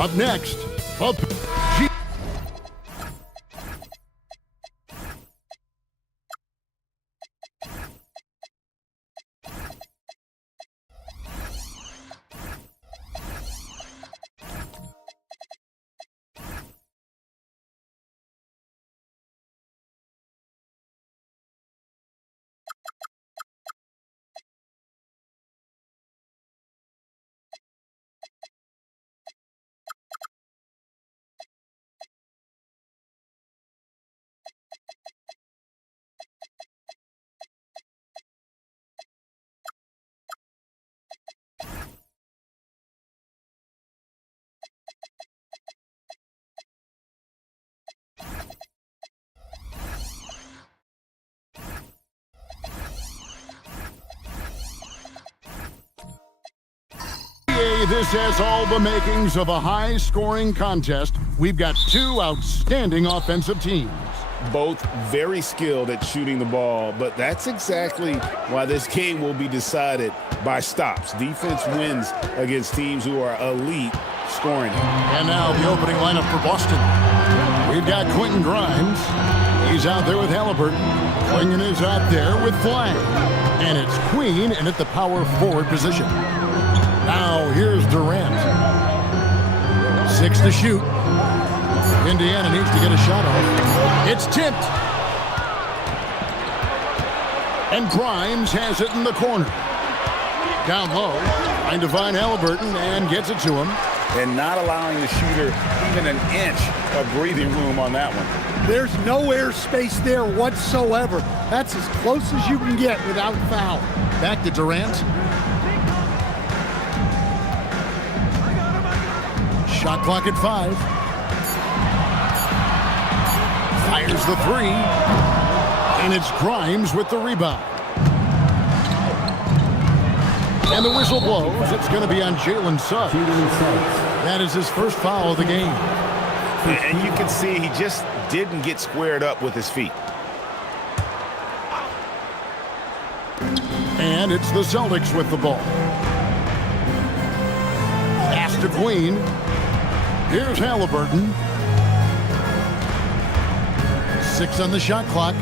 Up next, this has all the makings of a high-scoring contest. We've got two outstanding offensive teams. Both very skilled at shooting the ball, but that's exactly why this game will be decided by stops. Defense wins against teams who are elite scoring. And now the opening lineup for Boston. We've got Quentin Grimes. He's out there with Halliburton. Klingon is out there with Flag. And it's Queen in at the power forward position. Now here's Durant. 6 to shoot. Indiana needs to get a shot off. It's tipped. And Grimes has it in the corner. Down low, trying to find Halliburton and gets it to him. And not allowing the shooter even an inch of breathing room on that one. There's no air space there whatsoever. That's as close as you can get without foul. Back to Durant. Shot clock at 5. Fires the 3. And it's Grimes with the rebound. And the whistle blows. It's going to be on Jalen Suggs. That is his first foul of the game. And you can see he just didn't get squared up with his feet. And it's the Celtics with the ball. Pass to Queen. Here's Halliburton. 6 on the shot clock.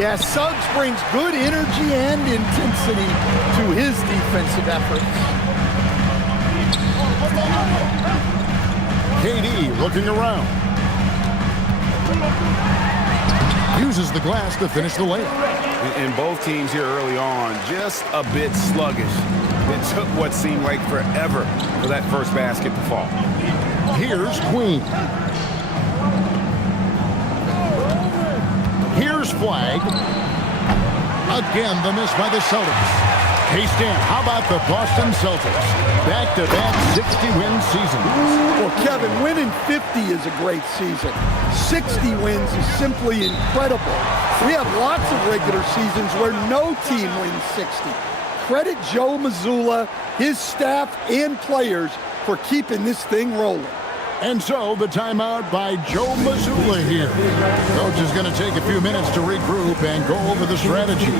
Yeah, Suggs brings good energy and intensity to his defensive efforts. KD looking around. Uses the glass to finish the layup. And both teams here early on just a bit sluggish. It took what seemed like forever for that first basket to fall. Here's Queen. Here's Flag. Again, the miss by the Celtics. Hey, Stan, how about the Boston Celtics? Back-to-back 60-win seasons. Well, Kevin, winning 50 is a great season. 60 wins is simply incredible. We have lots of regular seasons where no team wins 60. Credit Joe Mazzulla, his staff, and players for keeping this thing rolling. And so the timeout by Joe Mazzulla here. Coach is going to take a few minutes to regroup and go over the strategy.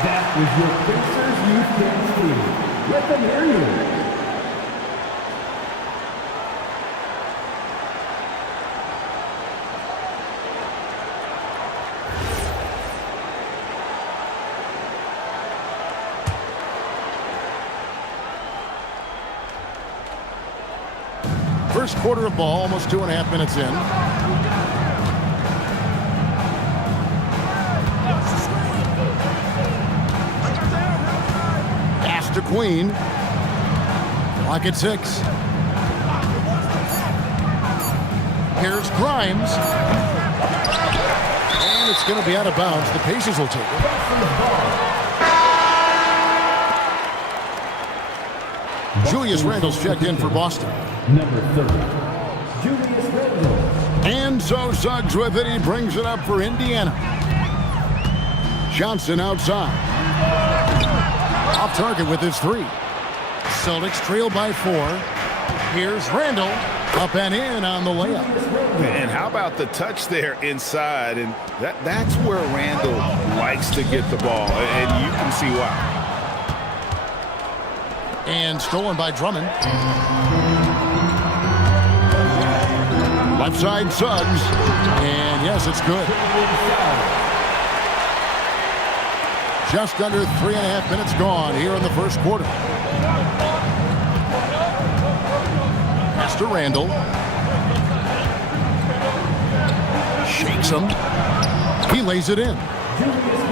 That was your Pacers Youth Dance Team. Let them hear you. First quarter of ball, almost 2.5 minutes in. Pass to Queen. Clock at 6. Here's Grimes. And it's going to be out of bounds. The Pacers will take it. Julius Randle's checked in for Boston. Number 30, Julius Randle. And so Suggs with it. He brings it up for Indiana. Johnson outside. Off target with his 3. Celtics trail by 4. Here's Randle. Up and in on the layup. And how about the touch there inside? And that's where Randle likes to get the ball. And you can see why. And stolen by Drummond. Left side Suggs. And yes, it's good. Just under 3.5 minutes gone here in the first quarter. Pass to Randle. Shakes him. He lays it in.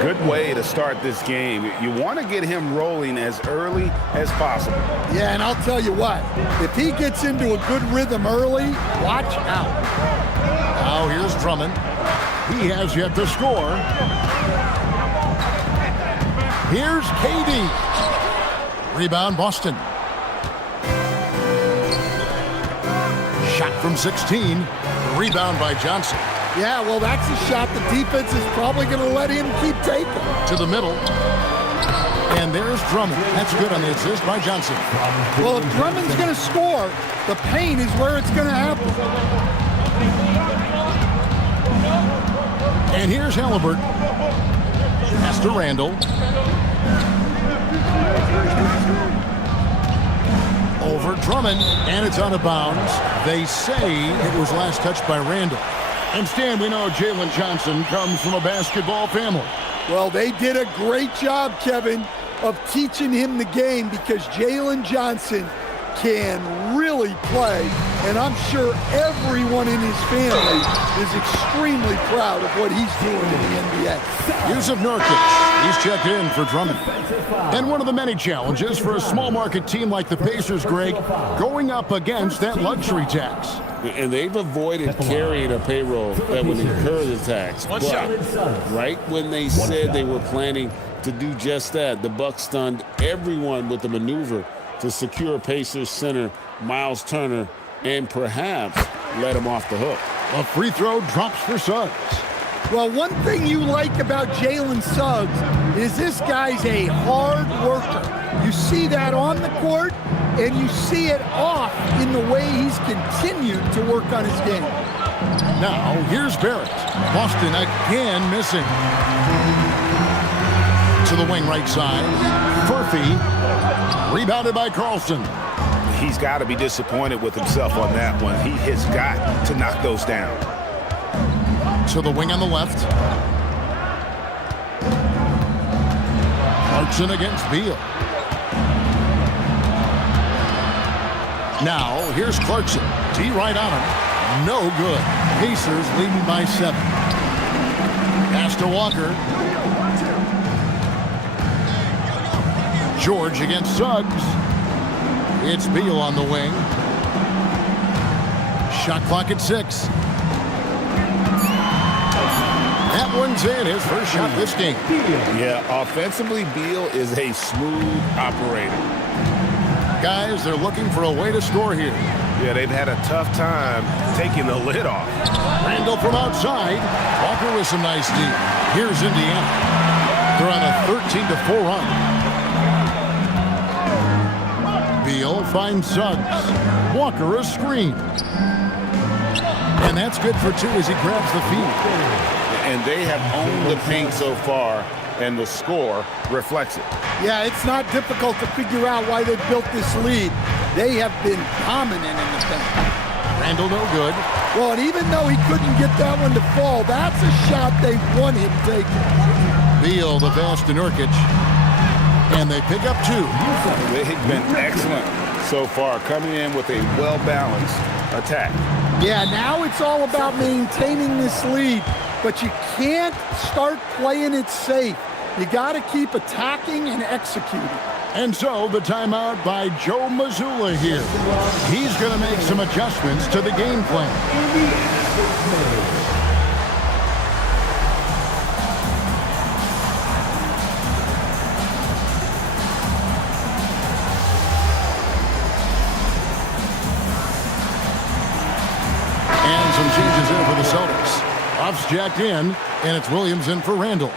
Good way to start this game. You want to get him rolling as early as possible. Yeah, and I'll tell you what, if he gets into a good rhythm early, watch out. Now here's Drummond. He has yet to score. Here's KD. Rebound Boston. Shot from 16. Rebound by Johnson. Yeah, well, that's a shot the defense is probably going to let him keep taking. To the middle. And there's Drummond. That's good on the assist by Johnson. Well, if Drummond's going to score, the paint is where it's going to happen. And here's Halliburton. Pass to Randle. Over Drummond. And it's out of bounds. They say it was last touched by Randle. And Stan, we know Jalen Johnson comes from a basketball family. Well, they did a great job, Kevin. of teaching him the game because Jalen Johnson can really play, and I'm sure everyone in his family is extremely proud of what he's doing in the NBA. Yusuf Nurkic, he's checked in for Drummond. And one of the many challenges for a small market team like the Pacers, Greg, going up against that luxury tax. And they've avoided carrying a payroll that would incur the tax. But right when they said they were planning to do just that, the Bucks stunned everyone with the maneuver to secure Pacers center Miles Turner and perhaps let him off the hook. A free throw drops for Suggs. Well, one thing you like about Jalen Suggs is this guy's a hard worker. You see that on the court, and you see it off in the way he's continued to work on his game. Now, here's Barrett. Boston again missing. To the wing right side. Furphy. Rebounded by Carlson. He's got to be disappointed with himself on that one. He has got to knock those down. To the wing on the left. Clarkson against Beal. Now, here's Clarkson. D right on him. No good. Pacers leading by 7. Pass to Walker. George against Suggs. It's Beal on the wing. Shot clock at 6. That one's in, his first shot this game. Yeah, offensively, Beal is a smooth operator. Guys, they're looking for a way to score here. Yeah, they've had a tough time taking the lid off. Randall from outside. Walker with some nice D. Here's Indiana. They're on a 13-4 run. Beal finds Suggs. Walker a screen. And that's good for 2 as he grabs the feed. And they have owned the paint so far, and the score reflects it. Yeah, it's not difficult to figure out why they built this lead. They have been dominant in the paint. Randall no good. Well, and even though he couldn't get that one to fall, that's a shot they want him taking. Beal the pass to Nurkic. And they pick up 2. They've been excellent so far, coming in with a well-balanced attack. Yeah, now it's all about maintaining this lead, but you can't start playing it safe. You got to keep attacking and executing. And so the timeout by Joe Mazzulla here. He's going to make some adjustments to the game plan. Some changes in for the Celtics. Off's jacked in, and it's Williams in for Randall.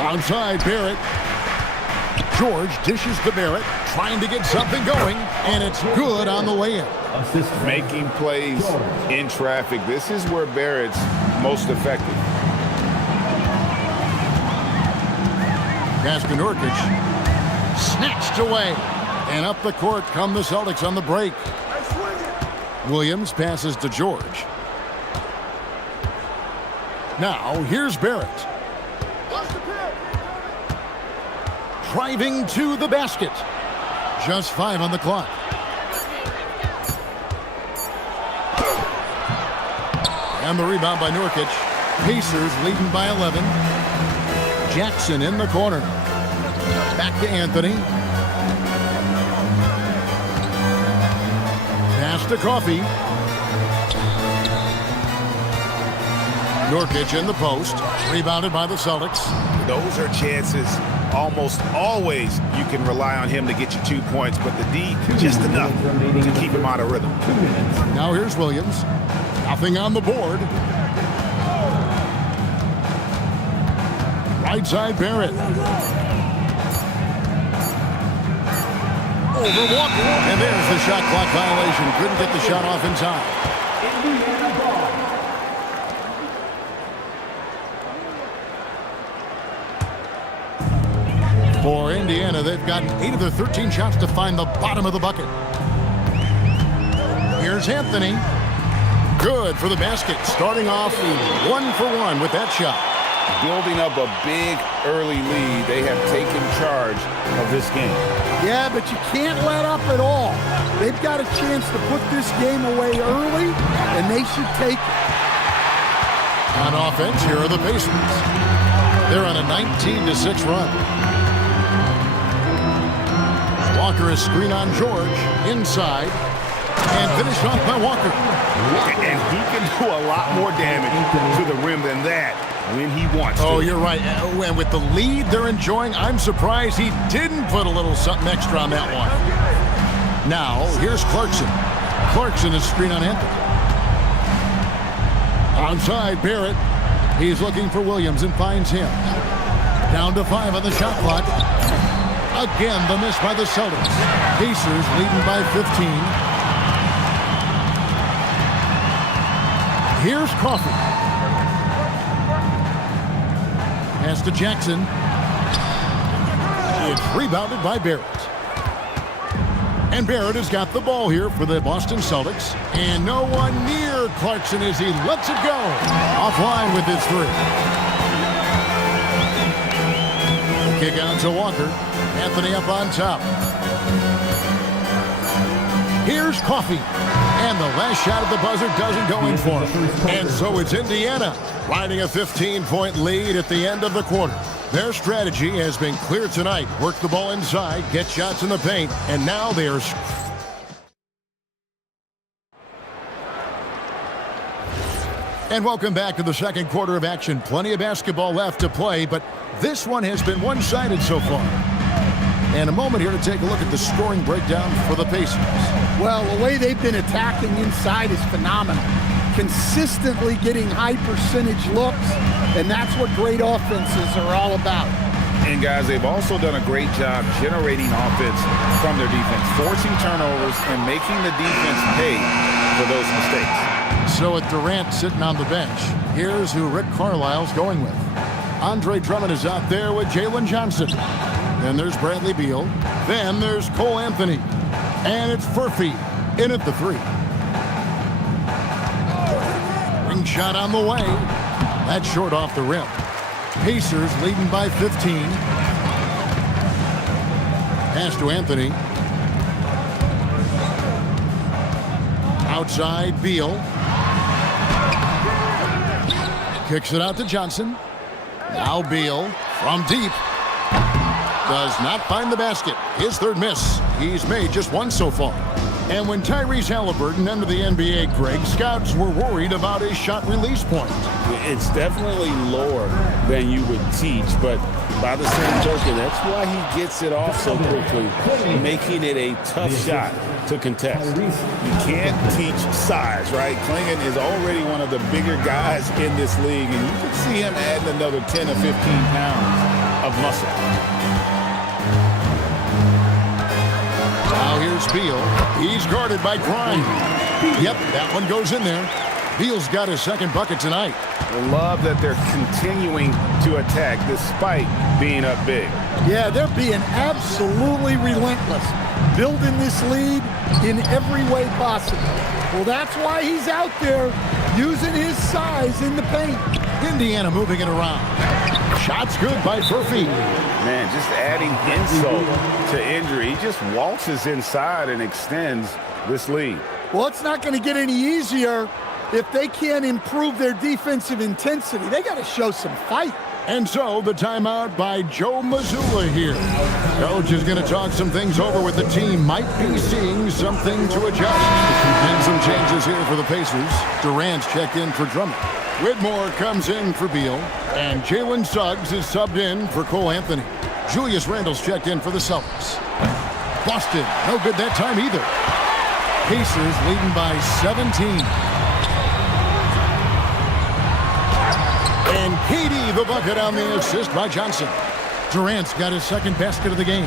Outside, Barrett. George dishes to Barrett, trying to get something going, and it's good on the way in. Making plays in traffic. This is where Barrett's most effective. Pass to Nurkic. Snatched away. And up the court come the Celtics on the break. Williams passes to George. Now, here's Barrett. Driving to the basket. Just 5 on the clock. And the rebound by Nurkic. Pacers leading by 11. Jackson in the corner. Back to Anthony. Pass to Coffey. Nurkic in the post. Rebounded by the Celtics. Those are chances. Almost always you can rely on him to get you 2 points, but the D just enough to keep him out of rhythm. Now here's Williams. Nothing on the board. Right side Barrett. Over Walker. And there's the shot clock violation. Couldn't get the shot off in time. Indiana. They've gotten 8 of their 13 shots to find the bottom of the bucket. Here's Anthony. Good for the basket. Starting off 1 for 1 with that shot. Building up a big early lead. They have taken charge of this game. Yeah, but you can't let up at all. They've got a chance to put this game away early, and they should take it. On offense, here are the Pacers. They're on a 19-6 run. Walker is screen on George, inside, and finished off by Walker. And he can do a lot more damage to the rim than that when he wants to. Oh, you're right. And with the lead they're enjoying, I'm surprised he didn't put a little something extra on that one. Now, here's Clarkson. Clarkson is screen on Anthony. Onside, Barrett. He's looking for Williams and finds him. Down to 5 on the shot clock. Again, the miss by the Celtics. Pacers leading by 15. Here's Coffey. Pass to Jackson. It's rebounded by Barrett. And Barrett has got the ball here for the Boston Celtics. And no one near Clarkson as he lets it go. Offline with his 3. Kick out to Walker. Anthony up on top. Here's Coffey. And the last shot at the buzzer doesn't go in for him. And so it's Indiana riding a 15-point lead at the end of the quarter. Their strategy has been clear tonight. Work the ball inside, get shots in the paint, and now they are... And welcome back to the second quarter of action. Plenty of basketball left to play, but this one has been one-sided so far. And a moment here to take a look at the scoring breakdown for the Pacers. Well, the way they've been attacking inside is phenomenal. Consistently getting high percentage looks, and that's what great offenses are all about. And guys, they've also done a great job generating offense from their defense, forcing turnovers and making the defense pay for those mistakes. So with Durant sitting on the bench, here's who Rick Carlisle's going with. Andre Drummond is out there with Jalen Johnson. Then there's Bradley Beal. Then there's Cole Anthony. And it's Furphy in at the 3. Ring shot on the way. That's short off the rim. Pacers leading by 15. Pass to Anthony. Outside, Beal. Kicks it out to Johnson. Now Beal from deep. Does not find the basket. His 3rd miss. He's made just 1 so far. And when Tyrese Halliburton entered the NBA, Greg, scouts were worried about his shot release point. It's definitely lower than you would teach, but by the same token, that's why he gets it off so quickly, making it a tough shot to contest. You can't teach size, right? Clingan is already one of the bigger guys in this league, and you can see him adding another 10 or 15 pounds of muscle. Now here's Beal. He's guarded by Grimes. Yep, that one goes in there. Beal's got his 2nd bucket tonight. I love that they're continuing to attack despite being up big. Yeah, they're being absolutely relentless, building this lead in every way possible. Well, that's why he's out there using his size in the paint. Indiana moving it around. Shots good by Furphy. Man, just adding insult to injury. He just waltzes inside and extends this lead. Well, it's not going to get any easier if they can't improve their defensive intensity. They got to show some fight. And so the timeout by Joe Mazzulla here. Coach is going to talk some things over with the team. Might be seeing something to adjust. And some changes here for the Pacers. Durant's checked in for Drummond. Whitmore comes in for Beal. And Jalen Suggs is subbed in for Cole Anthony. Julius Randle's checked in for the Celtics. Boston, no good that time either. Pacers leading by 17. And KD the bucket on the assist by Johnson. Durant's got his 2nd basket of the game.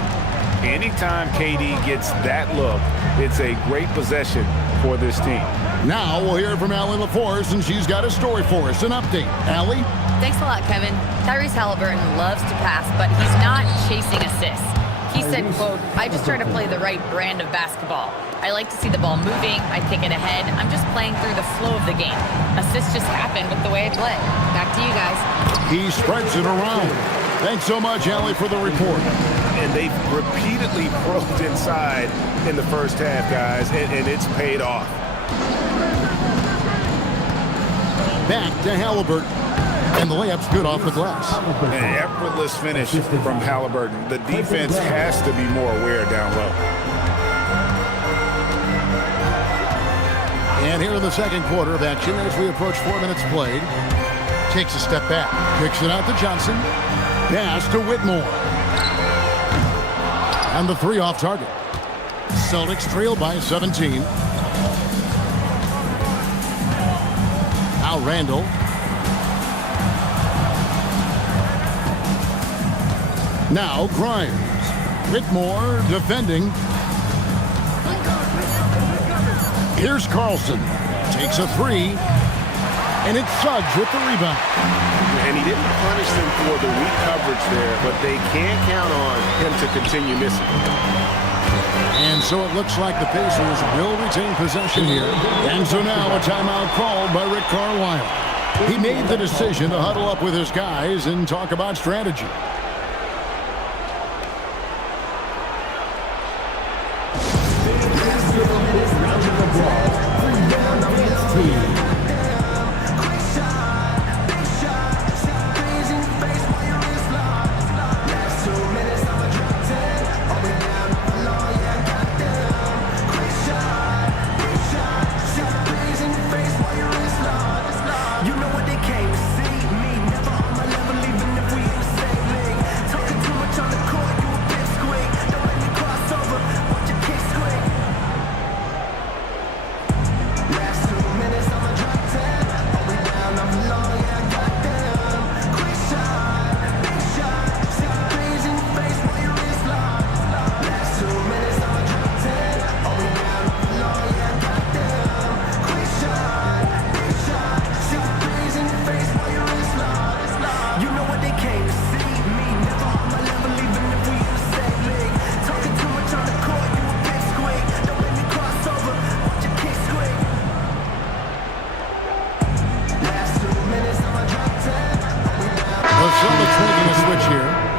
Anytime KD gets that look, it's a great possession for this team. Now we'll hear from Allie LaForce, and she's got a story for us. An update. Allie? Thanks a lot, Kevin. Tyrese Halliburton loves to pass, but he's not chasing assists. He said, quote, "I just try to play the right brand of basketball. I like to see the ball moving. I kick it ahead. I'm just playing through the flow of the game. Assists just happen with the way I play." Back to you guys. He spreads it around. Thanks so much, Allie, for the report. And they've repeatedly probed inside in the first half, guys, and it's paid off. Back to Halliburton. And the layup's good off the glass. An effortless finish from Halliburton. The defense has to be more aware down low. And here in the second quarter of action, as we approach 4 minutes played, takes a step back, kicks it out to Johnson, pass to Whitmore. And the three off target. Celtics trail by 17. Now Randall. Now Grimes. Whitmore defending. Here's Carlson. Takes a three. And it's Suggs with the rebound. And he didn't punish them for the weak coverage there, but they can't count on him to continue missing. And so it looks like the Pacers will retain possession here. And so now a timeout called by Rick Carlisle. He made the decision to huddle up with his guys and talk about strategy.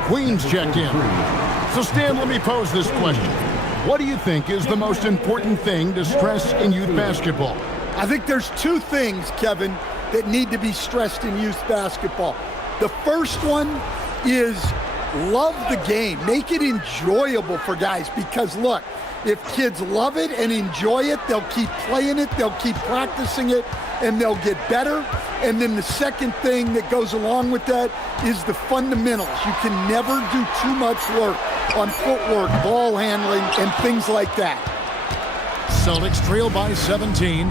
Queens checked in. So, Stan, let me pose this question. What do you think is the most important thing to stress in youth basketball? I think there's two things, Kevin, that need to be stressed in youth basketball. The first one is love the game. Make it enjoyable for guys because, look, if kids love it and enjoy it, they'll keep playing it, they'll keep practicing it, and they'll get better. And then the second thing that goes along with that is the fundamentals. You can never do too much work on footwork, ball handling, and things like that. Celtics trail by 17.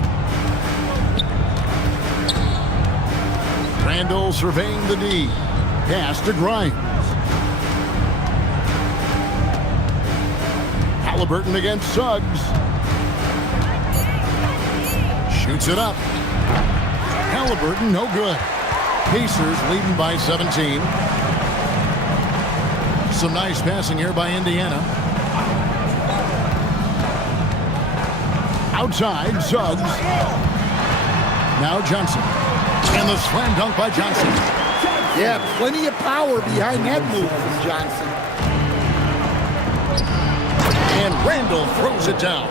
Randall surveying the D. Pass to Grimes. Halliburton against Suggs. Shoots it up. Halliburton, no good. Pacers leading by 17. Some nice passing here by Indiana. Outside, Suggs. Now Johnson. And the slam dunk by Johnson. Yeah, plenty of power behind that move from Johnson. And Randall throws it down.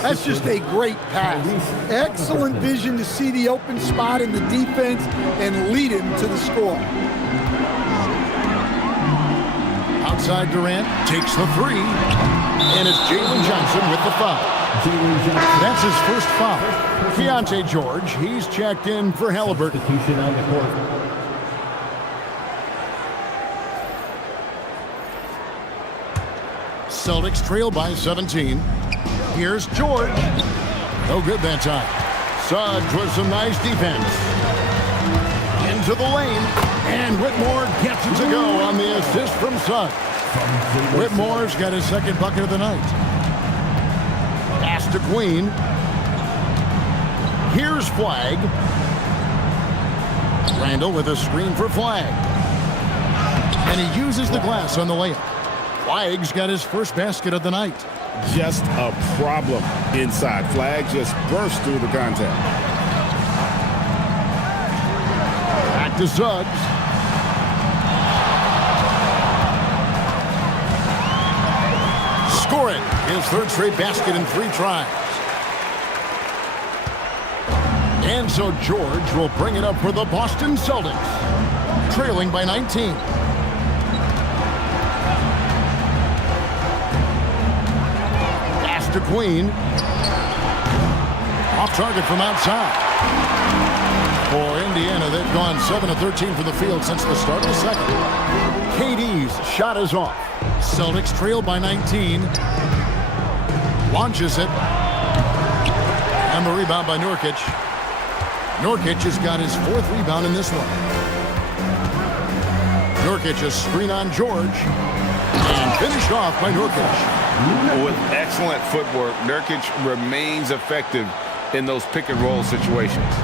That's just a great pass. Excellent vision to see the open spot in the defense and lead him to the score. Outside Durant takes the three. And it's Jalen Johnson with the foul. That's his first foul. Keontae George, he's checked in for Halliburton. On the court. Celtics trail by 17. Here's George. No good that time. Suggs with some nice defense. Into the lane. And Whitmore gets it to go on the assist from Suggs. Whitmore's got his second bucket of the night. Pass to Queen. Here's Flag. Randall with a screen for Flag. And he uses the glass on the layup. Flag's got his first basket of the night. Just a problem inside. Flag just burst through the contact. Back to Suggs. Score it. His third straight basket in 3 tries. And so George will bring it up for the Boston Celtics, trailing by 19. To Queen. Off target from outside. For Indiana, they've gone 7 of 13 from the field since the start of the second. KD's shot is off. Celtics trail by 19. Launches it. And the rebound by Nurkic. Nurkic has got his 4th rebound in this one. Nurkic a screen on George. And finished off by Nurkic. With excellent footwork, Nurkic remains effective in those pick-and-roll situations.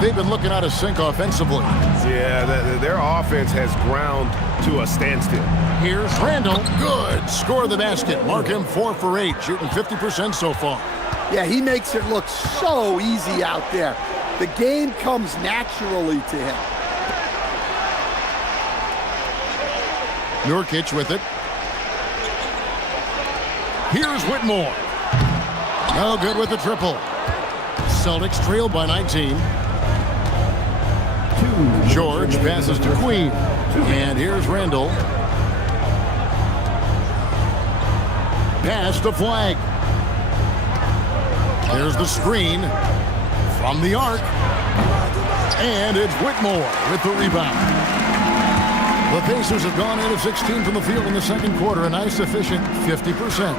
They've been looking out of sync offensively. Yeah, their offense has ground to a standstill. Here's Randall. Good. Score the basket. Mark him 4 for 8, shooting 50% so far. Yeah, he makes it look so easy out there. The game comes naturally to him. Nurkic with it. Here's Whitmore. No good with the triple. Celtics trail by 19. George passes to Queen. And here's Randall. Pass to Flag. There's the screen from the arc. And it's Whitmore with the rebound. The Pacers have gone 8 of 16 from the field in the second quarter, a nice efficient 50%.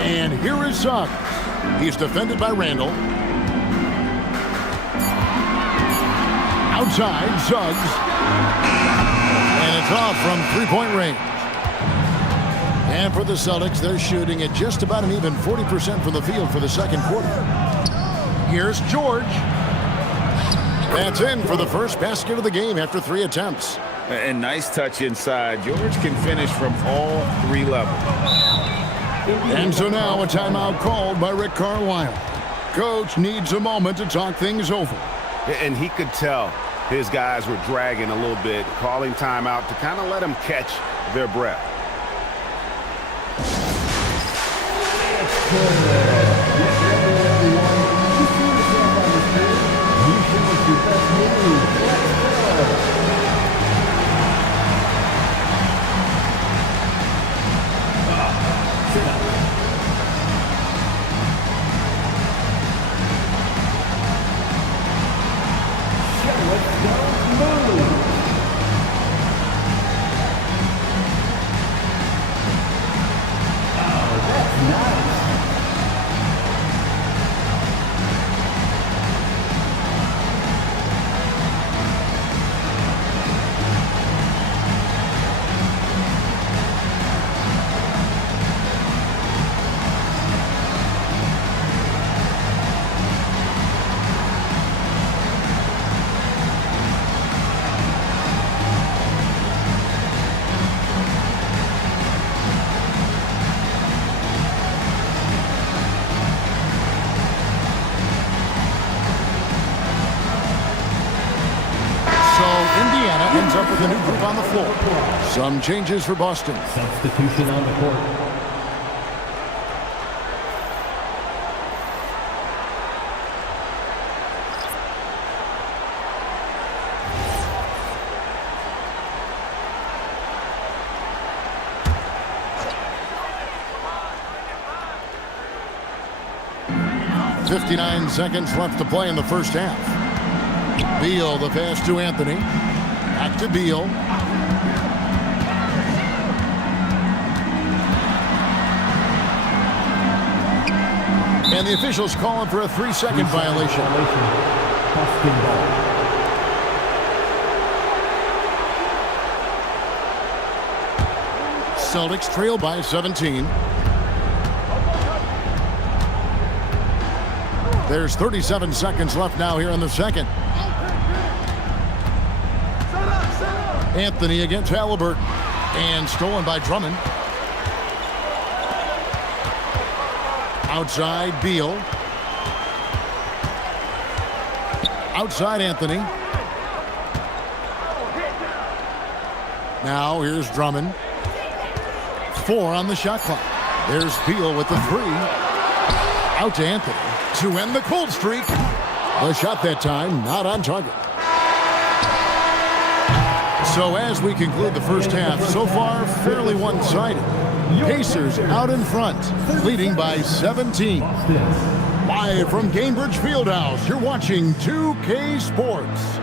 And here is Suggs. He's defended by Randall. Outside, Suggs. And it's off from 3-point range. And for the Celtics, they're shooting at just about an even 40% from the field for the second quarter. Here's George. That's in for the first basket of the game after 3 attempts. And nice touch inside. George can finish from all 3 levels. And so now a timeout called by Rick Carlisle. Coach needs a moment to talk things over. And he could tell his guys were dragging a little bit, calling timeout to kind of let them catch their breath. Ends up with a new group on the floor. Some changes for Boston. Substitution on the court. .59 seconds left to play in the first half. Beal, the pass to Anthony. Back to Beal. And the officials calling for a 3-second violation. Boston ball. Celtics trail by 17. There's 37 seconds left now here in the second. Anthony against Halliburton. And stolen by Drummond. Outside Beal. Outside Anthony. Now here's Drummond. 4 on the shot clock. There's Beal with the 3. Out to Anthony to end the cold streak. The shot that time not on target. So as we conclude the first half, so far fairly one-sided. Pacers out in front, leading by 17. Live from Gainbridge Fieldhouse, you're watching 2K Sports.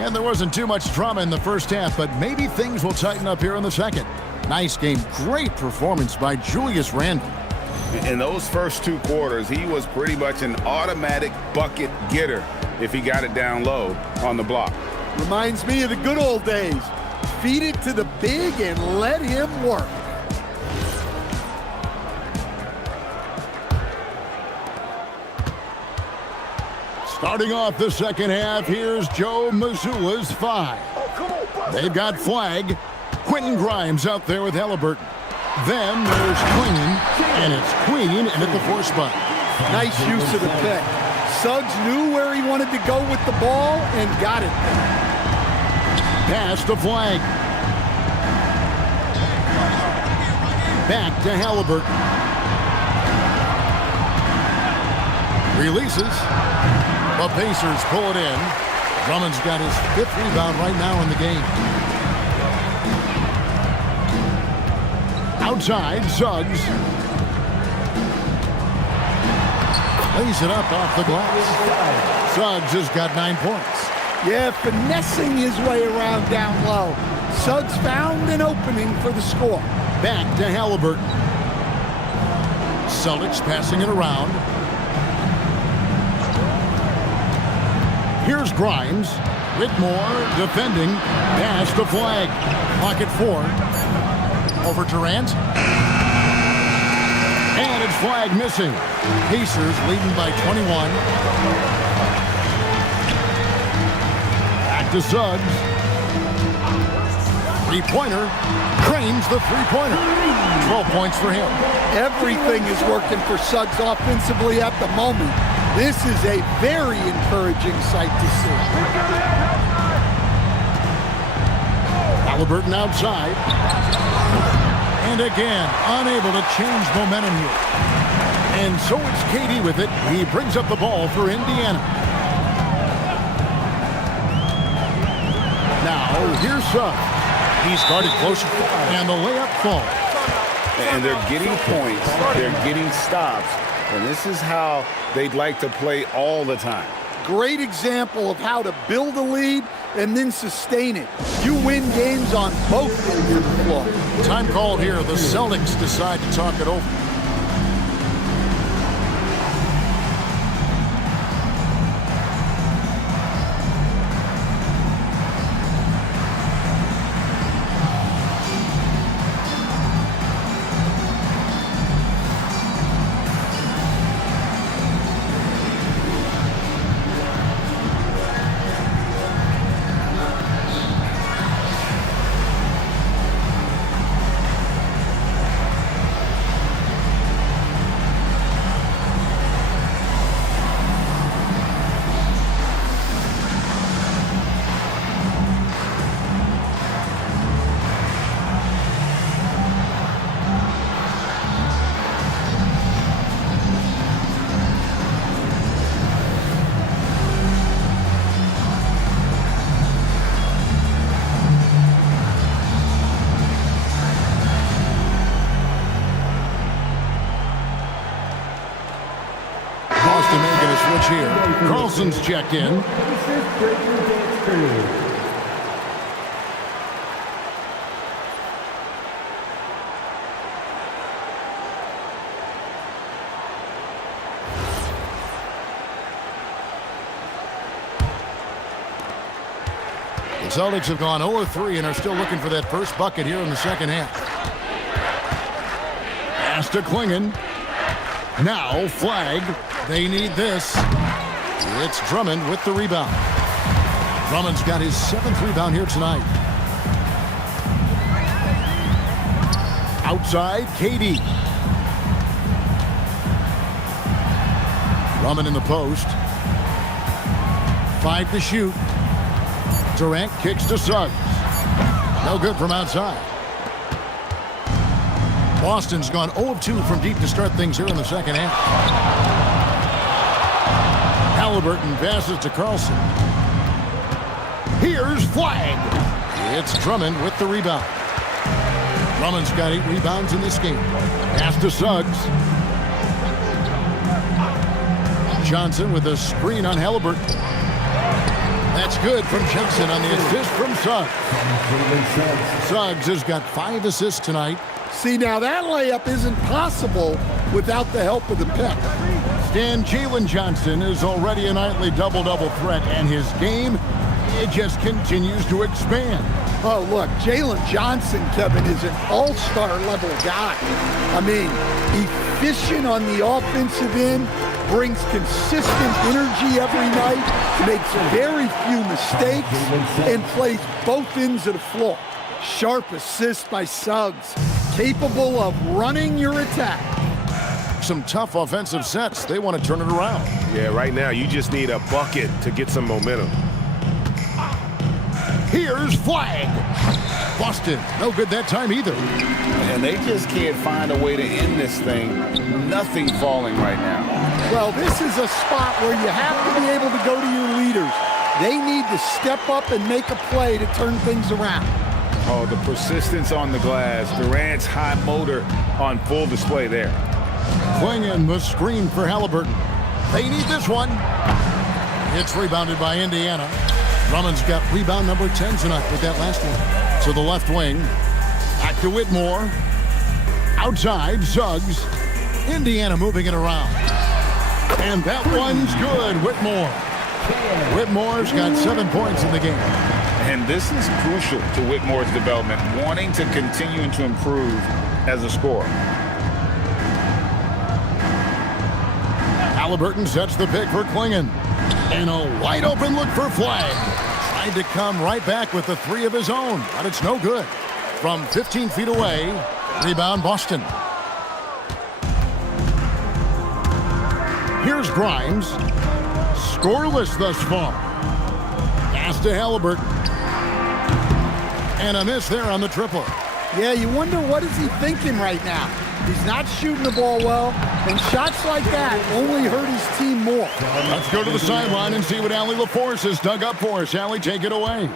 And there wasn't too much drama in the first half, but maybe things will tighten up here in the second. Nice game. Great performance by Julius Randle. In those first 2 quarters, he was pretty much an automatic bucket getter if he got it down low on the block. Reminds me of the good old days. Feed it to the big and let him work. Starting off the second half, here's Joe Mazzulla's 5. They've got Flag. Quentin Grimes out there with Halliburton. Then there's Queen, and it's Queen and at the 4 spot. Nice use of the pick. Suggs knew where he wanted to go with the ball and got it there. Pass to Flag. Back to Halliburton. Releases. The Pacers pull it in. Drummond's got his 5th rebound right now in the game. Outside, Suggs. Lays it up off the glass. Suggs has got 9 points. Yeah, finessing his way around down low. Suggs found an opening for the score. Back to Halliburton. Celtics passing it around. Here's Grimes. Whitmore defending. Pass to Flag. Pocket 4. Over Durant. And it's Flag missing. Pacers leading by 21. Back to Suggs. 3-pointer. Cranes the 3-pointer. 12 points for him. Everything is working for Suggs offensively at the moment. This is a very encouraging sight to see. Halliburton outside. And again, unable to change momentum here. And so it's KD with it. He brings up the ball for Indiana. Now, here's Suggs. He's guarded closer, and the layup falls. And they're getting points. They're getting stops. And this is how they'd like to play all the time. Great example of how to build a lead and then sustain it. You win games on both ends of the floor. Time called here. The Celtics decide to talk it over. here. Carlson's checked in. Pacers breaking dance crew. The Celtics have gone 0-3 and are still looking for that first bucket here in the second half. Pass to Klingon. Now flag. They need this. It's Drummond with the rebound. Drummond's got his 7th rebound here tonight. Outside, KD. Drummond in the post. 5 to shoot. Durant kicks to Suggs. No good from outside. Boston's gone 0-2 from deep to start things here in the second half. Halliburton passes to Carlson. Here's flag. It's Drummond with the rebound. Drummond's got 8 rebounds in this game. Pass to Suggs. Johnson with a screen on Halliburton. That's good from Johnson on the assist from Suggs. Suggs has got 5 assists tonight. See, now that layup isn't possible without the help of the pick. Stan, Jalen Johnson is already a nightly double-double threat, and his game, it just continues to expand. Oh, look, Jalen Johnson, Kevin, is an all-star level guy. I mean, efficient on the offensive end, brings consistent energy every night, makes very few mistakes, and plays both ends of the floor. Sharp assist by Suggs, capable of running your attack. Some tough offensive sets. They want to turn it around. Yeah, right now you just need a bucket to get some momentum. Here's flag. Boston, no good that time either. And they just can't find a way to end this thing. Nothing falling right now. Well, this is a spot where you have to be able to go to your leaders. They need to step up and make a play to turn things around. Oh, the persistence on the glass. Durant's high motor on full display there. Klingon the screen for Halliburton. They need this one. It's rebounded by Indiana. Drummond's got rebound number 10 tonight with that last one. To the left wing. Back to Whitmore. Outside, Suggs. Indiana moving it around. And that one's good, Whitmore. Whitmore's got 7 points in the game. And this is crucial to Whitmore's development, wanting to continue to improve as a scorer. Halliburton sets the pick for Klingon. And a wide open look for flag. Tried to come right back with the 3 of his own, but it's no good. From 15 feet away, rebound Boston. Here's Grimes. Scoreless thus far. Pass to Halliburton. And a miss there on the triple. Yeah, you wonder what is he thinking right now. He's not shooting the ball well, and shots like that only hurt his team more. Let's go to the sideline and see what Allie LaForce has dug up for us. Allie, take it away.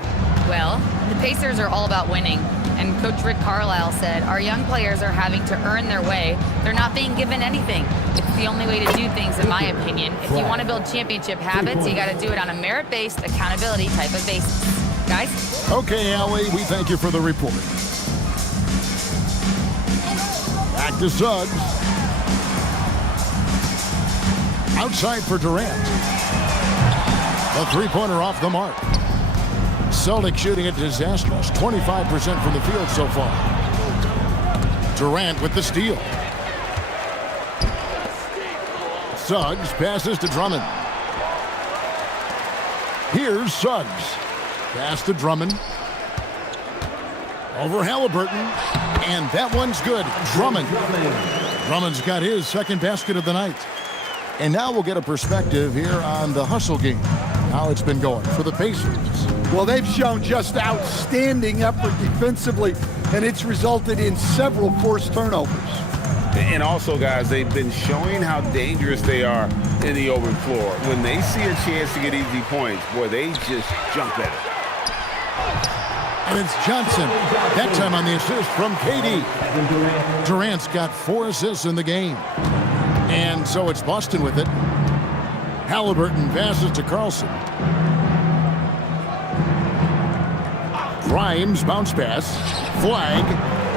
Well, the Pacers are all about winning. And Coach Rick Carlisle said, our young players are having to earn their way. They're not being given anything. It's the only way to do things, in my opinion. If you want to build championship habits, you got to do it on a merit-based, accountability type of basis. Guys? Okay, Allie, we thank you for the report. Back to Suggs. Outside for Durant. The three-pointer off the mark. Celtics shooting it disastrous. 25% from the field so far. Durant with the steal. Suggs passes to Drummond. Here's Suggs. Pass to Drummond. Over Halliburton. And that one's good. Drummond. Drummond's got his second basket of the night. And now we'll get a perspective here on the hustle game. How it's been going for the Pacers. Well, they've shown just outstanding effort defensively, and it's resulted in several forced turnovers. And also, guys, they've been showing how dangerous they are in the open floor. When they see a chance to get easy points, boy, they just jump at it. And it's Johnson, that time on the assist from KD. Durant's got 4 assists in the game. And so it's Boston with it. Halliburton passes to Carlson. Grimes bounce pass. Flag.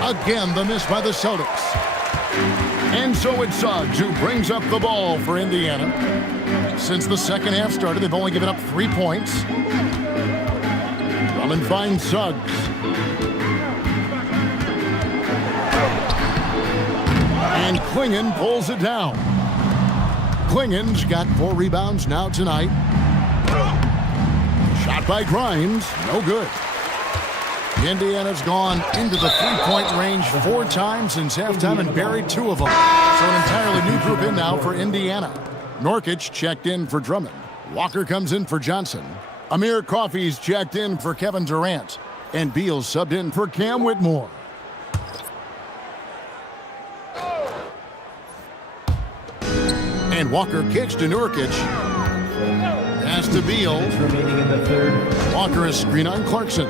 Again, the miss by the Celtics. And so it's Suggs who brings up the ball for Indiana. Since the second half started, they've only given up 3 points. Drummond finds Suggs. And Klingon pulls it down. Klingon's got 4 rebounds now tonight. Shot by Grimes, no good. Indiana's gone into the 3-point range 4 times since halftime and buried 2 of them. So an entirely new group in now for Indiana. Nurkic checked in for Drummond. Walker comes in for Johnson. Amir Coffey's checked in for Kevin Durant. And Beal subbed in for Cam Whitmore. And Walker kicks to Nurkic. Pass to Beal. Remaining in the third. Walker is screen on Clarkson.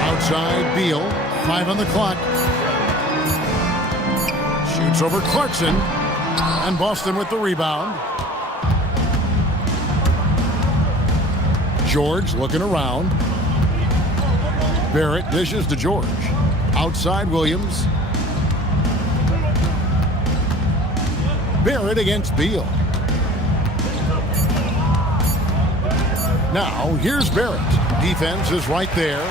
Outside Beal. 5 on the clock. Shoots over Clarkson. And Boston with the rebound. George looking around. Barrett dishes to George. Outside Williams. Barrett against Beal. Now, here's Barrett. Defense is right there.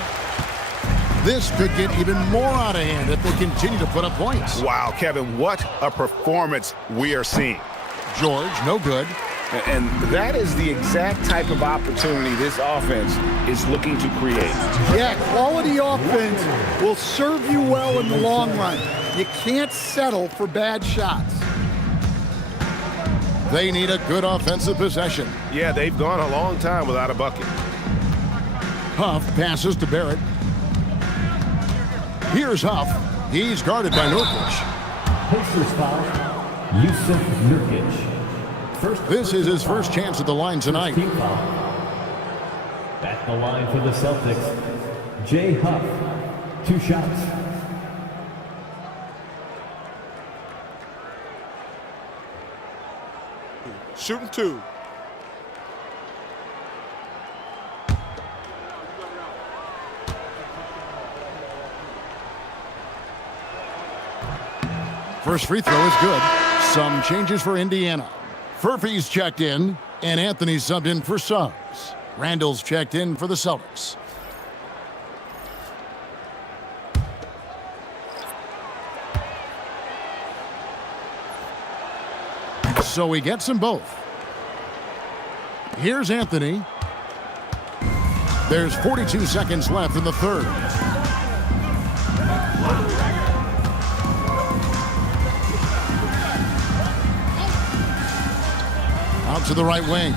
This could get even more out of hand if they continue to put up points. Wow, Kevin, what a performance we are seeing. George, no good. And that is the exact type of opportunity this offense is looking to create. Yeah, quality offense will serve you well in the long run. You can't settle for bad shots. They need a good offensive possession. Yeah, they've gone a long time without a bucket. Huff passes to Barrett. Here's Huff. He's guarded by Nurkic. Pacers foul. Yusuf Nurkic. This is his first chance at the line tonight. Team foul. At the line for the Celtics, Jay Huff. 2 shots. Shooting 2. First free throw is good. Some changes for Indiana. Furphy's checked in, and Anthony's subbed in for Suggs. Randall's checked in for the Celtics. So he gets them both. Here's Anthony. There's 42 seconds left in the third. Out to the right wing.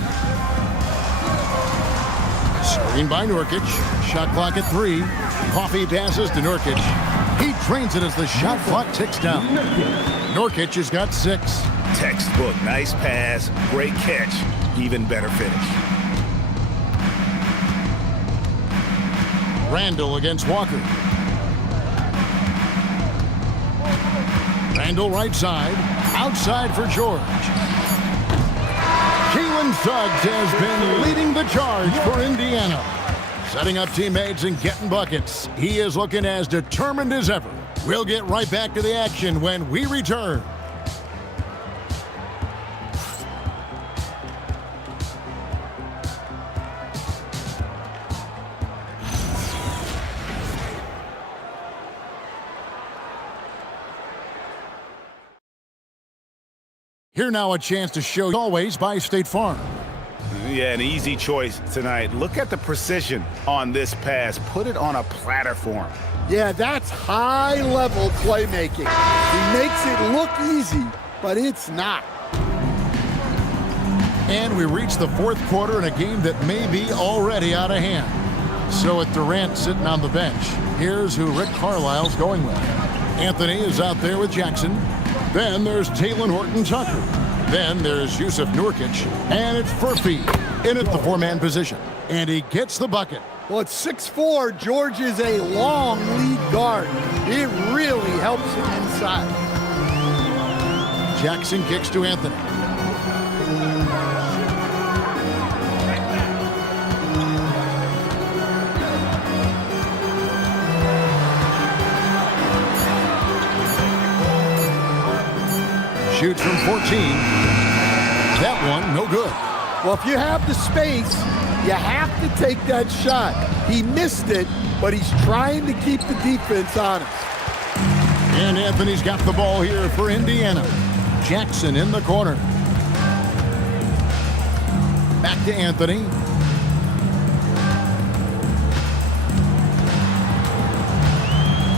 Screen by Nurkic. Shot clock at 3. Coffey passes to Nurkic. He drains it as the shot clock ticks down. Nurkic has got 6. Textbook, nice pass, great catch, even better finish. Randall against Walker. Randall right side. Outside for George. Jalen Suggs has been leading the charge for Indiana. Setting up teammates and getting buckets. He is looking as determined as ever. We'll get right back to the action when we return. Here now a chance to show always by State Farm. Yeah, an easy choice tonight. Look at the precision on this pass. Put it on a platter for him. Yeah, that's high-level playmaking. He makes it look easy, but it's not. And we reach the fourth quarter in a game that may be already out of hand. So with Durant sitting on the bench, here's who Rick Carlisle's going with. Anthony is out there with Jackson. Then there's Talen Horton-Tucker. Then there's Yusuf Nurkic. And it's Furphy in at the 4-man position. And he gets the bucket. Well, at 6'4", George is a long lead guard. It really helps him inside. Jackson kicks to Anthony. Shoots from 14. That one, no good. Well, if you have the space, you have to take that shot. He missed it, but he's trying to keep the defense honest. And Anthony's got the ball here for Indiana. Jackson in the corner. Back to Anthony.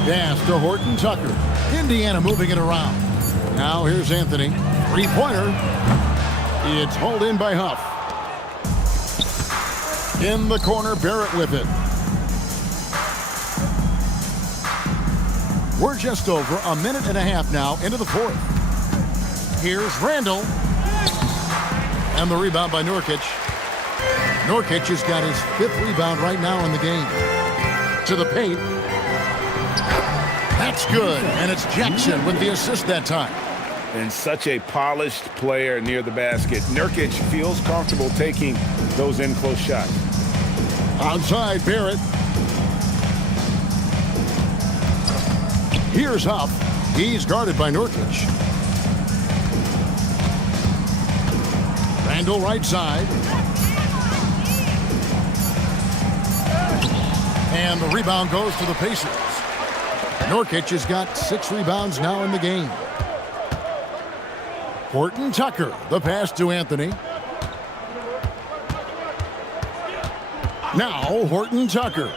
Pass to Horton Tucker. Indiana moving it around. Now here's Anthony. Three-pointer. It's hauled in by Huff. In the corner, Barrett with it. We're just over a minute and a half now into the fourth. Here's Randall. And the rebound by Nurkic. Nurkic has got his 5th rebound right now in the game. To the paint. That's good. And it's Jackson with the assist that time. And such a polished player near the basket. Nurkic feels comfortable taking those in-close shots. Outside, Barrett. Here's Huff. He's guarded by Nurkic. Randall right side. And the rebound goes to the Pacers. Nurkic has got 6 rebounds now in the game. Horton Tucker, the pass to Anthony. Now Horton Tucker.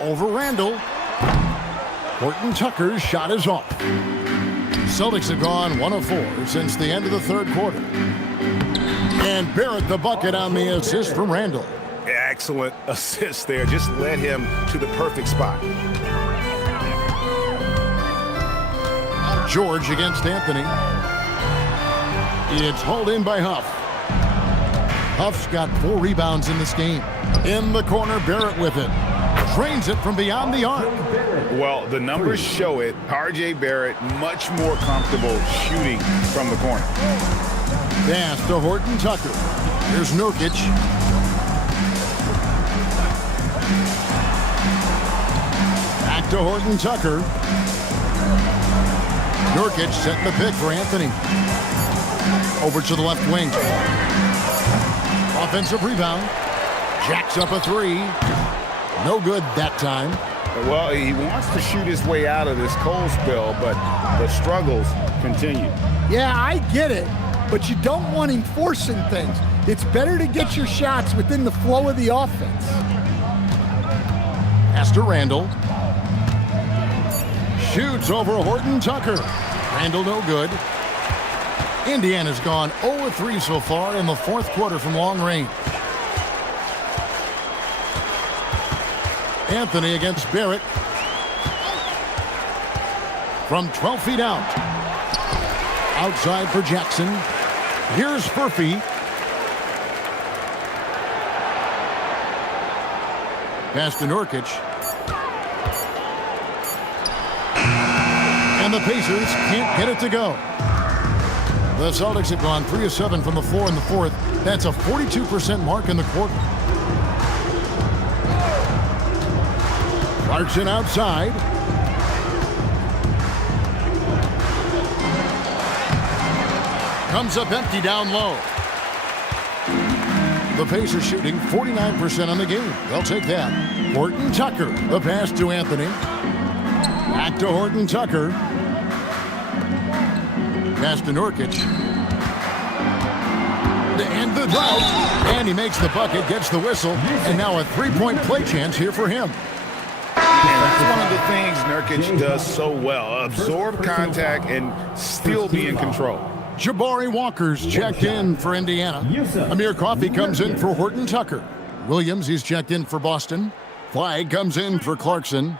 Over Randall. Horton Tucker's shot is off. Celtics have gone 1 of 4 since the end of the third quarter. And Barrett the bucket on the assist from Randall. Excellent assist there. Just led him to the perfect spot. George against Anthony. It's hauled in by Huff. Huff's got 4 rebounds in this game. In the corner, Barrett with it. Drains it from beyond the arc. Well, the numbers show it. R.J. Barrett much more comfortable shooting from the corner. Pass to Horton Tucker. Here's Nurkic. Back to Horton Tucker. Nurkic setting the pick for Anthony. Over to the left wing. Offensive rebound. Jacks up a 3. No good that time. Well, he wants to shoot his way out of this cold spell, but the struggles continue. Yeah, I get it, but you don't want him forcing things. It's better to get your shots within the flow of the offense. Pass to Randall. Shoots over Horton Tucker. Randall no good. Indiana's gone 0-3 so far in the fourth quarter from long range. Anthony against Barrett. From 12 feet out. Outside for Jackson. Here's Furphy. Pass to Nurkic. And the Pacers can't get it to go. The Celtics have gone 3 of 7 from the floor in the fourth. That's a 42% mark in the quarter. Clarkson outside. Comes up empty down low. The Pacers shooting 49% on the game. They'll take that. Horton Tucker, the pass to Anthony. Back to Horton Tucker. Pass to Nurkic. To end the drought. And he makes the bucket, gets the whistle, and now a three-point play chance here for him. And that's one of the things Nurkic does so well. Absorb contact and still be in control. Jabari Walker's checked in for Indiana. Amir Coffey comes in for Horton Tucker. Williams, he's checked in for Boston. Flagg comes in for Clarkson.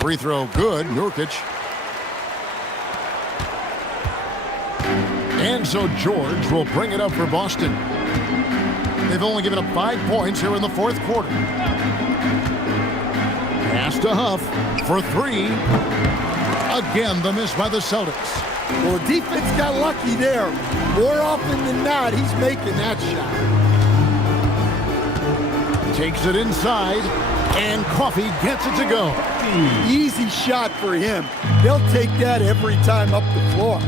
Free throw good, Nurkic. And so George will bring it up for Boston. They've only given up 5 points here in the fourth quarter. Pass to Huff for 3. Again, the miss by the Celtics. Well, the defense got lucky there. More often than not, he's making that shot. Takes it inside, and Coffee gets it to go. Easy shot for him. They'll take that every time up the floor.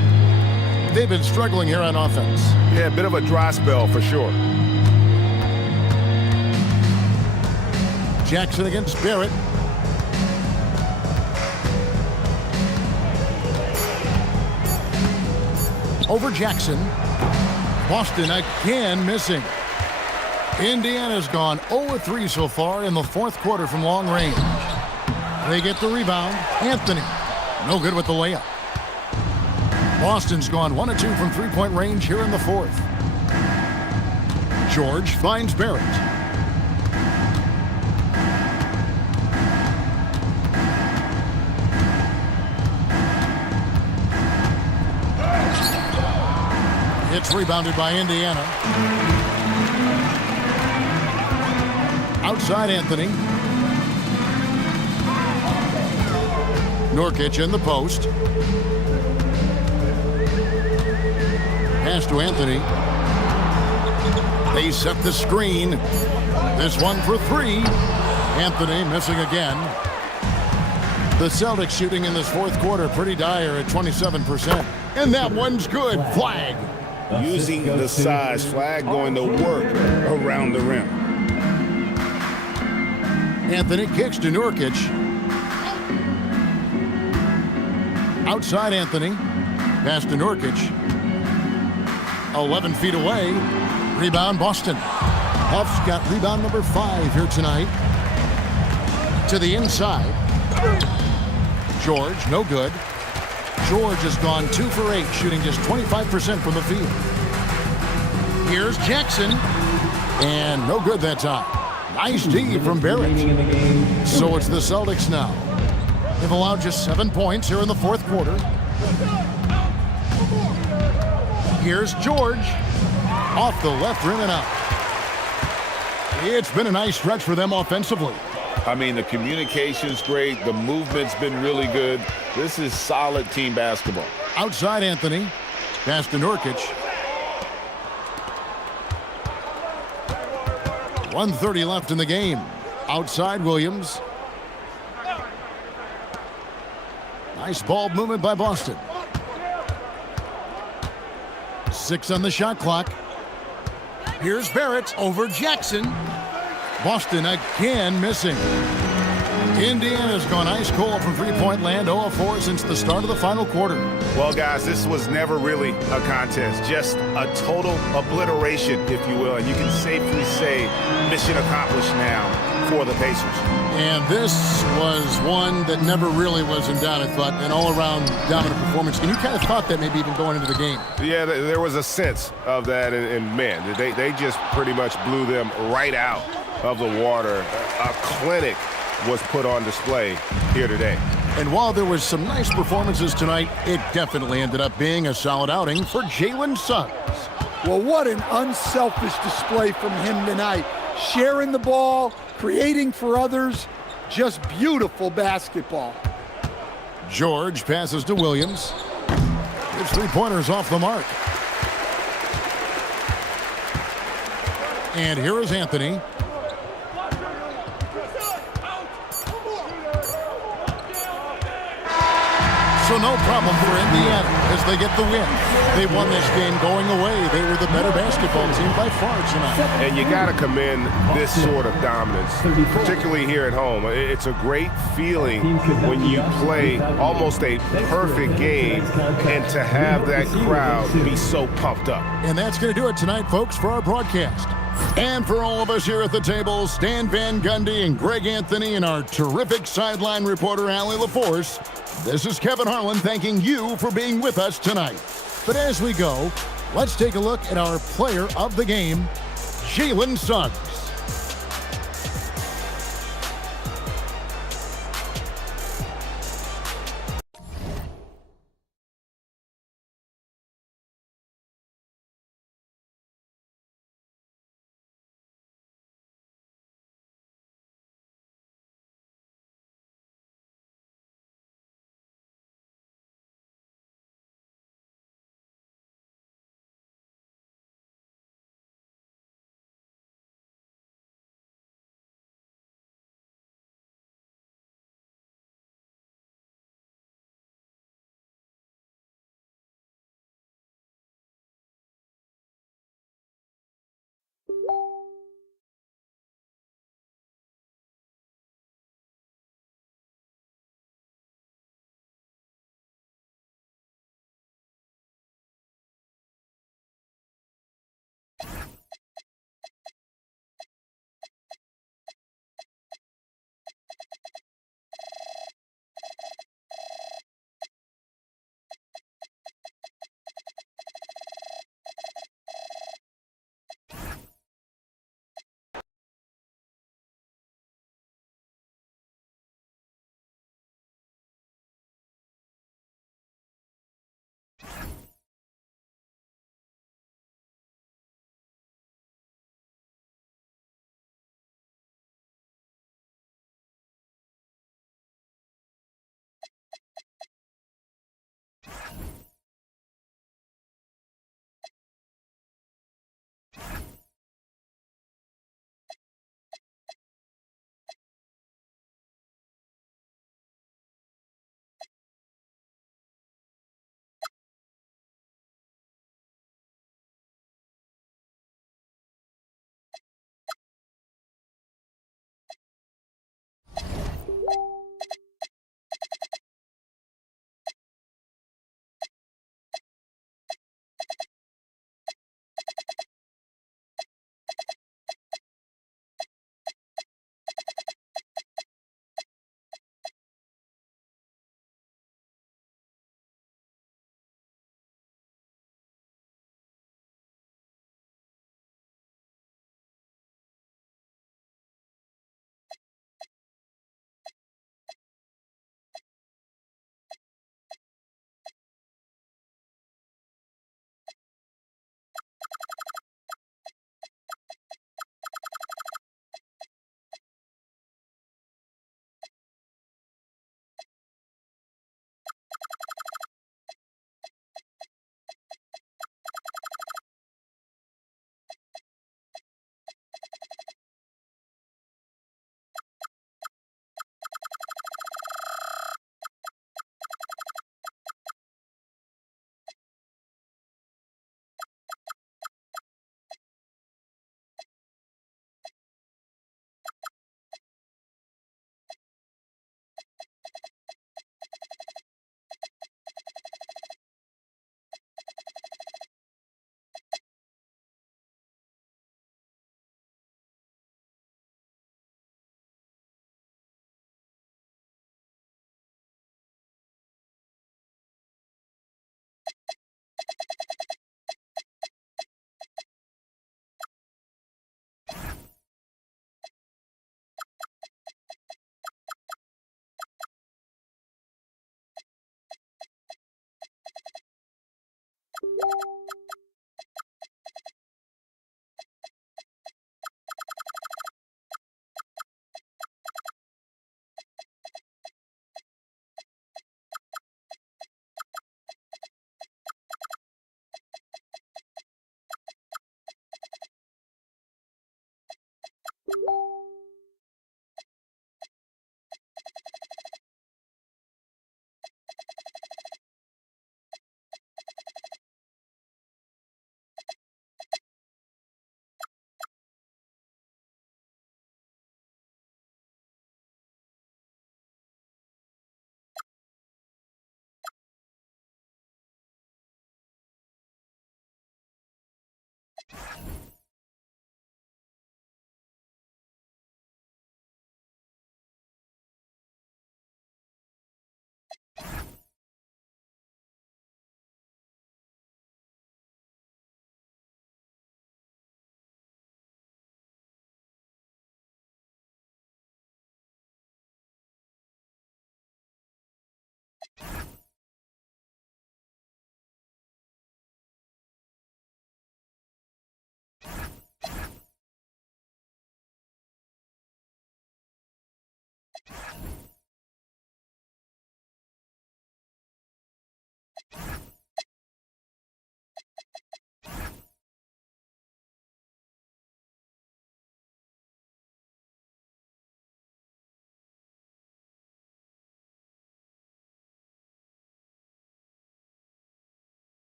They've been struggling here on offense. Yeah, a bit of a dry spell for sure. Jackson against Barrett. Over Jackson. Boston again missing. Indiana's gone 0-3 so far in the fourth quarter from long range. They get the rebound. Anthony, no good with the layup. Boston's gone 1-2 from three-point range here in the fourth. George finds Barrett. It's rebounded by Indiana. Outside Anthony. Nurkic in the post. Pass to Anthony. They set the screen. This one for 3. Anthony missing again. The Celtics shooting in this fourth quarter pretty dire at 27%. And that one's good. Flag. Using the size, Flag going to work around the rim. Anthony kicks to Nurkic. Outside Anthony. Pass to Nurkic. 11 feet away. Rebound Boston. Huff's got rebound number 5 here tonight. To the inside. George, no good. George has gone 2 for 8, shooting just 25% from the field. Here's Jackson. And no good that time. Nice D from Barrett. So it's the Celtics now. They've allowed just 7 points here in the fourth quarter. Here's George. Off the left rim and out. It's been a nice stretch for them offensively. I mean, the communication's great. The movement's been really good. This is solid team basketball. Outside Anthony. Pass to Nurkic. 1:30 left in the game. Outside Williams. Nice ball movement by Boston. 6 on the shot clock. Here's Barrett over Jackson. Boston again missing. Indiana's gone ice cold from three-point land, 0-4 since the start of the final quarter. Well, guys, this was never really a contest. Just a total obliteration, if you will. And you can safely say mission accomplished now for the Pacers. And this was one that never really was in doubt, I thought, an all-around dominant performance. And you kind of thought that maybe even going into the game. Yeah, there was a sense of that. And man, they just pretty much blew them right out of the water. A clinic was put on display here today. And while there was some nice performances tonight, it definitely ended up being a solid outing for Jalen Suggs. Well, what an unselfish display from him tonight. Sharing the ball, creating for others, just beautiful basketball. George passes to Williams. His three-pointers off the mark. And here is Anthony. So no problem for Indiana as they get the win. They won this game going away. They were the better basketball team by far tonight. And you got to commend this sort of dominance, particularly here at home. It's a great feeling when you play almost a perfect game and to have that crowd be so pumped up. And that's going to do it tonight, folks, for our broadcast. And for all of us here at the table, Stan Van Gundy and Greg Anthony and our terrific sideline reporter, Allie LaForce, this is Kevin Harlan thanking you for being with us tonight. But as we go, let's take a look at our player of the game, Jalen Suggs.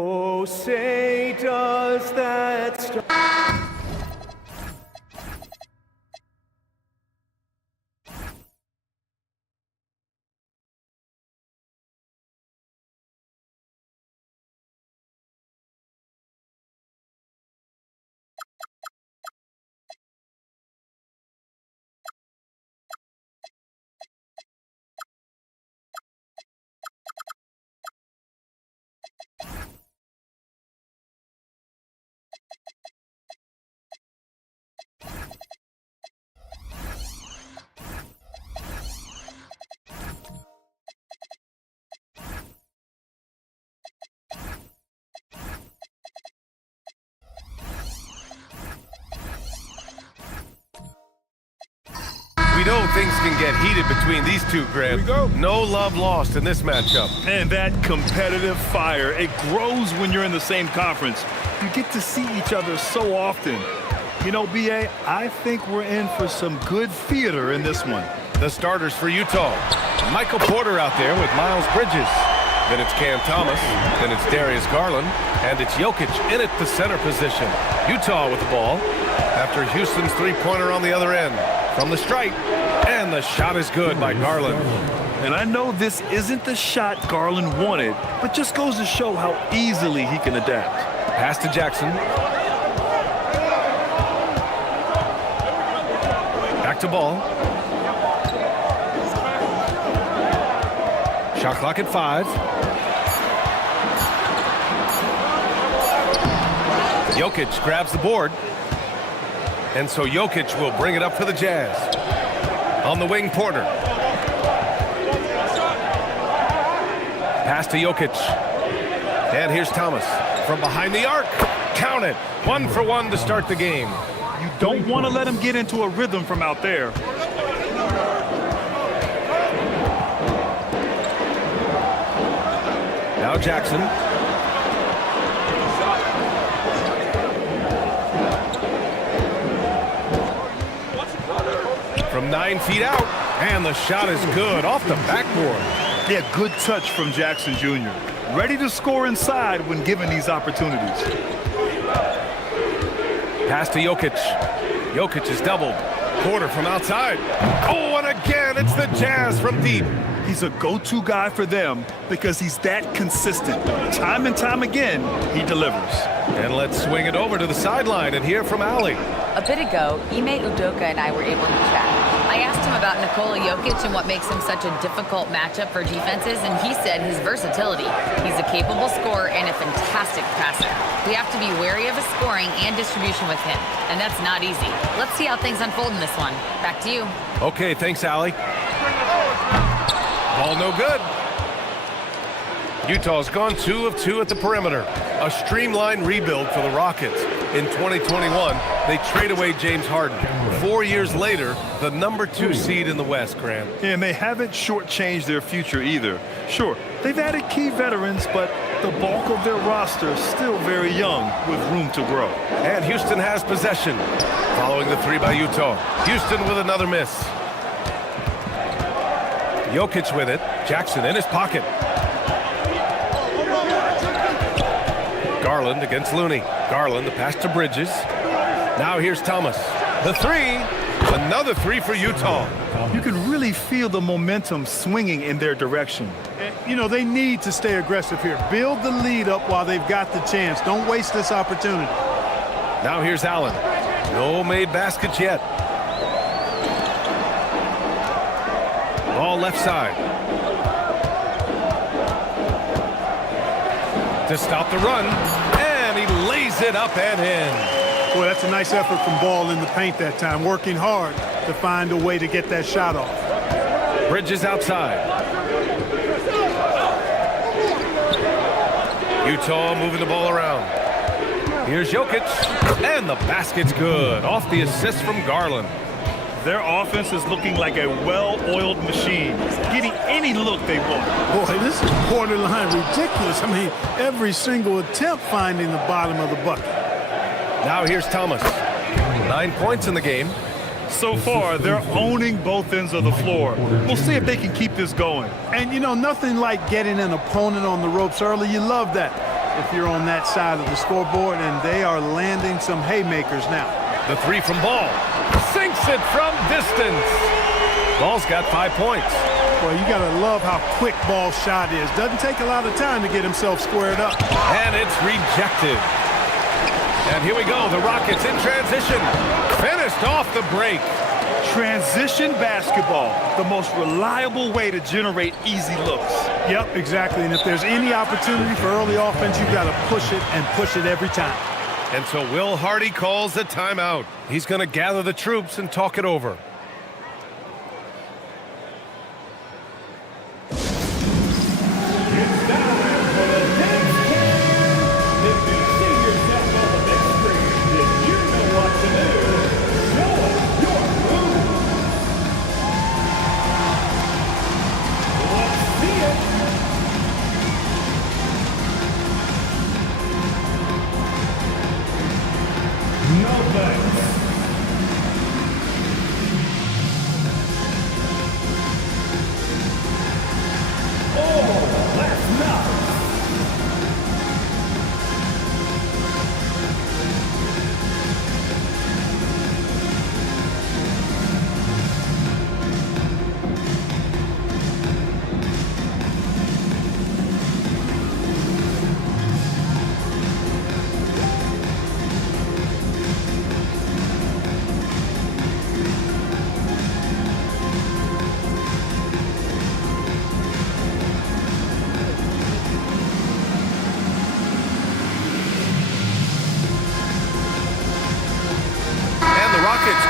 Oh, say does that star We know things can get heated between these two, Graham. No love lost in this matchup. And that competitive fire, it grows when you're in the same conference. You get to see each other so often. You know, B.A., I think we're in for some good theater in this one. The starters for Utah. Michael Porter out there with Miles Bridges. Then it's Cam Thomas. Then it's Darius Garland. And it's Jokic in at the center position. Utah with the ball after Houston's three-pointer on the other end. From the stripe, and the shot is good by Garland. And I know this isn't the shot Garland wanted, but just goes to show how easily he can adapt. Pass to Jackson. Back to Ball. Shot clock at 5. Jokic grabs the board. And so Jokic will bring it up for the Jazz. On the wing, Porter. Pass to Jokic. And here's Thomas from behind the arc. Count it. 1 for 1 to start the game. You don't want to let him get into a rhythm from out there. Now Jackson. From 9 feet out, and the shot is good off the backboard. Yeah, good touch from Jackson Jr. Ready to score inside when given these opportunities. Pass to Jokic. Jokic is doubled. Porter from outside. Oh, and again, it's the Jazz from deep. He's a go-to guy for them because he's that consistent. Time and time again, he delivers. And let's swing it over to the sideline and hear from Allie. A bit ago, Ime Udoka and I were able to chat. I asked him about Nikola Jokic and what makes him such a difficult matchup for defenses, and he said his versatility. He's a capable scorer and a fantastic passer. We have to be wary of his scoring and distribution with him, and that's not easy. Let's see how things unfold in this one. Back to you. Okay, thanks, Allie. Ball no good. Utah's gone 2 of 2 at the perimeter. A streamlined rebuild for the Rockets. In 2021, they trade away James Harden. 4 years later, the #2 seed in the West, Grant. And they haven't shortchanged their future either. Sure, they've added key veterans, but the bulk of their roster is still very young with room to grow. And Houston has possession. Following the 3 by Utah. Houston with another miss. Jokic with it. Jackson in his pocket. Garland against Looney. Garland, the pass to Bridges. Now here's Thomas. The 3. Another 3 for Utah. You can really feel the momentum swinging in their direction. You know, they need to stay aggressive here. Build the lead up while they've got the chance. Don't waste this opportunity. Now here's Allen. No made baskets yet. Ball left side. To stop the run, and he lays it up and in. Boy, that's a nice effort from Ball in the paint that time, working hard to find a way to get that shot off. Bridges outside. Utah moving the ball around. Here's Jokic, and the basket's good. Off the assist from Garland. Their offense is looking like a well-oiled machine, getting any look they want. Boy, this is borderline ridiculous. I mean, every single attempt finding the bottom of the bucket. Now here's Thomas. 9 points in the game. So far, they're owning both ends of the floor. We'll see if they can keep this going. And, you know, nothing like getting an opponent on the ropes early. You love that if you're on that side of the scoreboard, and they are landing some haymakers now. The 3 from Ball. Sinks it from distance. Ball's got 5 points. Well, you got to love how quick Ball's shot is. Doesn't take a lot of time to get himself squared up. And it's rejected. And here we go. The Rockets in transition. Finished off the break. Transition basketball, the most reliable way to generate easy looks. Yep, exactly. And if there's any opportunity for early offense, you've got to push it and push it every time. And so Will Hardy calls a timeout. He's going to gather the troops and talk it over.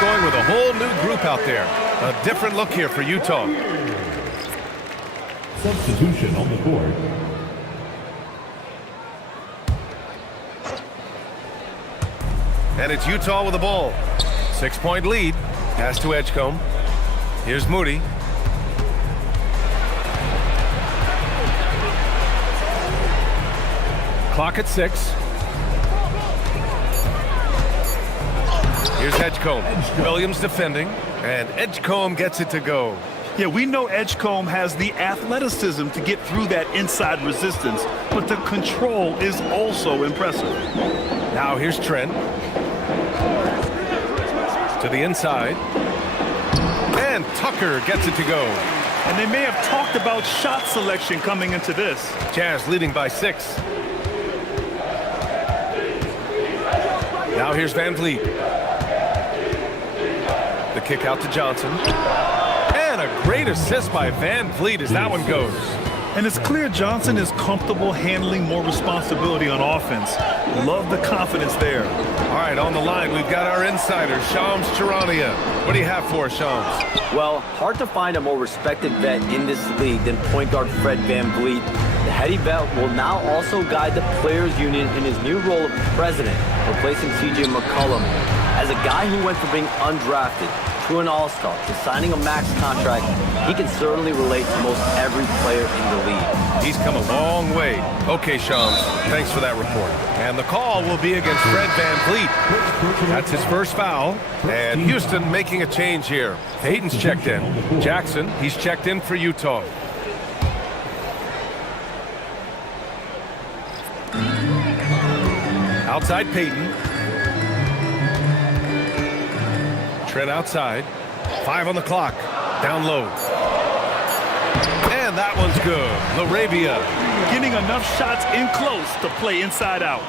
Going with a whole new group out there. A different look here for Utah. Substitution on the board. And it's Utah with the ball. 6-point lead. Pass to Edgecombe. Here's Moody. Clock at 6. Here's Edgecombe. Williams defending, and Edgecombe gets it to go. Yeah, we know Edgecombe has the athleticism to get through that inside resistance, but the control is also impressive. Now here's Trent. To the inside. And Tucker gets it to go. And they may have talked about shot selection coming into this. Jazz leading by 6. Now here's Van Vliet. The kick out to Johnson. And a great assist by Van Vliet as that one goes. And it's clear Johnson is comfortable handling more responsibility on offense. Love the confidence there. All right, on the line, we've got our insider, Shams Charania. What do you have for us, Shams? Well, hard to find a more respected vet in this league than point guard Fred Van Vliet. The heady vet will now also guide the Players Union in his new role of president, replacing C.J. McCollum. As a guy who went from being undrafted to an all-star to signing a max contract, he can certainly relate to most every player in the league. He's come a long way. Okay, Shams, thanks for that report. And the call will be against Fred Van Vliet. That's his first foul. And Houston making a change here. Hayden's checked in. Jackson, he's checked in for Utah. Outside Payton. Trent outside. 5 on the clock. Down low. And that one's good. LaRavia. Getting enough shots in close to play inside out.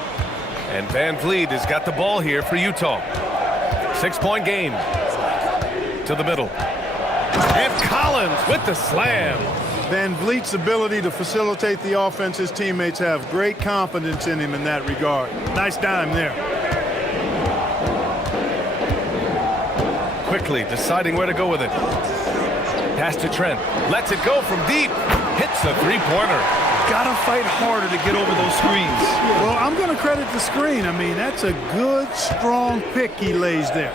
And Van Vliet has got the ball here for Utah. 6-point game. To the middle. And Collins with the slam. Van Vliet's ability to facilitate the offense, his teammates have great confidence in him in that regard. Nice dime there. Quickly deciding where to go with it. Pass to Trent. Lets it go from deep. Hits a three-pointer. Gotta fight harder to get over those screens. Well, I'm going to credit the screen. I mean, that's a good, strong pick he lays there.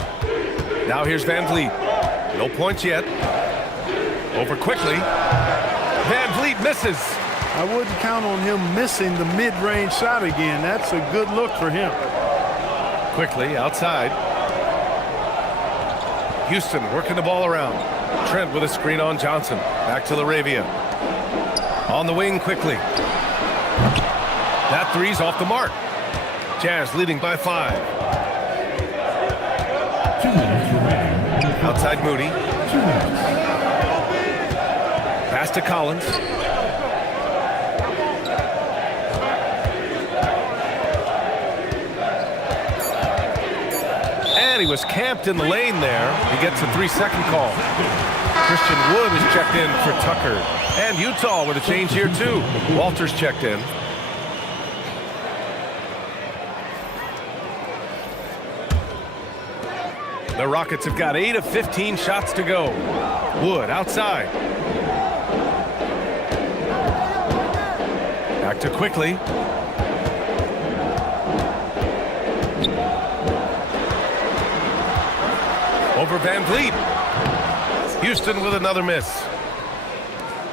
Now here's Van Vliet. No points yet. Over quickly. Van Vliet misses. I wouldn't count on him missing the mid-range shot again. That's a good look for him. Quickly outside. Houston working the ball around. Trent with a screen on Johnson. Back to LaRavia. On the wing quickly. That three's off the mark. Jazz leading by 5. Outside Moody. Pass to Collins. And he was camped in the lane there. He gets a 3-second call. Christian Wood is checked in for Tucker. And Utah with a change here too. Walters checked in. The Rockets have got 8 of 15 shots to go. Wood outside. Back to Quickly. Over Van Vliet. Houston with another miss.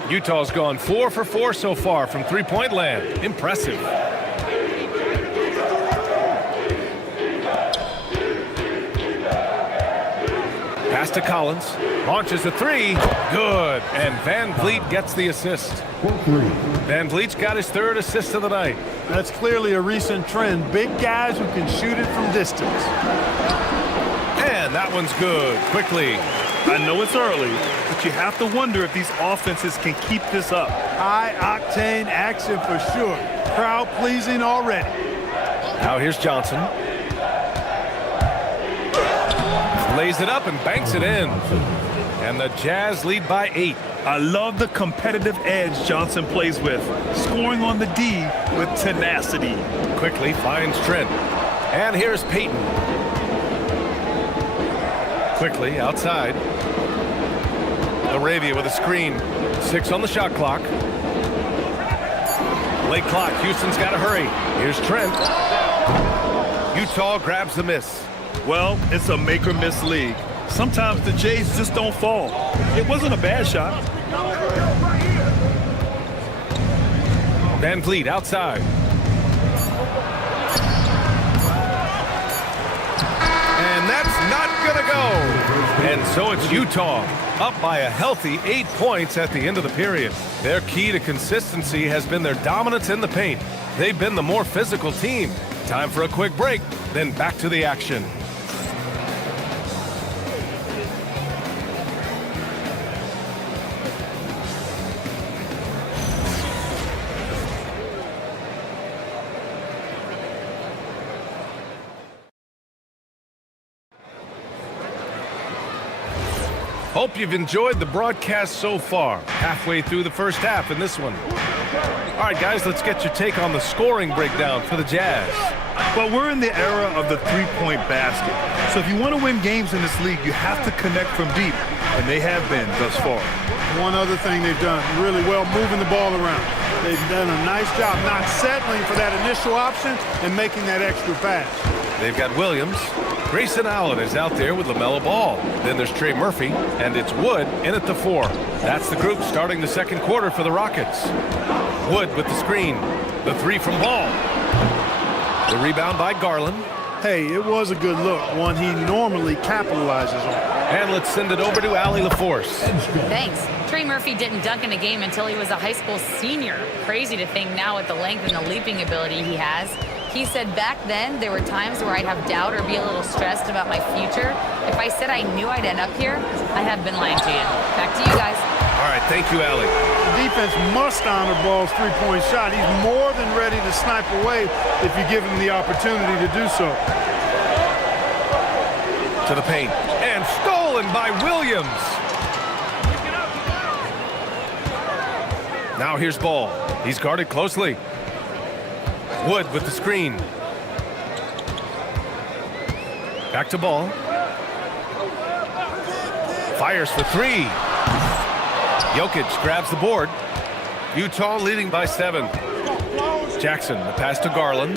Utah's gone 4 for 4 so far from three-point land. Impressive. Pass to Collins. Launches a 3. Good. And Van Vliet gets the assist. Van Vliet's got his 3rd assist of the night. That's clearly a recent trend. Big guys who can shoot it from distance. And that one's good. Quickly. I know it's early, but you have to wonder if these offenses can keep this up. High-octane action for sure. Crowd-pleasing already. Now here's Johnson. Lays it up and banks it in. And the Jazz lead by 8. I love the competitive edge Johnson plays with. Scoring on the D with tenacity. Quickly finds Trent. And here's Payton. Quickly outside. LaRavia with a screen. 6 on the shot clock. Late clock. Houston's got to hurry. Here's Trent. Utah grabs the miss. Well, it's a make-or-miss league. Sometimes the Jays just don't fall. It wasn't a bad shot. Van Vliet outside. And that's not going to go. And so it's Utah up by a healthy 8 points at the end of the period. Their key to consistency has been their dominance in the paint. They've been the more physical team. Time for a quick break, then back to the action. Hope you've enjoyed the broadcast so far. Halfway through the first half in this one. All right, guys, let's get your take on the scoring breakdown for the Jazz. Well, we're in the era of the three-point basket. So if you want to win games in this league, you have to connect from deep, and they have been thus far. One other thing they've done really well, moving the ball around. They've done a nice job not settling for that initial option and making that extra pass. They've got Williams. Grayson Allen is out there with LaMelo Ball. Then there's Trey Murphy, and it's Wood in at the 4. That's the group starting the second quarter for the Rockets. Wood with the screen. The 3 from Ball. The rebound by Garland. Hey, it was a good look, one he normally capitalizes on. And let's send it over to Allie LaForce. Thanks. Trey Murphy didn't dunk in a game until he was a high school senior. Crazy to think now with the length and the leaping ability he has. He said back then there were times where I'd have doubt or be a little stressed about my future. If I said I knew I'd end up here, I'd have been lying to you. Back to you guys. All right, thank you, Allie. The defense must honor Ball's three-point shot. He's more than ready to snipe away if you give him the opportunity to do so. To the paint. And stolen by Williams. Now here's Ball. He's guarded closely. Wood with the screen. Back to Ball. Fires for 3. Jokic grabs the board. Utah leading by 7. Jackson, the pass to Garland.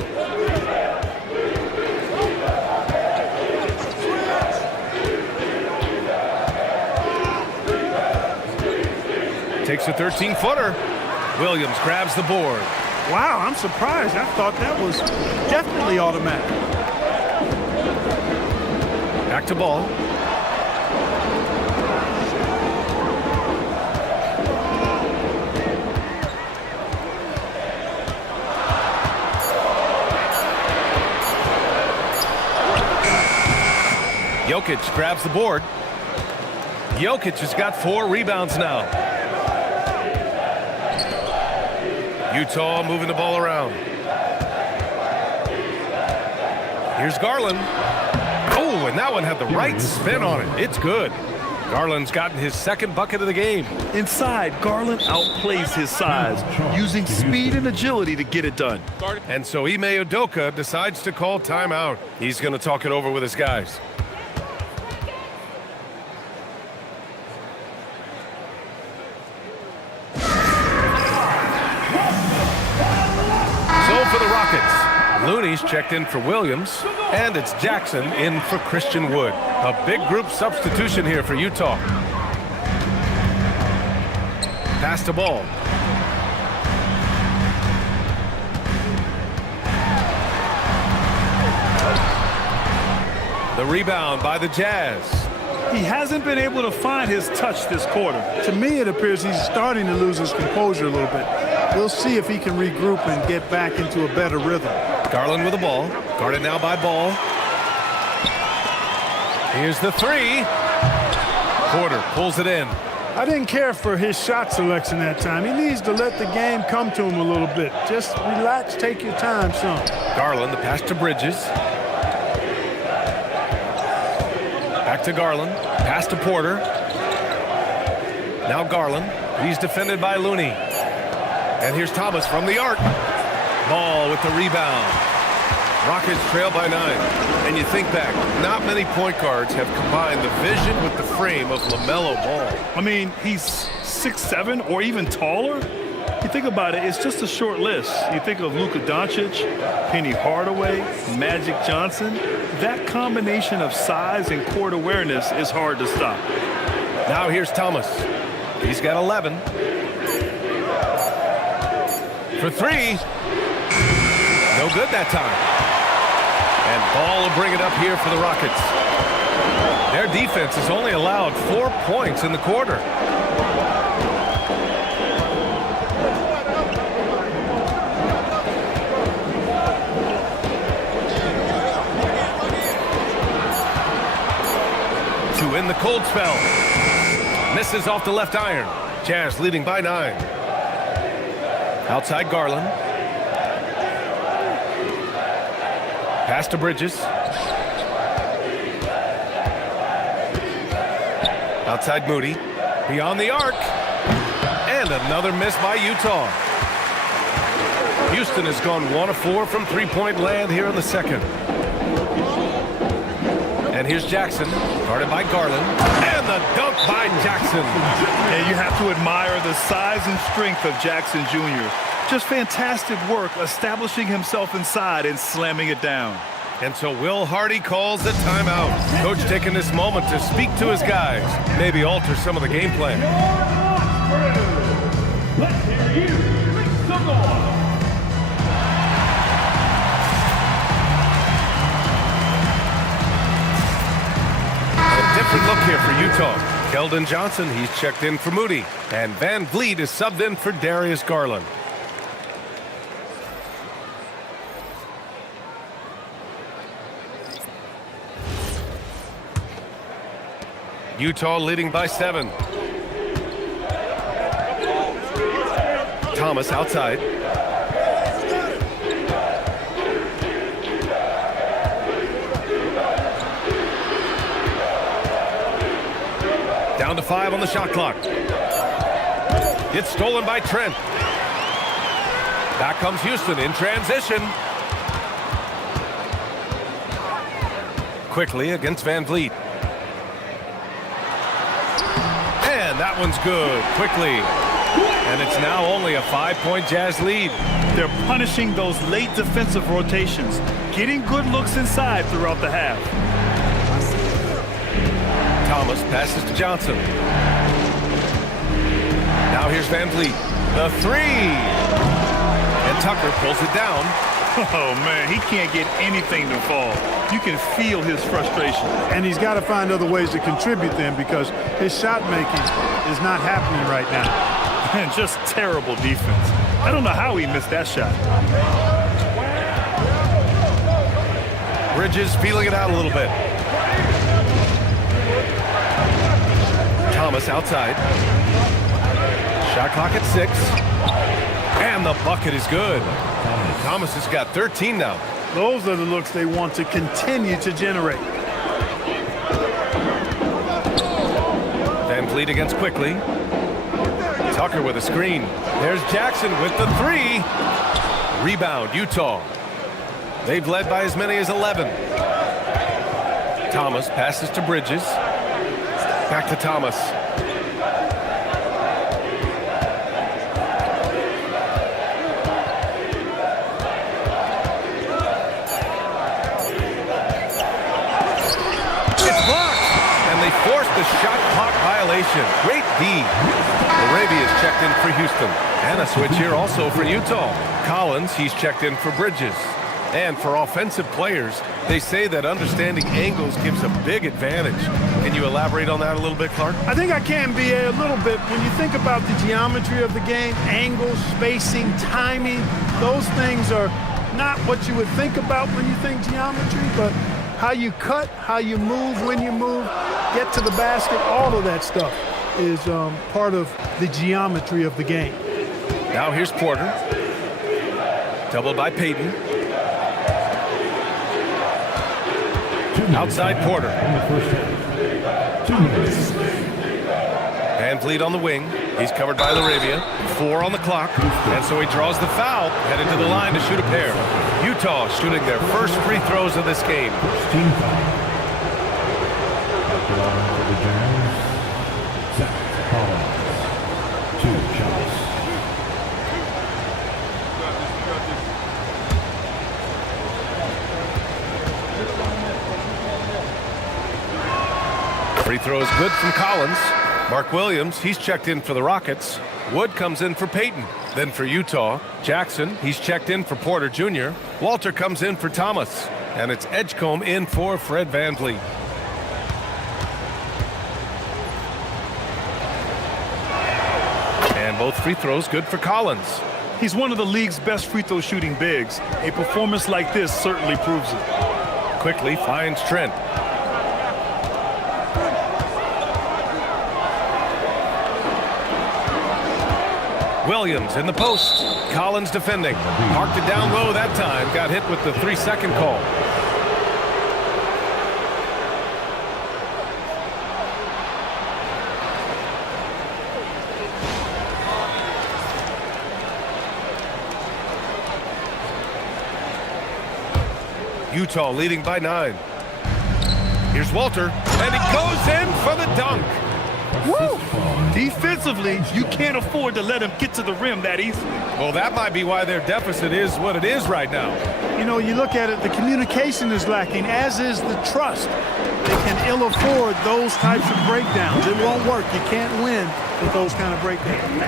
Takes a 13-footer. Williams grabs the board. Wow, I'm surprised. I thought that was definitely automatic. Back to Ball. Jokic grabs the board. Jokic has got 4 rebounds now. Utah moving the ball around. Here's Garland. Oh, and that one had the right spin on it. It's good. Garland's gotten his second bucket of the game. Inside, Garland outplays his size, using speed and agility to get it done. And so Ime Udoka decides to call timeout. He's going to talk it over with his guys. For the Rockets, Looney's checked in for Williams, and it's Jackson in for Christian Wood. A big group substitution here for Utah. Pass to Ball. The rebound by the Jazz. He hasn't been able to find his touch this quarter. To me, it appears he's starting to lose his composure a little bit. We'll see if he can regroup and get back into a better rhythm. Garland with the ball. Guarded now by Ball. Here's the 3. Porter pulls it in. I didn't care for his shot selection that time. He needs to let the game come to him a little bit. Just relax, take your time, son. Garland, the pass to Bridges. Back to Garland. Pass to Porter. Now Garland. He's defended by Looney. And here's Thomas from the arc. Ball with the rebound. Rockets trail by 9. And you think back, not many point guards have combined the vision with the frame of LaMelo Ball. I mean, he's 6'7" or even taller. You think about it, it's just a short list. You think of Luka Doncic, Penny Hardaway, Magic Johnson. That combination of size and court awareness is hard to stop. Now here's Thomas. He's got 11. For 3. No good that time. And Ball will bring it up here for the Rockets. Their defense has only allowed 4 points in the quarter. To end the cold spell. Misses off the left iron. Jazz leading by 9. Outside Garland. Pass to Bridges. Outside Moody. Beyond the arc. And another miss by Utah. Houston has gone 1 of 4 from three-point land here in the second. And here's Jackson, guarded by Garland. And the dunk by Jackson. And you have to admire the size and strength of Jackson Jr. Just fantastic work establishing himself inside and slamming it down. And so Will Hardy calls the timeout. Coach taking this moment to speak to his guys, maybe alter some of the game plan. Let's hear you, some more. Different look here for Utah. Keldon Johnson, he's checked in for Moody. And Van Vliet is subbed in for Darius Garland. Utah leading by 7. Thomas outside. Down to 5 on the shot clock. It's stolen by Trent. Back comes Houston in transition. Quickly against Van Vliet. And that one's good. Quickly. And it's now only a 5-point Jazz lead. They're punishing those late defensive rotations, getting good looks inside throughout the half. Thomas passes to Johnson. Now here's Van Vliet. The 3. And Tucker pulls it down. Oh, man, he can't get anything to fall. You can feel his frustration. And he's got to find other ways to contribute then, because his shot making is not happening right now. And just terrible defense. I don't know how he missed that shot. Bridges feeling it out a little bit. Thomas outside. Shot clock at 6. And the bucket is good. Thomas has got 13 now. Those are the looks they want to continue to generate. Van Vliet against Quickly. Tucker with a screen. There's Jackson with the 3. Rebound, Utah. They've led by as many as 11. Thomas passes to Bridges. Back to Thomas. Forced the shot clock violation. Great D. Arabia's checked in for Houston. And a switch here also for Utah. Collins, he's checked in for Bridges. And for offensive players, they say that understanding angles gives a big advantage. Can you elaborate on that a little bit, Clark? I think I can, B.A., a little bit. When you think about the geometry of the game, angles, spacing, timing, those things are not what you would think about when you think geometry, but how you cut, how you move, when you move, get to the basket, all of that stuff is part of the geometry of the game. Now here's Porter. Doubled by Payton. Outside Porter. Van Vliet on the wing. He's covered by LaRavia. 4 on the clock. And so he draws the foul, headed to the line to shoot a pair. Utah shooting their first free throws of this game. Free throw is good from Collins. Mark Williams, he's checked in for the Rockets. Wood comes in for Payton. Then for Utah, Jackson, he's checked in for Porter Jr. Walter comes in for Thomas. And it's Edgecombe in for Fred Van Vliet. And both free throws good for Collins. He's one of the league's best free throw shooting bigs. A performance like this certainly proves it. Quickly finds Trent. Williams in the post. Collins defending. Parked it down low that time. Got hit with the 3-second call. Utah leading by 9. Here's Walter, and he goes in for the dunk. Woo! Defensively, you can't afford to let him get to the rim that easily. Well, that might be why their deficit is what it is right now. You know, you look at it, the communication is lacking, as is the trust. They can ill afford those types of breakdowns. It won't work. You can't win with those kind of breakdowns.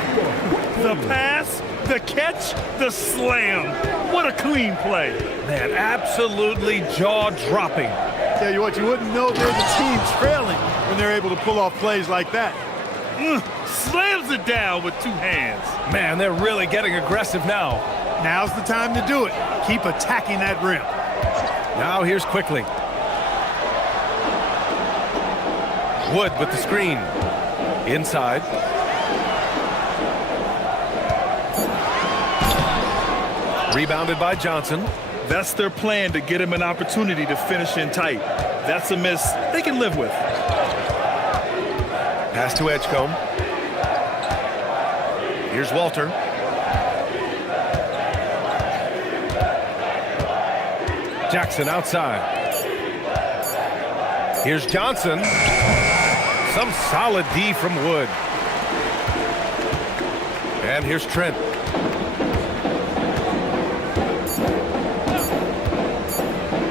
The pass, the catch, the slam. What a clean play. Man, absolutely jaw-dropping. Tell you what, you wouldn't know they're the team trailing when they're able to pull off plays like that. Slams it down with 2 hands. Man, they're really getting aggressive now. Now's the time to do it. Keep attacking that rim. Now here's Quickly. Wood with the screen. Inside. Rebounded by Johnson. That's their plan, to get him an opportunity to finish in tight. That's a miss they can live with. Pass to Edgecombe. Here's Walter. Jackson outside. Here's Johnson. Some solid D from Wood. And here's Trent.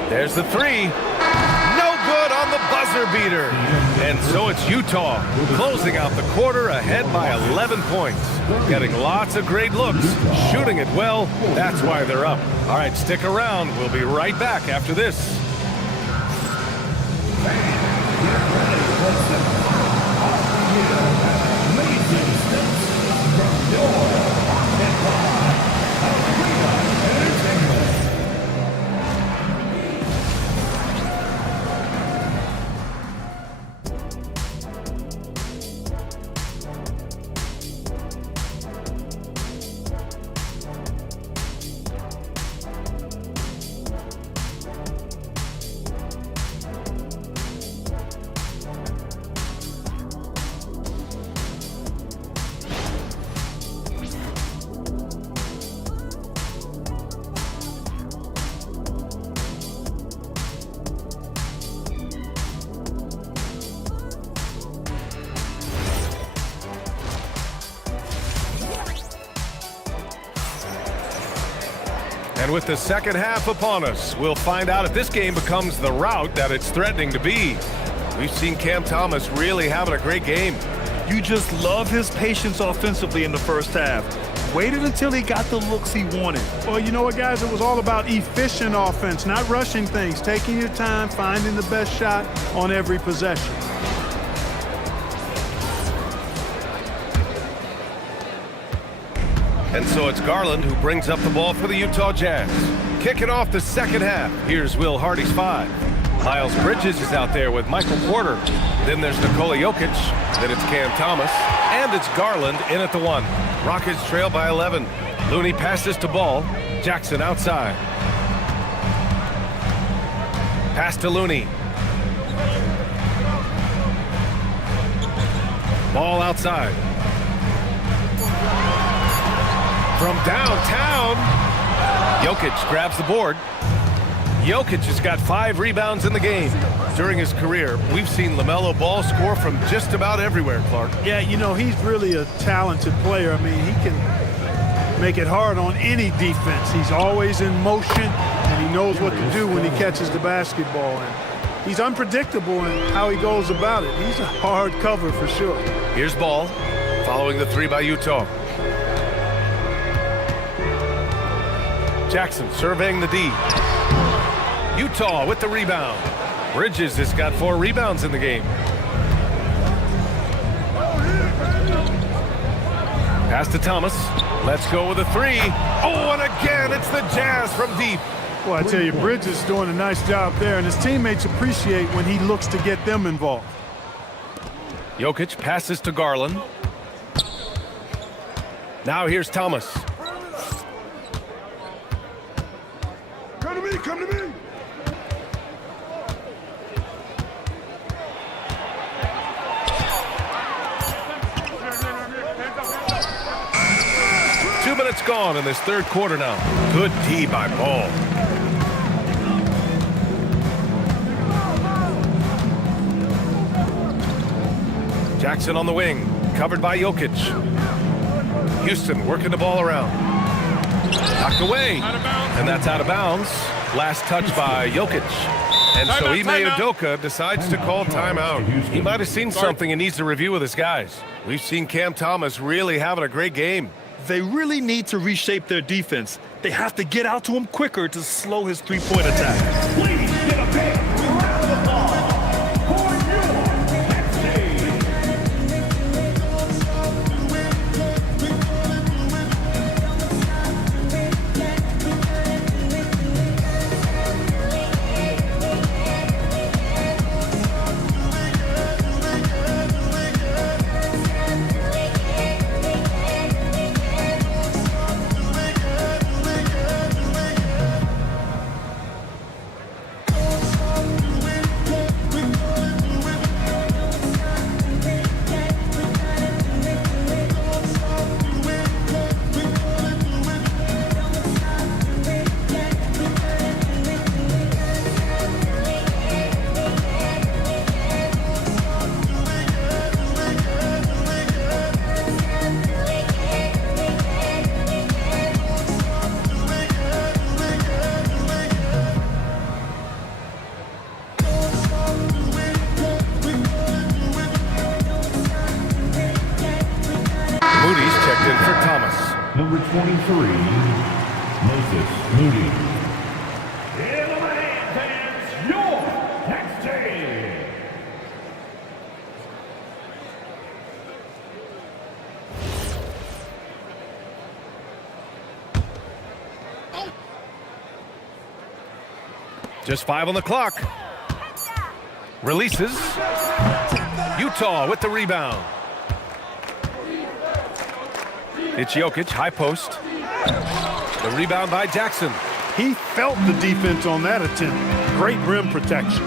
There's the 3. No good on the buzzer beater. And so it's Utah closing out the quarter ahead by 11 points. Getting lots of great looks, shooting it well. That's why they're up. All right, stick around. We'll be right back after this. And with the second half upon us, we'll find out if this game becomes the rout that it's threatening to be. We've seen Cam Thomas really having a great game. You just love his patience offensively in the first half. Waited until he got the looks he wanted. Well, you know what, guys? It was all about efficient offense, not rushing things, taking your time, finding the best shot on every possession. And so it's Garland who brings up the ball for the Utah Jazz. Kicking off the second half, here's Will Hardy's 5. Miles Bridges is out there with Michael Porter. Then there's Nikola Jokic. Then it's Cam Thomas. And it's Garland in at the 1. Rockets trail by 11. Looney passes to Ball. Jackson outside. Pass to Looney. Ball outside. From downtown, Jokic grabs the board. Jokic has got 5 rebounds in the game. During his career, we've seen LaMelo Ball score from just about everywhere, Clark. Yeah, you know, he's really a talented player. I mean, he can make it hard on any defense. He's always in motion, and he knows what to do when he catches the basketball. And he's unpredictable in how he goes about it. He's a hard cover for sure. Here's Ball, following the 3 by Utah. Jackson surveying the D. Utah with the rebound. Bridges has got 4 rebounds in the game. Pass to Thomas. Let's go with a 3. Oh, and again, it's the Jazz from deep. Well, I tell you, Bridges is doing a nice job there, and his teammates appreciate when he looks to get them involved. Jokic passes to Garland. Now here's Thomas. Come to me. 2 minutes gone in this third quarter now. Good D by Ball. Jackson on the wing, covered by Jokic. Houston working the ball around. Knocked away. And that's out of bounds. Last touch by Jokic. And so Ime Udoka decides to call timeout. He might have seen something and needs to review with his guys. We've seen Cam Thomas really having a great game. They really need to reshape their defense. They have to get out to him quicker to slow his three-point attack. Please get a big round of applause for your next team. Moody's checked in for Thomas. Number 23, Moses Moody. In the hands, your next team. Just 5 on the clock. Releases. Utah with the rebound. It's Jokic, high post. The rebound by Jackson. He felt the defense on that attempt. Great rim protection.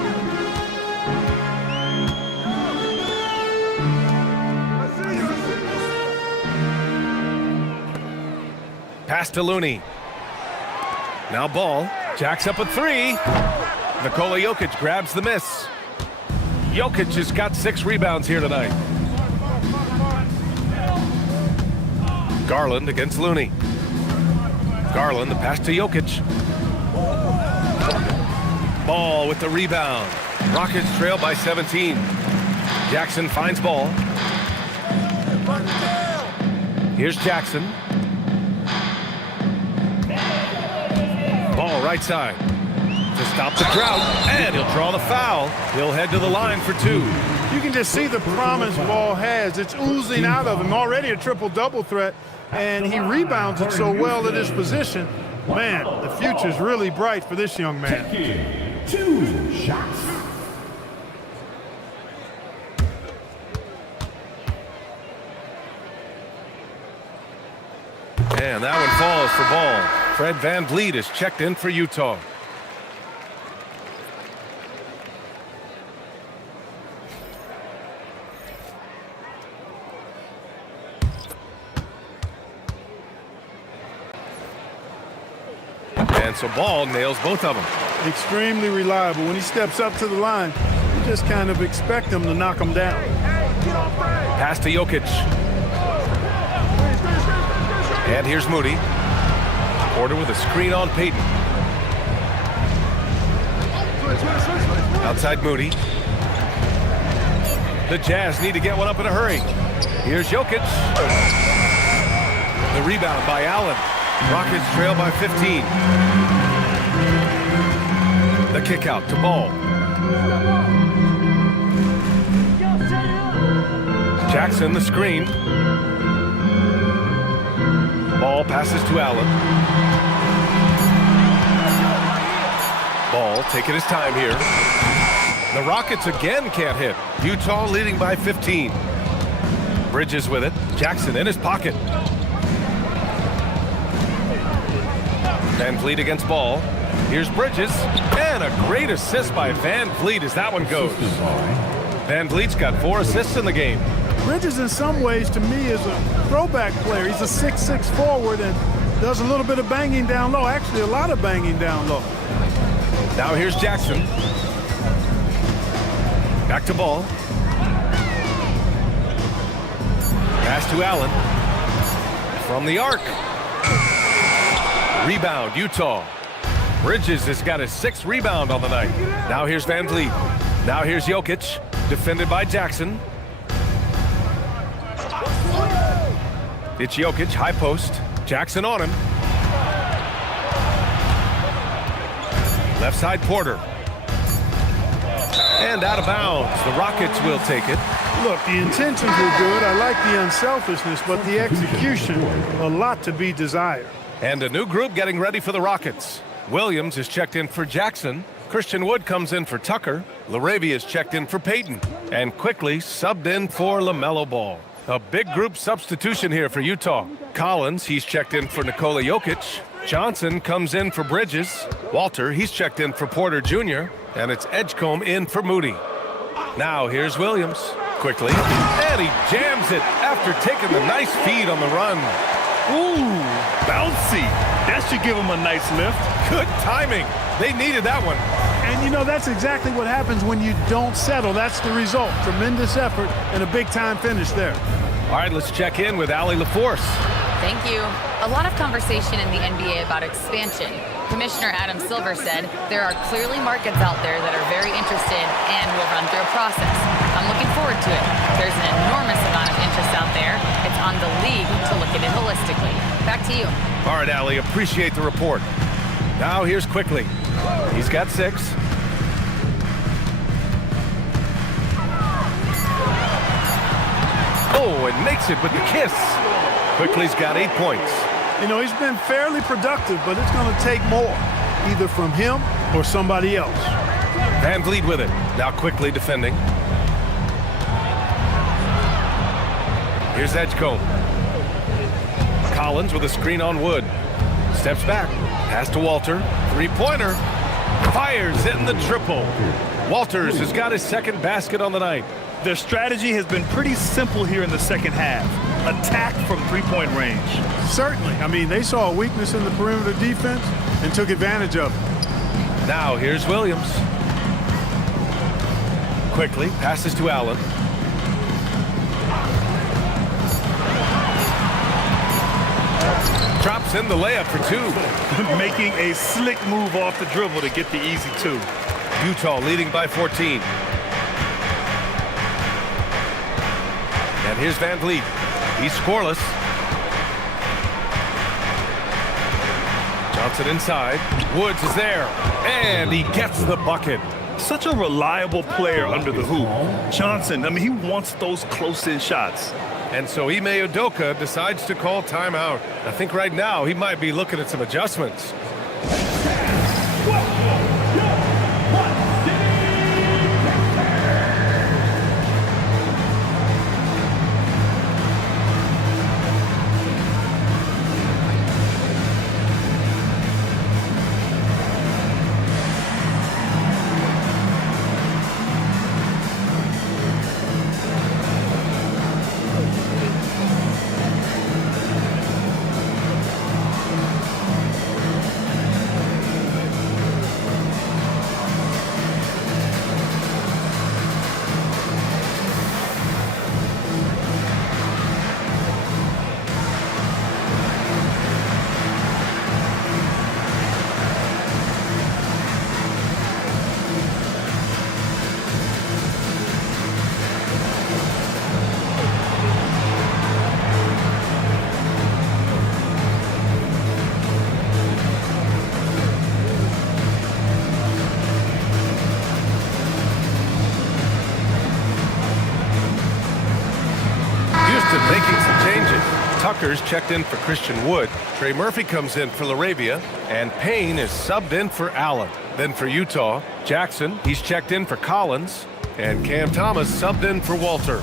Pass to Looney. Now Ball. Jacks up a 3. Nikola Jokic grabs the miss. Jokic has got 6 rebounds here tonight. Garland against Looney. Garland, the pass to Jokic. Ball with the rebound. Rockets trail by 17. Jackson finds Ball. Here's Jackson. Ball right side to stop the drought, and he'll draw the foul. He'll head to the line for 2. You can just see the promise Ball has. It's oozing out of him. Already a triple-double threat, and he rebounds it so well at his position. Man, the future's really bright for this young man. 2 shots. And that one falls for Ball. Fred VanVleet is checked in for Utah. And so Ball nails both of them. Extremely reliable. When he steps up to the line, you just kind of expect him to knock him down. Pass to Jokic. And here's Moody. Porter with a screen on Payton. Outside Moody. The Jazz need to get one up in a hurry. Here's Jokic. The rebound by Allen. Rockets trail by 15. The kick out to Ball. Jackson the screen. Ball passes to Allen. Ball taking his time here. The Rockets again can't hit. Utah leading by 15. Bridges with it. Jackson in his pocket. VanVleet against Ball. Here's Bridges. And a great assist by VanVleet as that one goes. VanVleet's got 4 assists in the game. Bridges, in some ways, to me, is a throwback player. He's a 6'6" forward and does a little bit of banging down low. Actually, a lot of banging down low. Now here's Jackson. Back to Ball. Pass to Allen. From the arc. Rebound, Utah. Bridges has got his 6th rebound on the night. Now here's Van Vliet. Now here's Jokic, defended by Jackson. It's Jokic, high post. Jackson on him. Left side, Porter. And out of bounds. The Rockets will take it. Look, the intentions were good. I like the unselfishness, but the execution, a lot to be desired. And a new group getting ready for the Rockets. Williams is checked in for Jackson. Christian Wood comes in for Tucker. LaRavia is checked in for Payton. And quickly subbed in for LaMelo Ball. A big group substitution here for Utah. Collins, he's checked in for Nikola Jokic. Johnson comes in for Bridges. Walter, he's checked in for Porter Jr. And it's Edgecombe in for Moody. Now here's Williams. Quickly. And he jams it after taking the nice feed on the run. Ooh, bouncy. That should give him a nice lift. Good timing. They needed that one. And, you know, that's exactly what happens when you don't settle. That's the result. Tremendous effort and a big-time finish there. All right, let's check in with Allie LaForce. Thank you. A lot of conversation in the NBA about expansion. Commissioner Adam Silver said there are clearly markets out there that are very interested and will run through a process. I'm looking forward to it. There's an enormous amount of interest out there. It's on the league to look at it holistically. Back to you. All right, Allie, appreciate the report. Now here's Quickly. He's got 6. Oh, and makes it with the kiss. Quickly's got 8 points. You know, he's been fairly productive, but it's going to take more, either from him or somebody else. Van Vliet with it. Now Quickly defending. Here's Edgecombe. Collins with a screen on Wood. Steps back. Pass to Walter. 3-pointer. Fires in the triple. Walters has got his 2nd basket on the night. Their strategy has been pretty simple here in the second half. Attack from 3-point range. Certainly. I mean, they saw a weakness in the perimeter defense and took advantage of it. Now here's Williams. Quickly passes to Allen. Drops in the layup for 2. Making a slick move off the dribble to get the easy 2. Utah leading by 14. And here's Van Vliet. He's scoreless. Johnson inside. Woods is there. And he gets the bucket. Such a reliable player under the hoop. Johnson, I mean, he wants those close-in shots. And so Ime Udoka decides to call timeout. I think right now he might be looking at some adjustments. Making some changes. Tucker's checked in for Christian Wood. Trey Murphy comes in for LaRavia. And Payne is subbed in for Allen. Then for Utah, Jackson, he's checked in for Collins. And Cam Thomas subbed in for Walter.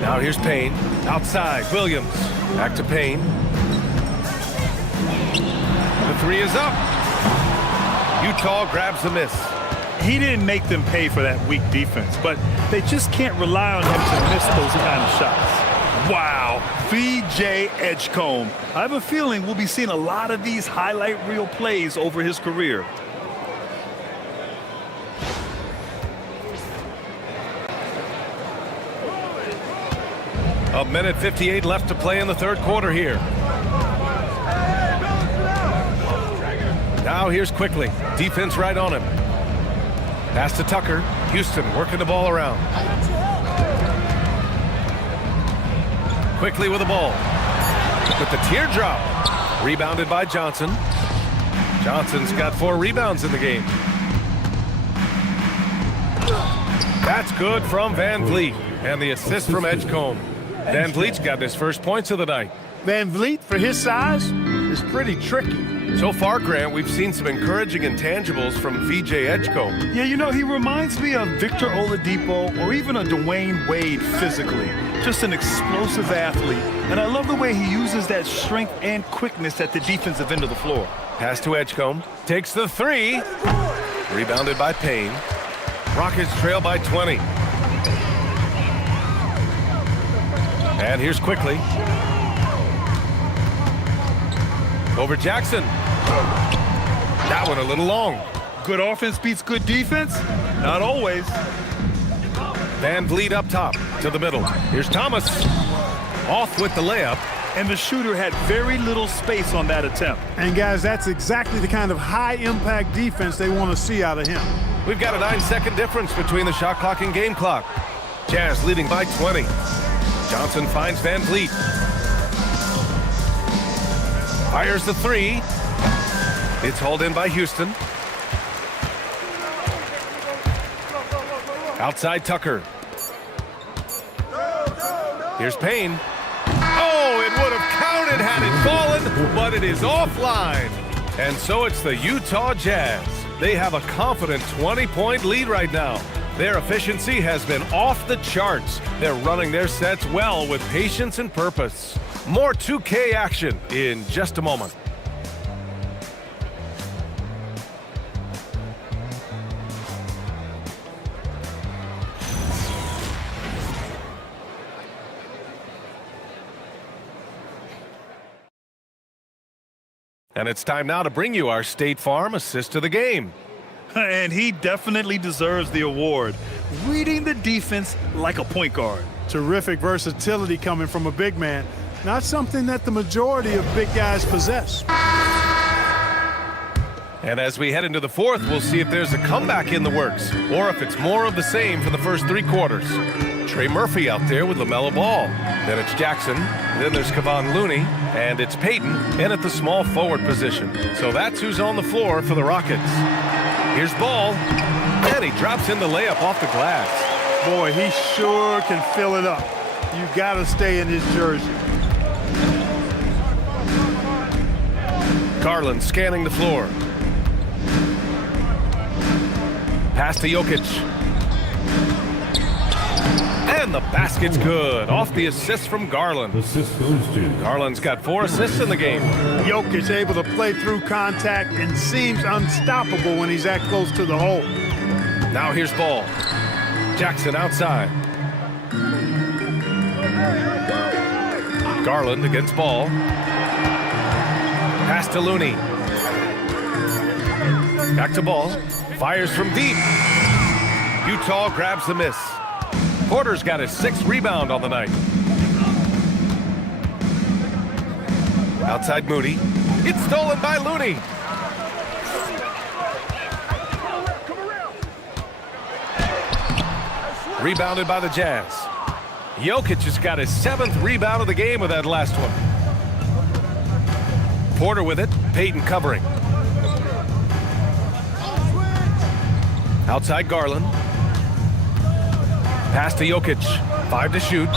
Now here's Payne. Outside, Williams. Back to Payne. The 3 is up. Utah grabs the miss. He didn't make them pay for that weak defense, but they just can't rely on him to miss those kind of shots. Wow, VJ Edgecombe. I have a feeling we'll be seeing a lot of these highlight reel plays over his career. A minute 58 left to play in the third quarter here. Now here's Quickly. Defense right on him. Pass to Tucker. Houston working the ball around. Quickly with the ball. With the teardrop. Rebounded by Johnson. Johnson's got 4 rebounds in the game. That's good from Van Vliet. And the assist from Edgecombe. Van Vliet's got his first points of the night. Van Vliet, for his size, is pretty tricky. So far, Grant, we've seen some encouraging intangibles from VJ Edgecombe. Yeah, you know, he reminds me of Victor Oladipo or even a Dwayne Wade physically. Just an explosive athlete. And I love the way he uses that strength and quickness at the defensive end of the floor. Pass to Edgecombe. Takes the 3. Rebounded by Payne. Rockets trail by 20. And here's Quickly. Over Jackson. That one a little long. Good offense beats good defense? Not always. Van Vliet up top to the middle. Here's Thomas. Off with the layup. And the shooter had very little space on that attempt. And guys, that's exactly the kind of high-impact defense they want to see out of him. We've got a 9-second difference between the shot clock and game clock. Jazz leading by 20. Johnson finds Van Vliet. Fires the 3. It's hauled in by Houston. Outside Tucker. Here's Payne. Oh, it would have counted had it fallen, but it is offline. And so it's the Utah Jazz. They have a confident 20-point lead right now. Their efficiency has been off the charts. They're running their sets well with patience and purpose. More 2K action in just a moment. And it's time now to bring you our State Farm assist of the game. And he definitely deserves the award. Reading the defense like a point guard. Terrific versatility coming from a big man. Not something that the majority of big guys possess. And as we head into the fourth, we'll see if there's a comeback in the works or if it's more of the same for the first 3 quarters. Trey Murphy out there with LaMelo Ball. Then it's Jackson. Then there's Kevon Looney. And it's Payton in at the small forward position. So that's who's on the floor for the Rockets. Here's Ball. And he drops in the layup off the glass. Boy, he sure can fill it up. You got to stay in his jersey. Garland scanning the floor. Pass to Jokic. And the basket's good. Off the assist from Garland. Assist goes to Garland's got 4 assists in the game. Jokic able to play through contact and seems unstoppable when he's that close to the hole. Now here's Ball. Jackson outside. Garland against Ball. Pass to Looney. Back to Ball. Fires from deep. Utah grabs the miss. Porter's got his 6th rebound on the night. Outside Moody. It's stolen by Looney. Rebounded by the Jazz. Jokic has got his 7th rebound of the game with that last one. Porter with it. Payton covering. Outside Garland. Pass to Jokic. 5 to shoot.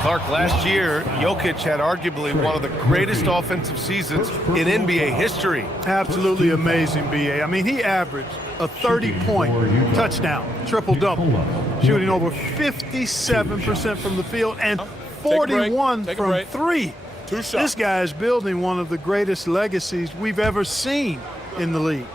Clark, last year, Jokic had arguably one of the greatest offensive seasons in NBA history. Absolutely amazing, B.A. I mean, he averaged a 30-point touchdown, triple-double, shooting over 57% from the field and 41 from 3. This guy is building one of the greatest legacies we've ever seen in the league.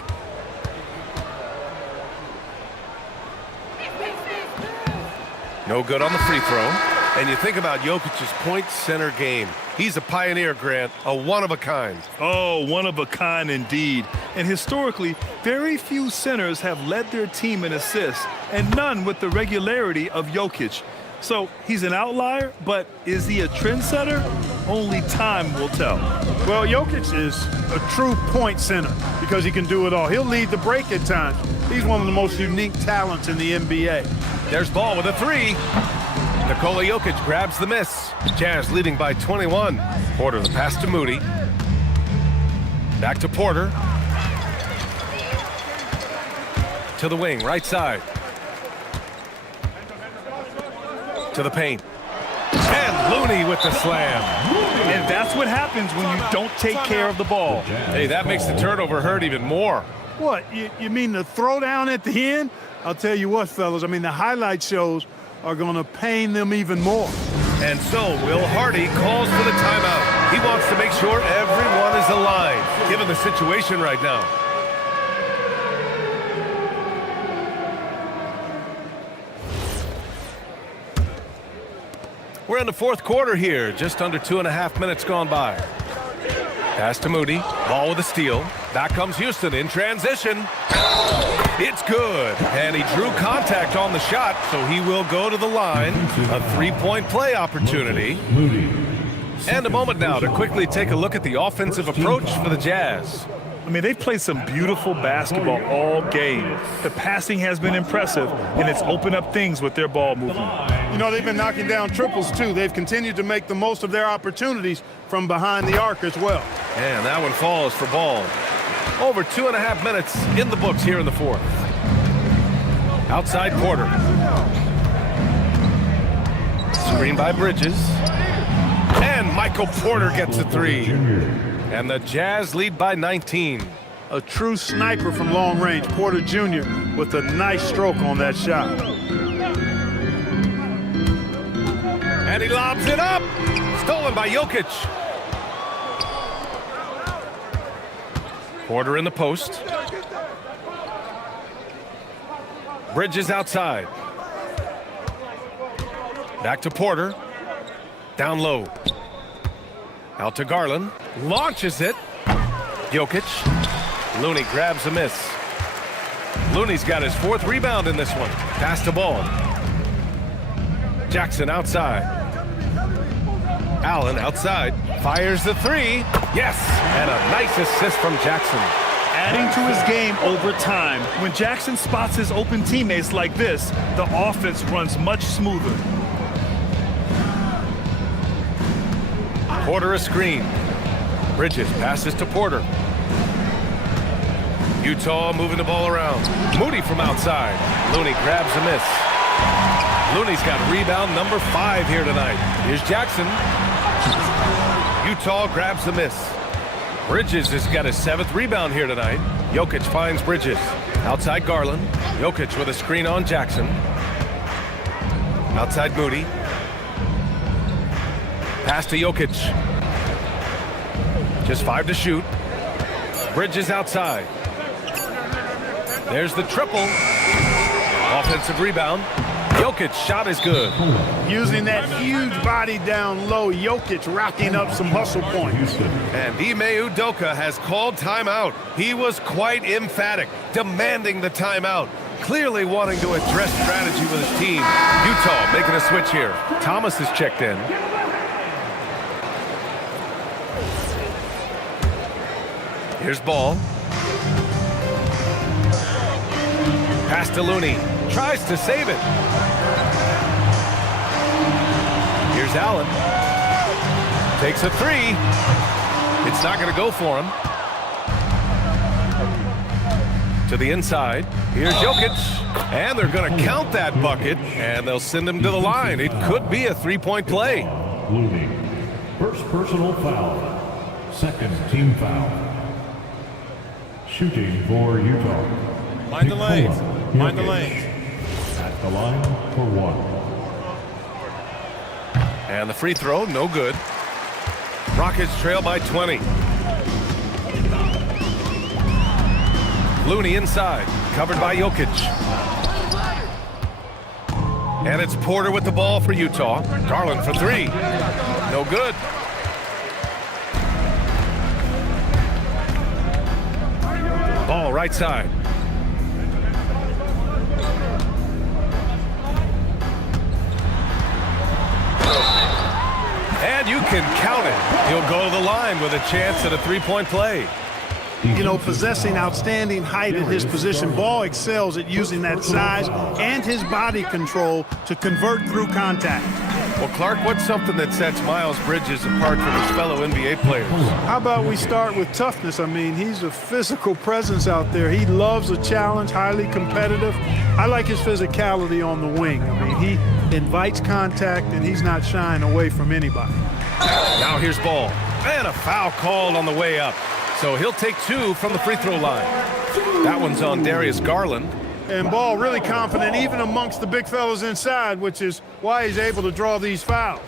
No good on the free throw. And you think about Jokic's point center game. He's a pioneer, Grant, a one-of-a-kind. Oh, one-of-a-kind indeed. And historically, very few centers have led their team in assists, and none with the regularity of Jokic. So he's an outlier, but is he a trendsetter? Only time will tell. Well, Jokic is a true point center because he can do it all. He'll lead the break at times. He's one of the most unique talents in the NBA. There's Ball with a three. Nikola Jokic grabs the miss. Jazz leading by 21. Porter the pass to Moody. Back to Porter. To the wing, right side. To the paint. And Looney with the slam. And that's what happens when you don't take care of the ball. Hey, that makes the turnover hurt even more. What, you mean the throwdown at the end? I'll tell you what, fellas, I mean, the highlight shows are going to pain them even more. And so Will Hardy calls for the timeout. He wants to make sure everyone is aligned, given the situation right now. We're in the fourth quarter here, just under 2.5 minutes gone by. Pass to Moody, Ball with a steal. Back comes Houston in transition. It's good, and he drew contact on the shot, so he will go to the line. A three-point play opportunity. And a moment now to quickly take a look at the offensive approach for the Jazz. I mean, they've played some beautiful basketball all game. The passing has been impressive, and it's opened up things with their ball movement. You know, they've been knocking down triples, too. They've continued to make the most of their opportunities from behind the arc as well. And that one falls for Ball. Over 2.5 minutes in the books here in the fourth. Outside Porter. Screen by Bridges. And Michael Porter gets a three. And the Jazz lead by 19. A true sniper from long range, Porter Jr. with a nice stroke on that shot. And he lobs it up. Stolen by Jokic. Porter in the post. Bridges outside. Back to Porter. Down low. Out to Garland. Launches it. Jokic. Looney grabs a miss. Looney's got his fourth rebound in this one. Pass the ball. Jackson outside. Allen outside. Fires the three. Yes! And a nice assist from Jackson. Adding to his game over time. When Jackson spots his open teammates like this, the offense runs much smoother. Porter a screen. Bridges passes to Porter. Utah moving the ball around. Moody from outside. Looney grabs a miss. Looney's got rebound number 5 here tonight. Here's Jackson. Utah grabs the miss. Bridges has got his 7th rebound here tonight. Jokic finds Bridges. Outside Garland. Jokic with a screen on Jackson. Outside Moody. Pass to Jokic. Just 5 to shoot. Bridges outside. There's the triple. Offensive rebound. Jokic shot is good. Using that huge body down low, Jokic racking up some hustle points. And Ime Udoka has called timeout. He was quite emphatic, demanding the timeout. Clearly wanting to address strategy with his team. Utah making a switch here. Thomas is checked in. Here's Ball. Pass to Looney. Tries to save it. Here's Allen. Takes a three. It's not going to go for him. To the inside. Here's Jokic. And they're going to count that bucket. And they'll send him to the line. It could be a three-point play. Looney. First personal foul. Second team foul. Shooting for Utah. Mind the lanes. Mind the lanes. At the line for 1. And the free throw, no good. Rockets trail by 20. Looney inside, covered by Jokic. And it's Porter with the ball for Utah. Garland for 3. No good. Ball right side. And you can count it. He'll go to the line with a chance at a three-point play. You know, possessing outstanding height at his position, Ball excels at using that size and his body control to convert through contact. Well, Clark, what's something that sets Miles Bridges apart from his fellow NBA players? How about we start with toughness? I mean, he's a physical presence out there. He loves a challenge, highly competitive. I like his physicality on the wing. I mean, he invites contact, and he's not shying away from anybody. Now here's Ball. And a foul called on the way up. So he'll take 2 from the free throw line. That one's on Darius Garland. And Ball really confident even amongst the big fellas inside, which is why he's able to draw these fouls.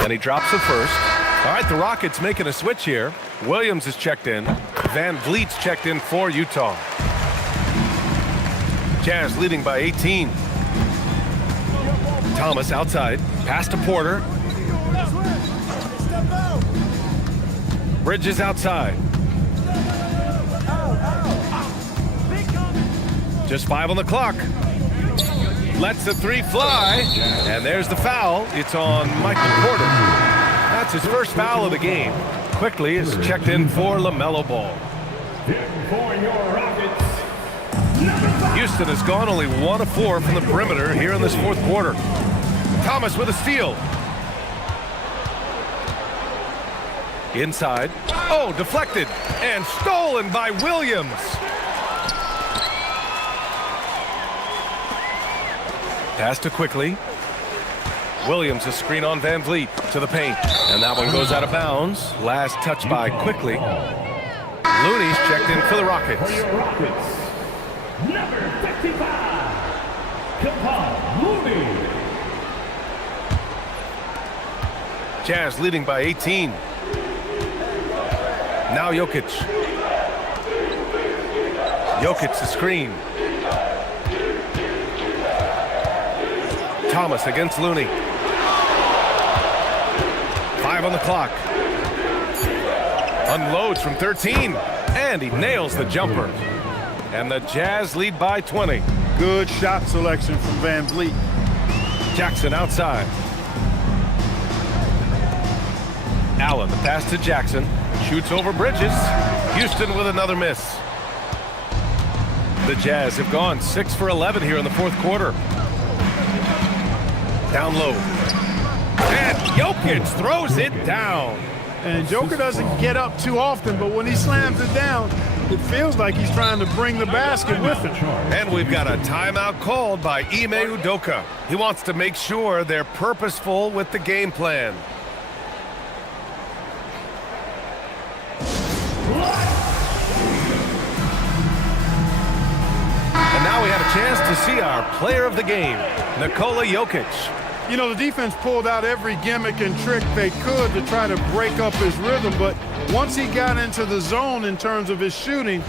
And he drops the first. All right, the Rockets making a switch here. Williams is checked in. Van Vliet's checked in for Utah. Jazz leading by 18. Thomas outside. Pass to Porter. Bridges outside. Just 5 on the clock. Lets the 3 fly. And there's the foul. It's on Michael Porter. That's his first foul of the game. Quickly is checked in for LaMelo Ball. Houston has gone only 1 of 4 from the perimeter here in this fourth quarter. Thomas with a steal. Inside. Oh, deflected and stolen by Williams. Pass to Quickly. Williams, a screen on Van Vliet to the paint. And that one goes out of bounds. Last touch by Quickly. Looney's checked in for the Rockets. Number 55, Kevon Looney. Jazz leading by 18. Now Jokic. Jokic the screen. Thomas against Looney. 5 on the clock. Unloads from 13. And he nails the jumper. And the Jazz lead by 20. Good shot selection from Van Vliet. Jackson outside. Allen, the pass to Jackson. Shoots over Bridges. Houston with another miss. The Jazz have gone 6 for 11 here in the fourth quarter. Down low. And Jokic throws it down. And Joker doesn't get up too often, but when he slams it down, it feels like he's trying to bring the basket with him. And we've got a timeout called by Ime Udoka. He wants to make sure they're purposeful with the game plan. And now we have a chance to see our player of the game, Nikola Jokic. You know, the defense pulled out every gimmick and trick they could to try to break up his rhythm, but once he got into the zone in terms of his shooting,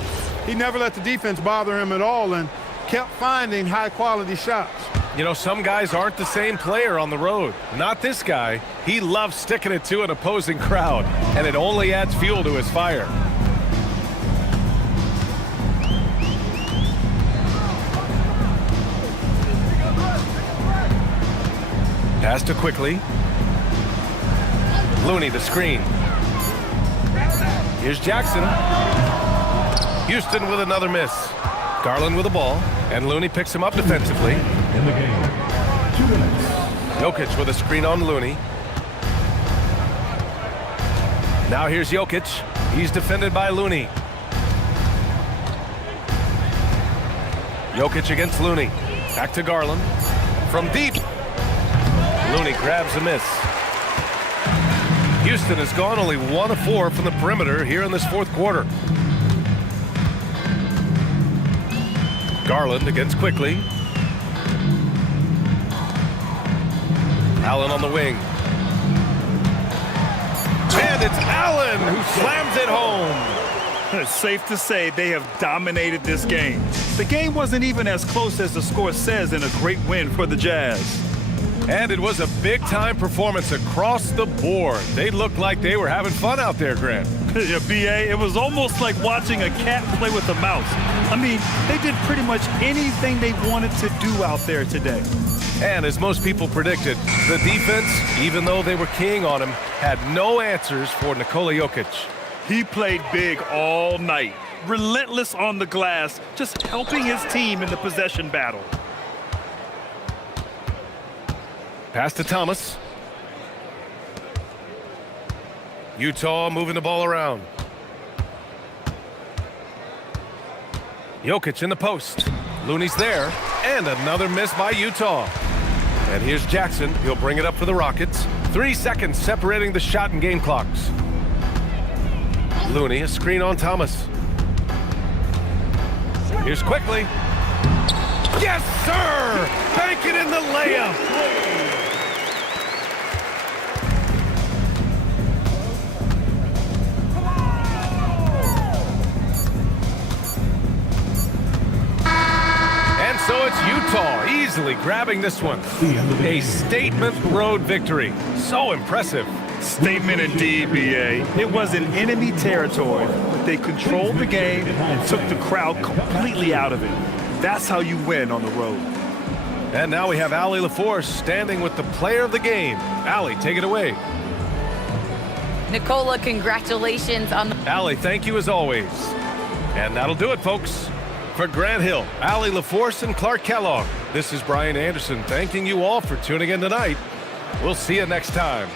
he never let the defense bother him at all and kept finding high-quality shots. You know, some guys aren't the same player on the road. Not this guy. He loves sticking it to an opposing crowd, and it only adds fuel to his fire. Pass to Quickly. Looney the screen. Here's Jackson. Houston with another miss. Garland with the ball, and Looney picks him up defensively. In the game, 2 minutes. Jokic with a screen on Looney. Now here's Jokic. He's defended by Looney. Jokic against Looney. Back to Garland. From deep. Looney grabs a miss. Houston has gone only 1 of 4 from the perimeter here in this fourth quarter. Garland against Quickly. Allen on the wing. And it's Allen who slams it home. It's safe to say they have dominated this game. The game wasn't even as close as the score says in a great win for the Jazz. And it was a big-time performance across the board. They looked like they were having fun out there, Grant. Yeah, BA, it was almost like watching a cat play with a mouse. I mean, they did pretty much anything they wanted to do out there today. And as most people predicted, the defense, even though they were keying on him, had no answers for Nikola Jokic. He played big all night, relentless on the glass, just helping his team in the possession battle. Pass to Thomas. Utah moving the ball around. Jokic in the post. Looney's there, and another miss by Utah. And here's Jackson. He'll bring it up for the Rockets. 3 seconds separating the shot and game clocks. Looney, a screen on Thomas. Here's Quickly. Yes, sir! Bank it in the layup. So it's Utah easily grabbing this one. A statement road victory. So impressive. Statement indeed, BA. It was in enemy territory, but they controlled the game and took the crowd completely out of it. That's how you win on the road. And now we have Allie LaForce standing with the player of the game. Allie, take it away. Nikola, congratulations on the... Allie, thank you as always. And that'll do it, folks. For Grant Hill, Allie LaForce, and Clark Kellogg, this is Brian Anderson thanking you all for tuning in tonight. We'll see you next time.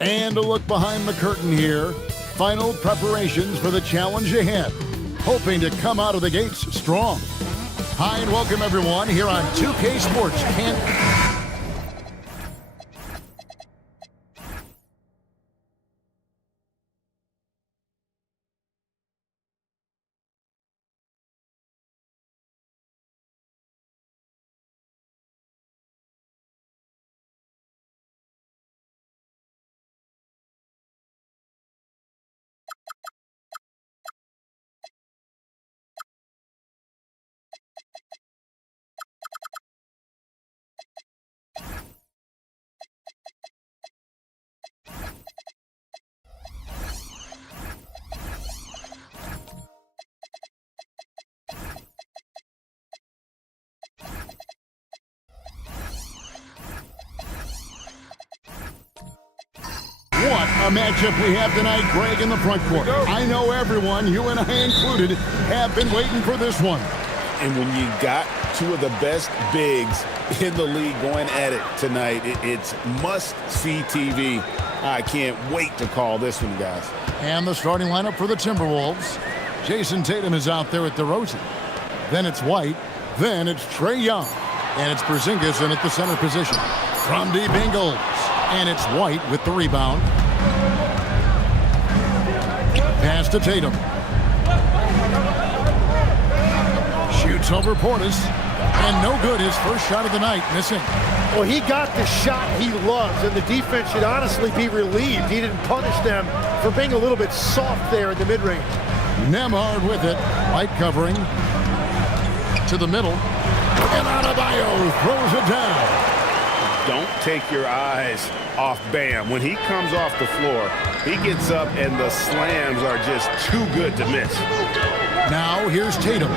And a look behind the curtain here. Final preparations for the challenge ahead. Hoping to come out of the gates strong. Hi and welcome everyone here on 2K Sports. A matchup we have tonight, Greg, in the front court. I know everyone, you and I included, have been waiting for this one. And when you got two of the best bigs in the league going at it tonight, it's must-see TV. I can't wait to call this one, guys. And the starting lineup for the Timberwolves. Jason Tatum is out there with DeRozan. Then it's White. Then it's Trae Young. And it's Porzingis in at the center position. From deep Ingles. And it's White with the rebound. Pass to Tatum. Shoots over Portis. And no good, his first shot of the night, missing. Well, he got the shot he loves, and the defense should honestly be relieved. He didn't punish them for being a little bit soft there in the mid-range. Nembhard with it. White covering. To the middle. And Adebayo throws it down. Don't take your eyes off Bam. When he comes off the floor, he gets up and the slams are just too good to miss. Now here's Tatum.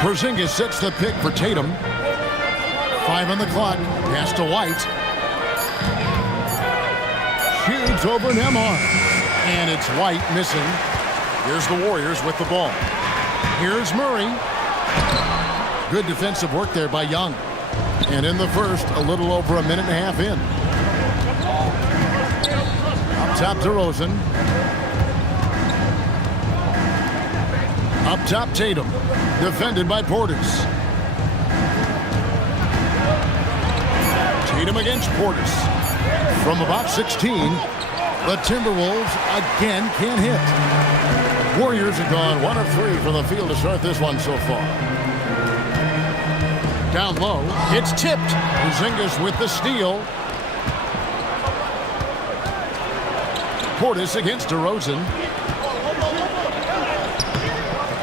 Porzingis sets the pick for Tatum. 5 on the clock. Pass to White. Shoots over Nembhard. And it's White missing. Here's the Warriors with the ball. Here's Murray. Good defensive work there by Young. And in the first, a little over a minute and a half in. Up top, DeRozan. Up top, Tatum. Defended by Portis. Tatum against Portis. From about 16, the Timberwolves again can't hit. Warriors have gone 1 of 3 from the field to start this one so far. Down low, it's tipped. Porzingis with the steal. Portis against DeRozan.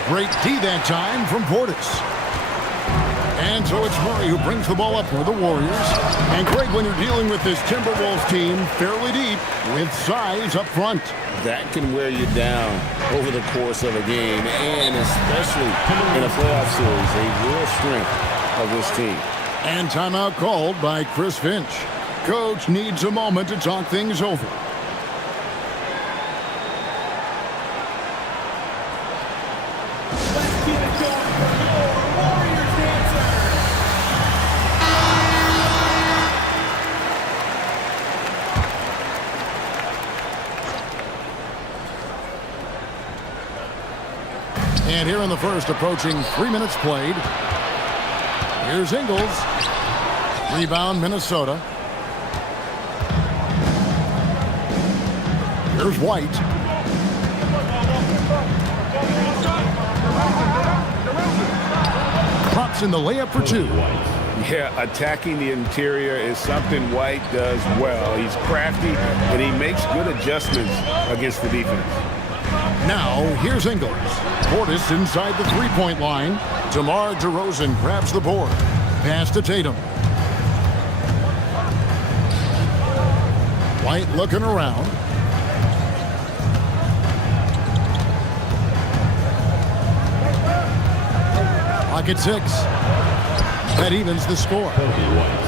Great D that time from Portis. And so it's Murray who brings the ball up for the Warriors. And Greg, when you're dealing with this Timberwolves team fairly deep with size up front, that can wear you down over the course of a game, and especially in a playoff series, a real strength of this team. And timeout called by Chris Finch. Coach needs a moment to talk things over. And here in the first, approaching 3 minutes played. Here's Ingles. Rebound, Minnesota. Here's White. Pops in the layup for 2. Yeah, attacking the interior is something White does well. He's crafty, and he makes good adjustments against the defense. Now, here's Ingles. Portis inside the three-point line. DeMar DeRozan grabs the board. Pass to Tatum. White looking around. Pocket 6. That evens the score.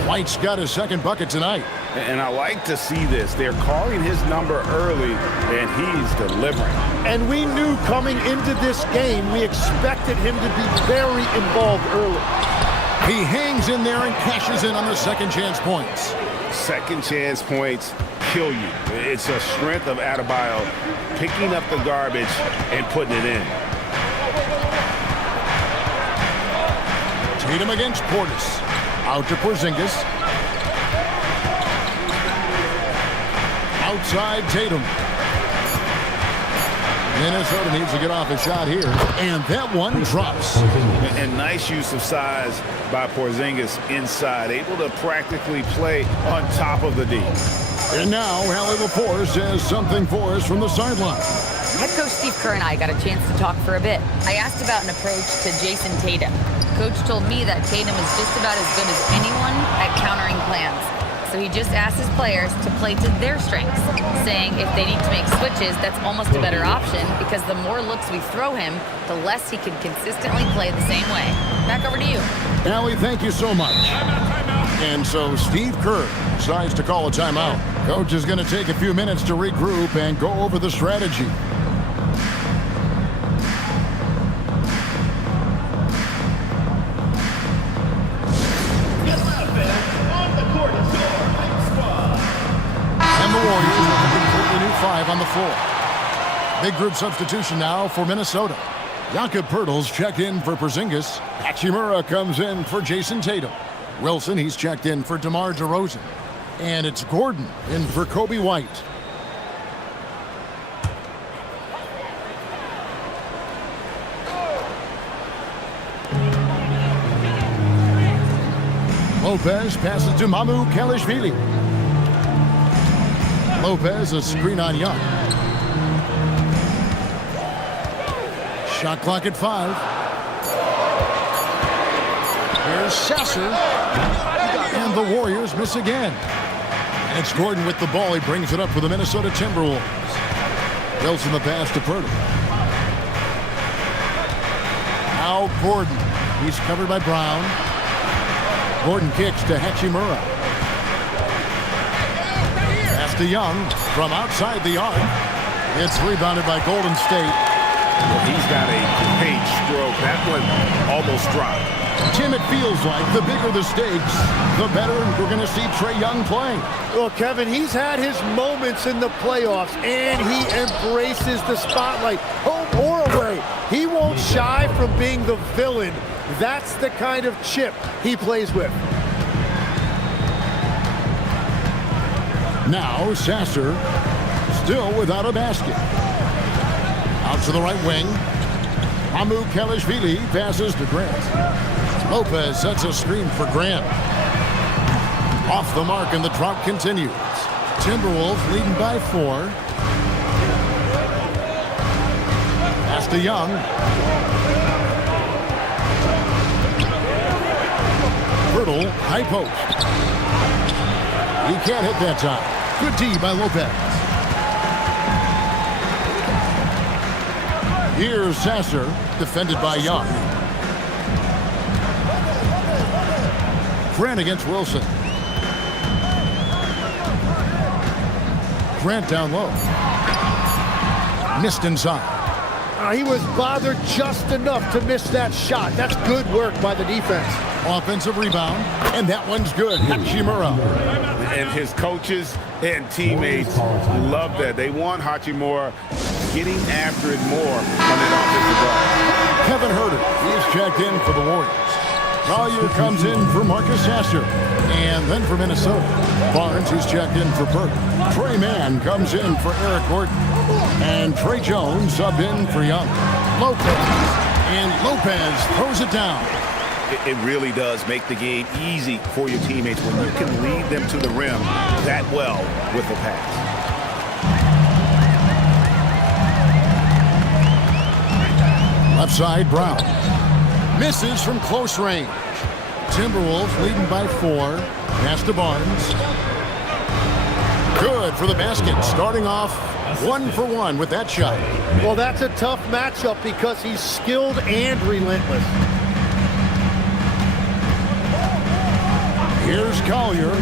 White's got his second bucket tonight. And I like to see this. They're calling his number early, and he's delivering. And we knew coming into this game, we expected him to be very involved early. He hangs in there and cashes in on the second chance points. Second chance points kill you. It's a strength of Adebayo picking up the garbage and putting it in. Tatum against Portis. Out to Porzingis. Outside Tatum. Minnesota needs to get off a shot here. And that one drops. And nice use of size by Porzingis inside. Able to practically play on top of the D. And now Hallie Lepore says something for us from the sideline. Head coach Steve Kerr and I got a chance to talk for a bit. I asked about an approach to Jason Tatum. Coach told me that Tatum is just about as good as anyone at countering plans. So he just asked his players to play to their strengths, saying if they need to make switches, that's almost a better option because the more looks we throw him, the less he can consistently play the same way. Back over to you. Hallie, thank you so much. And so Steve Kerr decides to call a timeout. Coach is going to take a few minutes to regroup and go over the strategy. And the Warriors with a completely new 5 on the floor. Big group substitution now for Minnesota. Jakob Poeltl's checked in for Porzingis. Hachimura comes in for Jason Tatum. Wilson, he's checked in for DeMar DeRozan. And it's Gordon in for Kobe White. Lopez passes to Mamu Kelishvili. Lopez, a screen on Young. Shot clock at 5. Here's Sasser. And the Warriors miss again. And it's Gordon with the ball. He brings it up for the Minnesota Timberwolves. Wilson the pass to Poeltl. Now Gordon. He's covered by Brown. Gordon kicks to Hachimura. Pass to Young from outside the arc. It's rebounded by Golden State. Well, he's got a great stroke. That one almost dropped. Tim, it feels like the bigger the stakes, the better we're going to see Trae Young play. Well, Kevin, he's had his moments in the playoffs, and he embraces the spotlight, home or away. He won't shy from being the villain. That's the kind of chip he plays with. Now Sasser, still without a basket. Out to the right wing. Mamu Kelishvili passes to Grant. Lopez sets a screen for Grant. Off the mark, and the drought continues. Timberwolves leading by 4. Pass to Young. Poeltl, high post. He can't hit that time. Good D by Lopez. Here's Sasser, defended by Young. Grant against Wilson. Grant down low. Missed inside. He was bothered just enough to miss that shot. That's good work by the defense. Offensive rebound, and that one's good. Hachimura. And his coaches and teammates love that. They want Hachimura getting after it more on that offensive glass. Kevin Huerter, he's checked in for the Warriors. Collier comes in for Marcus Sasser. And then for Minnesota, Barnes, he's checked in for Burke. Trey Mann comes in for Eric Gordon. And Trey Jones subbed in for Young. Lopez. And Lopez throws it down. It really does make the game easy for your teammates when you can lead them to the rim that well with the pass. Left side, Brown. Misses from close range. Timberwolves leading by 4. Pass to Barnes. Good for the basket. Starting off 1 for 1 with that shot. Well, that's a tough matchup because he's skilled and relentless. Here's Collier.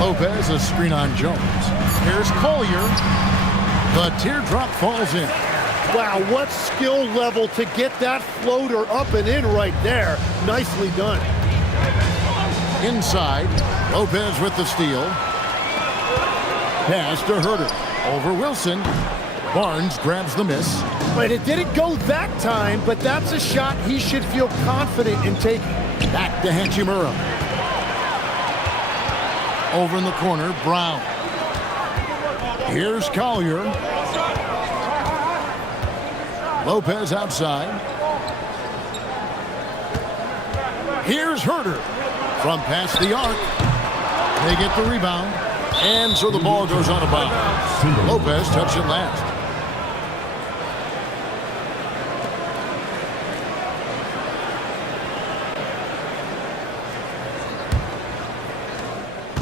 Lopez, a screen on Jones. Here's Collier. The teardrop falls in. Wow, what skill level to get that floater up and in right there. Nicely done. Inside, Lopez with the steal. Pass to Huerter. Over Wilson. Barnes grabs the miss. But it didn't go that time, but that's a shot he should feel confident in taking. Back to Hachimura. Over in the corner, Brown. Here's Collier. Lopez outside. Here's Huerter from past the arc. They get the rebound. And so the ball goes out of bounds. Lopez touched it last.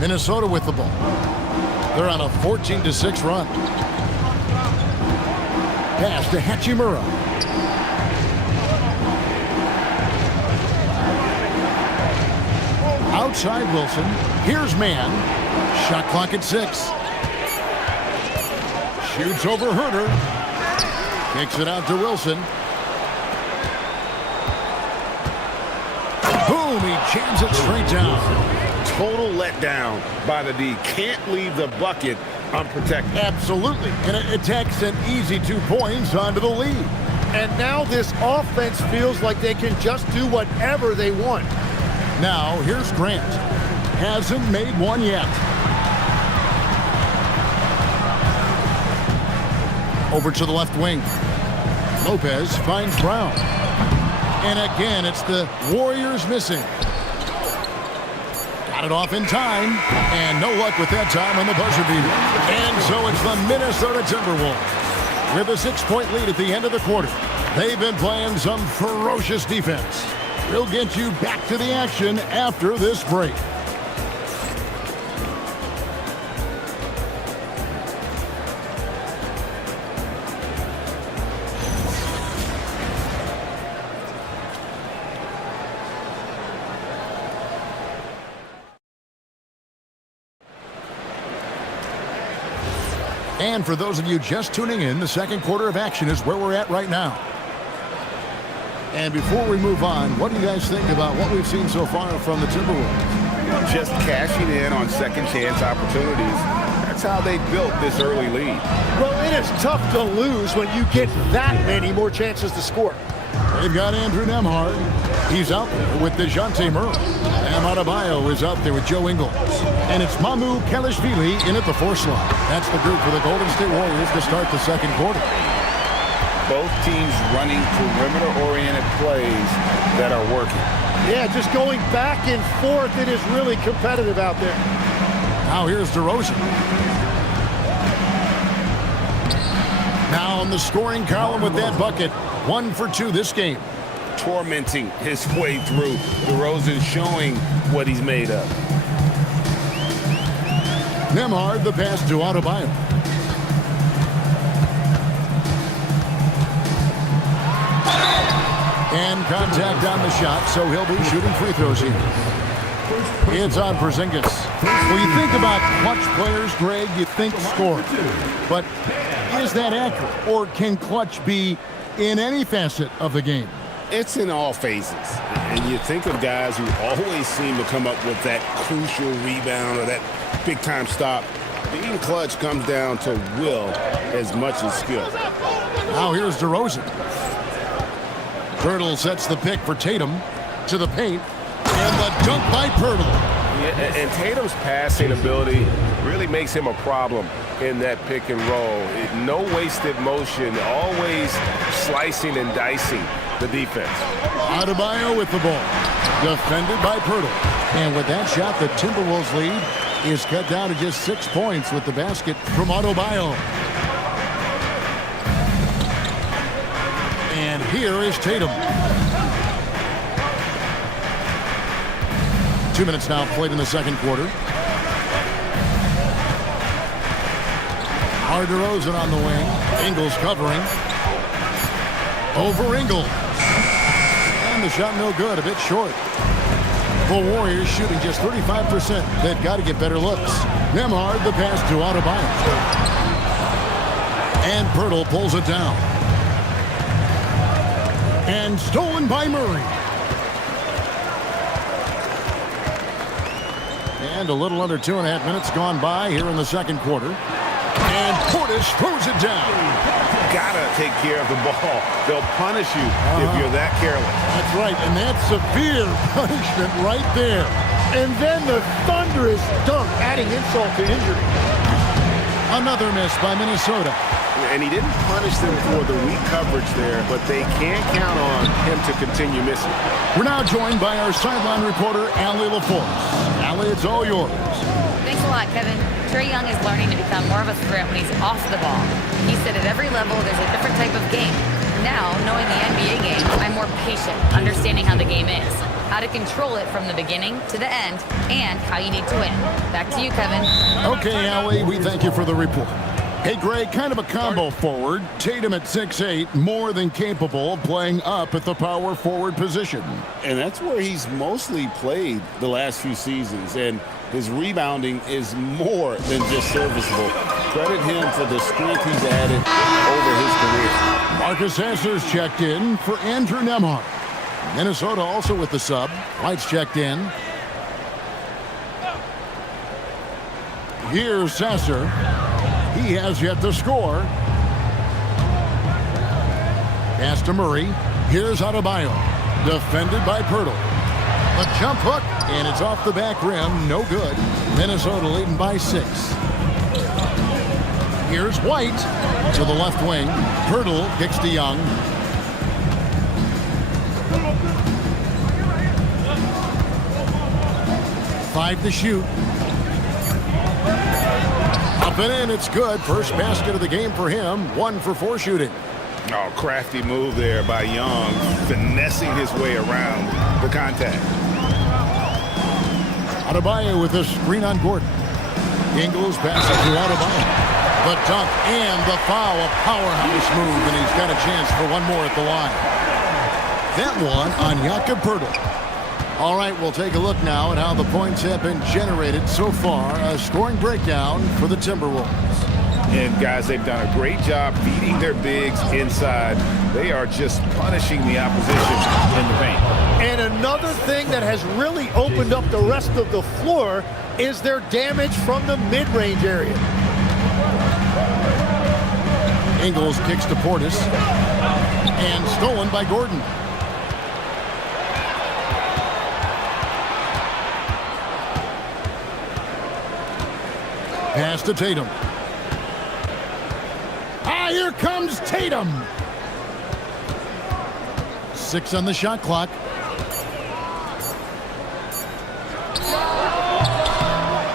Minnesota with the ball. They're on a 14-6 run. pass to Hachimura. Outside Wilson. Here's Mann. Shot clock at 6. Shoots over Herter. Kicks it out to Wilson. Boom, he jams it straight down. Total letdown by the D. Can't leave the bucket unprotected. Absolutely. And it takes an easy 2 points onto the lead. And now this offense feels like they can just do whatever they want. Now, here's Grant. Hasn't made one yet. Over to the left wing. Lopez finds Brown. And again, it's the Warriors missing. Got it off in time. And no luck with that time on the buzzer beater. And so it's the Minnesota Timberwolves with a 6-point lead at the end of the quarter. They've been playing some ferocious defense. We'll get you back to the action after this break. And for those of you just tuning in, the second quarter of action is where we're at right now. And before we move on, what do you guys think about what we've seen so far from the Timberwolves? Just cashing in on second chance opportunities. That's how they built this early lead. Well, it is tough to lose when you get that many more chances to score. They've got Andrew Nembhard. He's out there with DeJounte Murray. Bam Adebayo is out there with Joe Ingles. And it's Mamu Kelishvili in at the 4 slot. That's the group for the Golden State Warriors to start the second quarter. Both teams running perimeter-oriented plays that are working. Yeah, just going back and forth. It is really competitive out there. Now here's DeRozan. Now on the scoring column with that bucket. 1 for 2 this game. Tormenting his way through. DeRozan showing what he's made of. Nembhard, the pass to Adebayo. And contact on the shot, so he'll be shooting free throws here. It's on Porzingis. When you think about clutch players, Greg, you think score. But is that accurate? Or can clutch be in any facet of the game? It's in all phases. And you think of guys who always seem to come up with that crucial rebound or that big-time stop. Being clutch comes down to will as much as skill. Now here's DeRozan. Pirtle sets the pick for Tatum to the paint. And the dunk by Pirtle. Yeah, and Tatum's passing ability really makes him a problem in that pick and roll. No wasted motion, always slicing and dicing the defense. Adebayo with the ball. Defended by Pirtle. And with that shot, the Timberwolves lead is cut down to just 6 points with the basket from Adebayo. And here is Tatum. 2 minutes now played in the second quarter. DeRozan on the wing. Ingles covering. Over Ingles. And the shot no good, a bit short. The Warriors shooting just 35%. They've got to get better looks. Nembhard, the pass to Adebayo. And Pirtle pulls it down. And stolen by Murray. And a little under 2.5 minutes gone by here in the second quarter. And Portis throws it down. Gotta take care of the ball. They'll punish you if you're that careless. That's right, and that's severe punishment right there. And then the thunderous dunk, adding insult to injury. Another miss by Minnesota. And he didn't punish them for the weak coverage there, but they can't count on him to continue missing. We're now joined by our sideline reporter, Allie LaForce. Allie, it's all yours. Thanks a lot, Kevin. Trae Young is learning to become more of a threat when he's off the ball. He said at every level there's a different type of game. Now, knowing the NBA game, I'm more patient, understanding how the game is, how to control it from the beginning to the end, and how you need to win. Back to you, Kevin. Okay, Allie, we thank you for the report. Hey, Greg, kind of a combo forward. Tatum at 6'8", more than capable of playing up at the power forward position. And that's where he's mostly played the last few seasons. And his rebounding is more than just serviceable. Credit him for the strength he's added over his career. Marcus Sasser's checked in for Andrew Nembhard. Minnesota also with the sub. White's checked in. Here's Sasser. He has yet to score. Pass to Murray. Here's Adebayo. Defended by Pirtle. A jump hook, and it's off the back rim. No good. Minnesota leading by 6. Here's White to the left wing. Pirtle kicks to Young. Five to shoot. Up and in, it's good. First basket of the game for him. 1 for 4 shooting. Oh, crafty move there by Young, finessing his way around the contact. Adebayo with a screen on Gordon. Ingles passes to Adebayo. The dunk and the foul, a powerhouse move, and he's got a chance for one more at the line. That one on Jakob Poeltl. All right, we'll take a look now at how the points have been generated so far. A scoring breakdown for the Timberwolves. And, guys, they've done a great job feeding their bigs inside. They are just punishing the opposition in the paint. And another thing that has really opened up the rest of the floor is their damage from the mid-range area. Ingles kicks to Portis. And stolen by Gordon. Pass to Tatum. Here comes Tatum. 6 on the shot clock.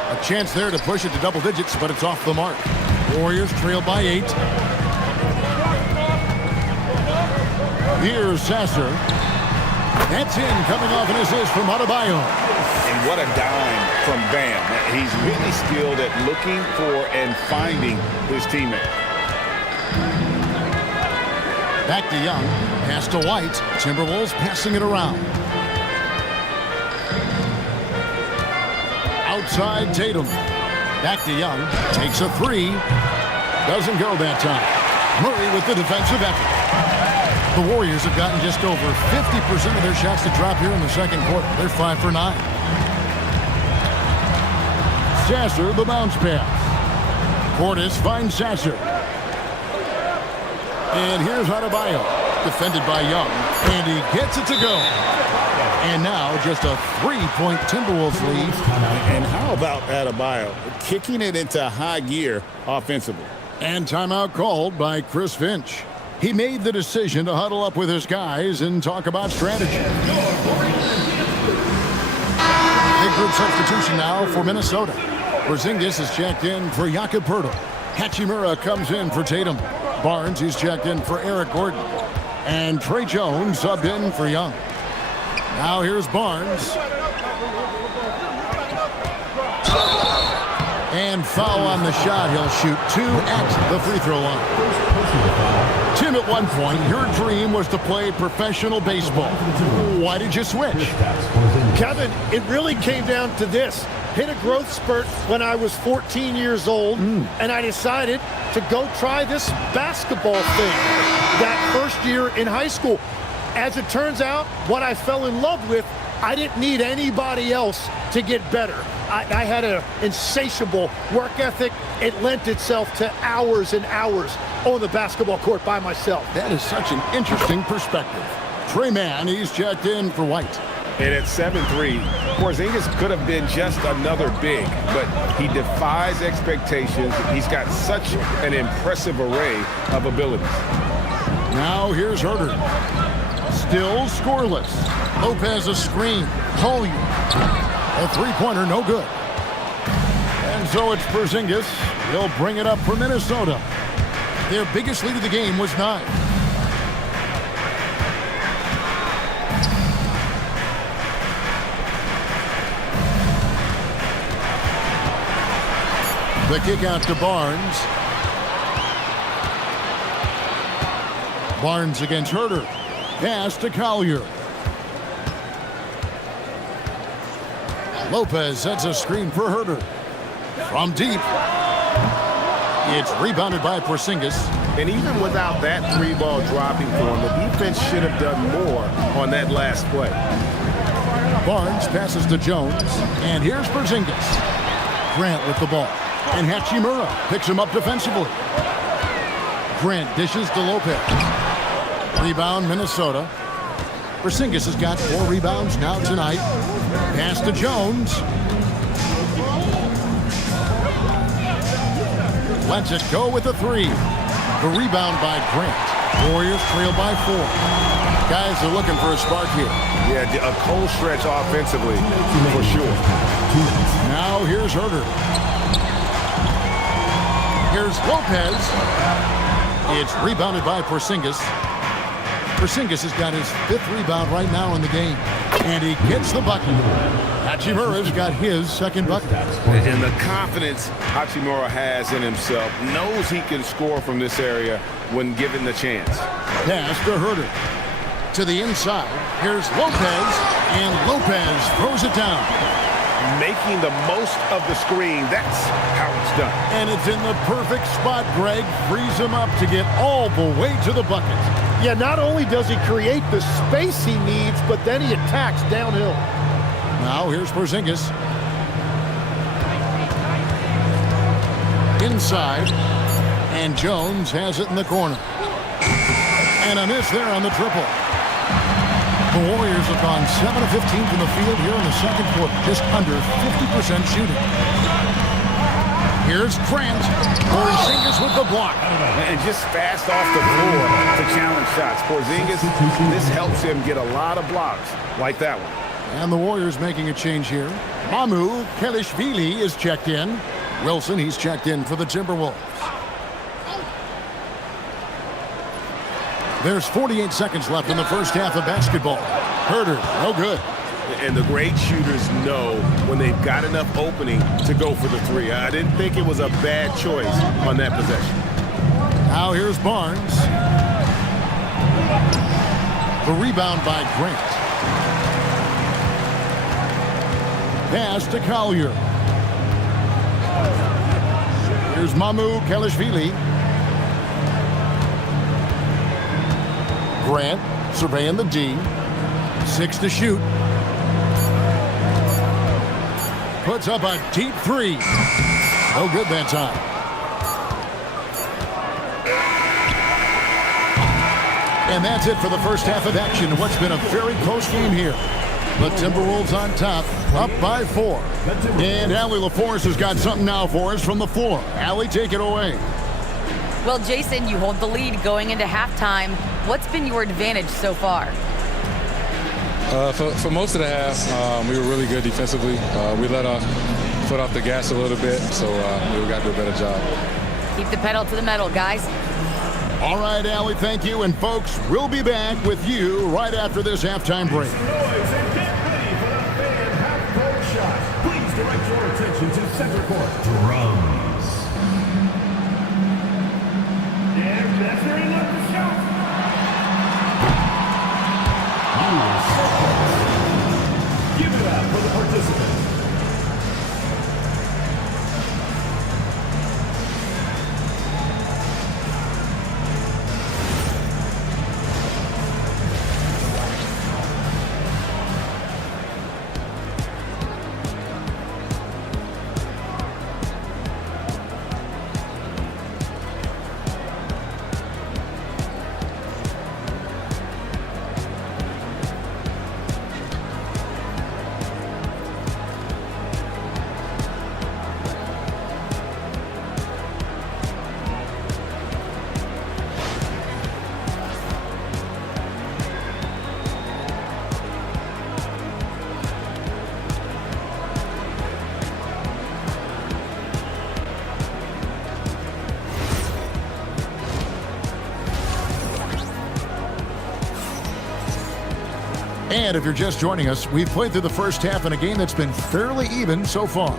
A chance there to push it to double digits, but it's off the mark. Warriors trail by 8. Here's Sasser. That's in, coming off an assist from Adebayo. And what a dime from Bam. He's really skilled at looking for and finding his teammate. Back to Young. Pass to White. Timberwolves passing it around. Outside Tatum. Back to Young. Takes a 3. Doesn't go that time. Murray with the defensive effort. The Warriors have gotten just over 50% of their shots to drop here in the second quarter. They're 5 for 9. Sasser, the bounce pass. Portis finds Sasser. And here's Adebayo, defended by Young, and he gets it to go. And now just a 3-point Timberwolves lead. And how about Adebayo kicking it into high gear offensively? And timeout called by Chris Finch. He made the decision to huddle up with his guys and talk about strategy. Big group substitution now for Minnesota. Porzingis is checked in for Jakob Poeltl. Hachimura comes in for Tatum. Barnes, he's checked in for Eric Gordon. And Trey Jones subbed in for Young. Now here's Barnes. And foul on the shot. He'll shoot 2 at the free throw line. Tim, at one point, your dream was to play professional baseball. Why did you switch? Kevin, it really came down to this. Hit a growth spurt when I was 14 years old, and I decided to go try this basketball thing that first year in high school. As it turns out, what I fell in love with, I didn't need anybody else to get better. I had an insatiable work ethic. It lent itself to hours and hours on the basketball court by myself. That is such an interesting perspective. Trey Mann, he's checked in for White. And at 7'3", Porzingis could have been just another big, but he defies expectations. He's got such an impressive array of abilities. Now here's Herter. Still scoreless. Lopez a screen. Collier. A three-pointer, no good. And so it's Porzingis. He'll bring it up for Minnesota. Their biggest lead of the game was 9. The kick out to Barnes. Barnes against Herder. Pass to Collier. Lopez sets a screen for Herder. From deep. It's rebounded by Porzingis. And even without that 3-ball dropping for him, the defense should have done more on that last play. Barnes passes to Jones. And here's Porzingis. Grant with the ball. And Hachimura picks him up defensively. Grant dishes to Lopez. Rebound, Minnesota. Porzingis has got 4 rebounds now tonight. Pass to Jones. Lets it go with the 3. The rebound by Grant. Warriors trail by 4. Guys are looking for a spark here. Yeah, a cold stretch offensively, for sure. Now here's Herder. Here's Lopez. It's rebounded by Porzingis. Porzingis has got his 5th rebound right now in the game. And he gets the bucket. Hachimura's got his 2nd bucket. And the confidence Hachimura has in himself, knows he can score from this area when given the chance. Pass to Herder. To the inside. Here's Lopez. And Lopez throws it down. Making the most of the screen. That's how it's done. And it's in the perfect spot. Greg frees him up to get all the way to the bucket. Yeah, not only does he create the space he needs, but then he attacks downhill. Now here's Porzingis. Inside. And Jones has it in the corner. And a miss there on the triple. The Warriors have gone 7 of 15 from the field here in the 2nd quarter. Just under 50% shooting. Here's Grant. Porzingis with the block. And just fast off the floor to challenge shots. Porzingis, this helps him get a lot of blocks like that one. And the Warriors making a change here. Mamu Kelishvili is checked in. Wilson, he's checked in for the Timberwolves. There's 48 seconds left in the first half of basketball. Herder, no good. And the great shooters know when they've got enough opening to go for the 3. I didn't think it was a bad choice on that possession. Now here's Barnes. The rebound by Grant. Pass to Collier. Here's Mamu Kelishvili. Grant surveying the D. 6 to shoot. Puts up a deep 3. No good that time. And that's it for the first half of action. What's been a very close game here. The Timberwolves on top, up by 4. And Allie LaForce has got something now for us from the floor. Allie, take it away. Well, Jason, you hold the lead going into halftime. What's been your advantage so far? For most of the half, we were really good defensively. We let our foot off the gas a little bit, so we got to do a better job. Keep the pedal to the metal, guys. All right, Allie, thank you. And, folks, we'll be back with you right after this halftime break. Please direct your attention to center court. Drums. Yeah, that's very enough to shot. Give it up for the participants. And if you're just joining us, we've played through the first half in a game that's been fairly even so far.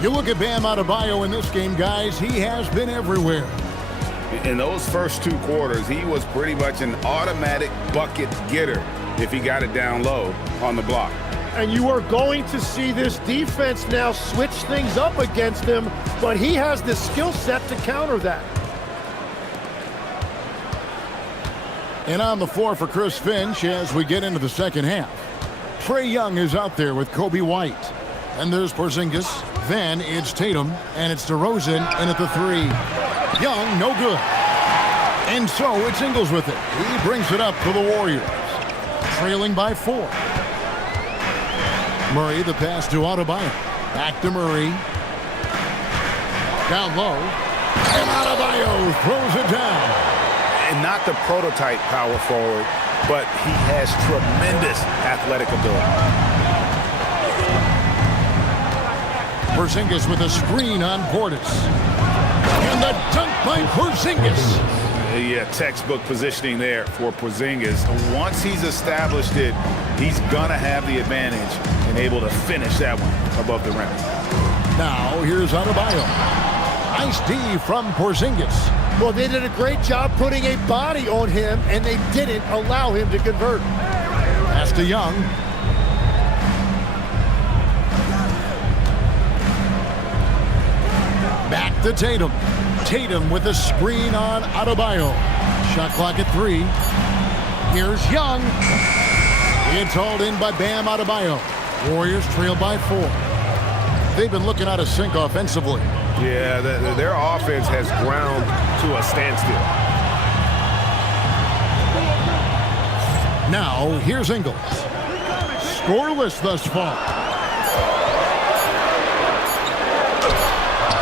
You look at Bam Adebayo in this game, guys, he has been everywhere. In those first 2 quarters, he was pretty much an automatic bucket getter if he got it down low on the block. And you are going to see this defense now switch things up against him, but he has the skill set to counter that. And on the floor for Chris Finch as we get into the second half. Trae Young is out there with Kobe White. And there's Porzingis. Then it's Tatum, and it's DeRozan in at the 3. Young, no good. And so it's Ingles with it. He brings it up for the Warriors. Trailing by 4. Murray, the pass to Adebayo. Back to Murray. Down low. And Adebayo throws it down. And not the prototype power forward, but he has tremendous athletic ability. Porzingis with a screen on Portis. And the dunk by Porzingis. Yeah, textbook positioning there for Porzingis. Once he's established it, he's going to have the advantage and able to finish that one above the rim. Now, here's Adebayo. Nice D from Porzingis. Well, they did a great job putting a body on him, and they didn't allow him to convert. Pass to Young. Back to Tatum. Tatum with a screen on Adebayo. Shot clock at 3. Here's Young. It's hauled in by Bam Adebayo. Warriors trail by 4. They've been looking out of sync offensively. Yeah, their offense has ground to a standstill. Now, here's Ingles. Scoreless thus far.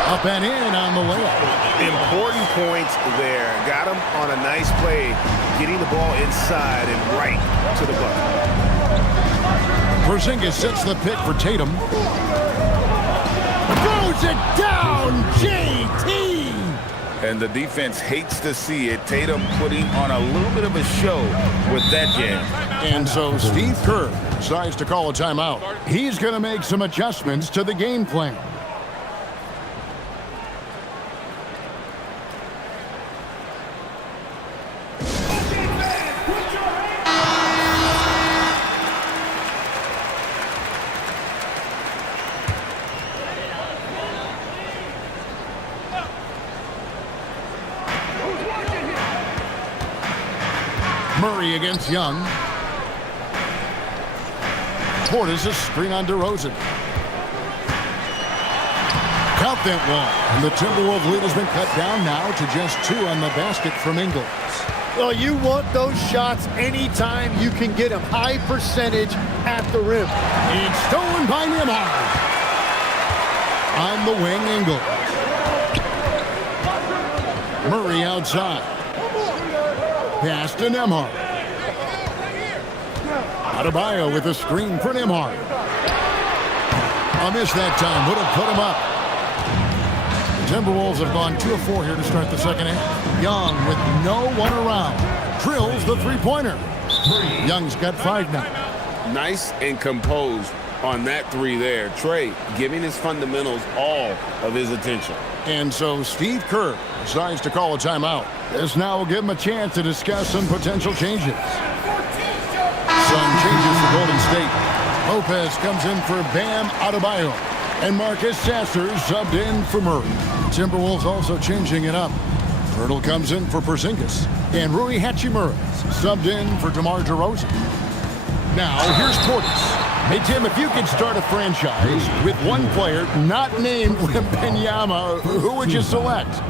Up and in on the layup. Important points there. Got him on a nice play, getting the ball inside and right to the bucket. Porzingis sets the pick for Tatum. Throws it down, JT! And the defense hates to see it. Tatum putting on a little bit of a show with that jam. And so Steve Kerr decides to call a timeout. He's going to make some adjustments to the game plan. Murray against Young. Portis a screen on DeRozan. Count that one. And the Timberwolves lead has been cut down now to just 2 on the basket from Ingles. Well, you want those shots anytime you can get them. High percentage at the rim. It's stolen by Nembhard. On the wing, Ingles. Murray outside. Pass to Nembhard. Adebayo with a screen for Nembhard. A miss that time. Would have put him up. The Timberwolves have gone 2 of 4 here to start the second half. Young with no one around. Drills the three-pointer. Young's got 5 now. Nice and composed on that 3 there. Trae giving his fundamentals all of his attention. And so Steve Kerr decides to call a timeout. This now will give him a chance to discuss some potential changes. Some changes for Golden State. Lopez comes in for Bam Adebayo. And Marcus Sasser subbed in for Murray. Timberwolves also changing it up. Hurdle comes in for Porzingis. And Rui Hachimura subbed in for DeMar DeRozan. Now here's Portis. Hey, Tim, if you could start a franchise with one player not named Wembanyama, who would you select?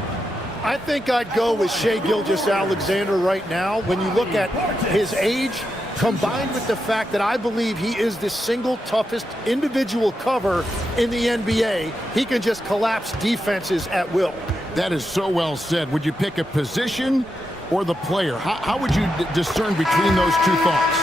I think I'd go with Shai Gilgeous-Alexander right now. When you look at his age, combined with the fact that I believe he is the single toughest individual cover in the NBA, he can just collapse defenses at will. That is so well said. Would you pick a position or the player? How would you discern between those two thoughts?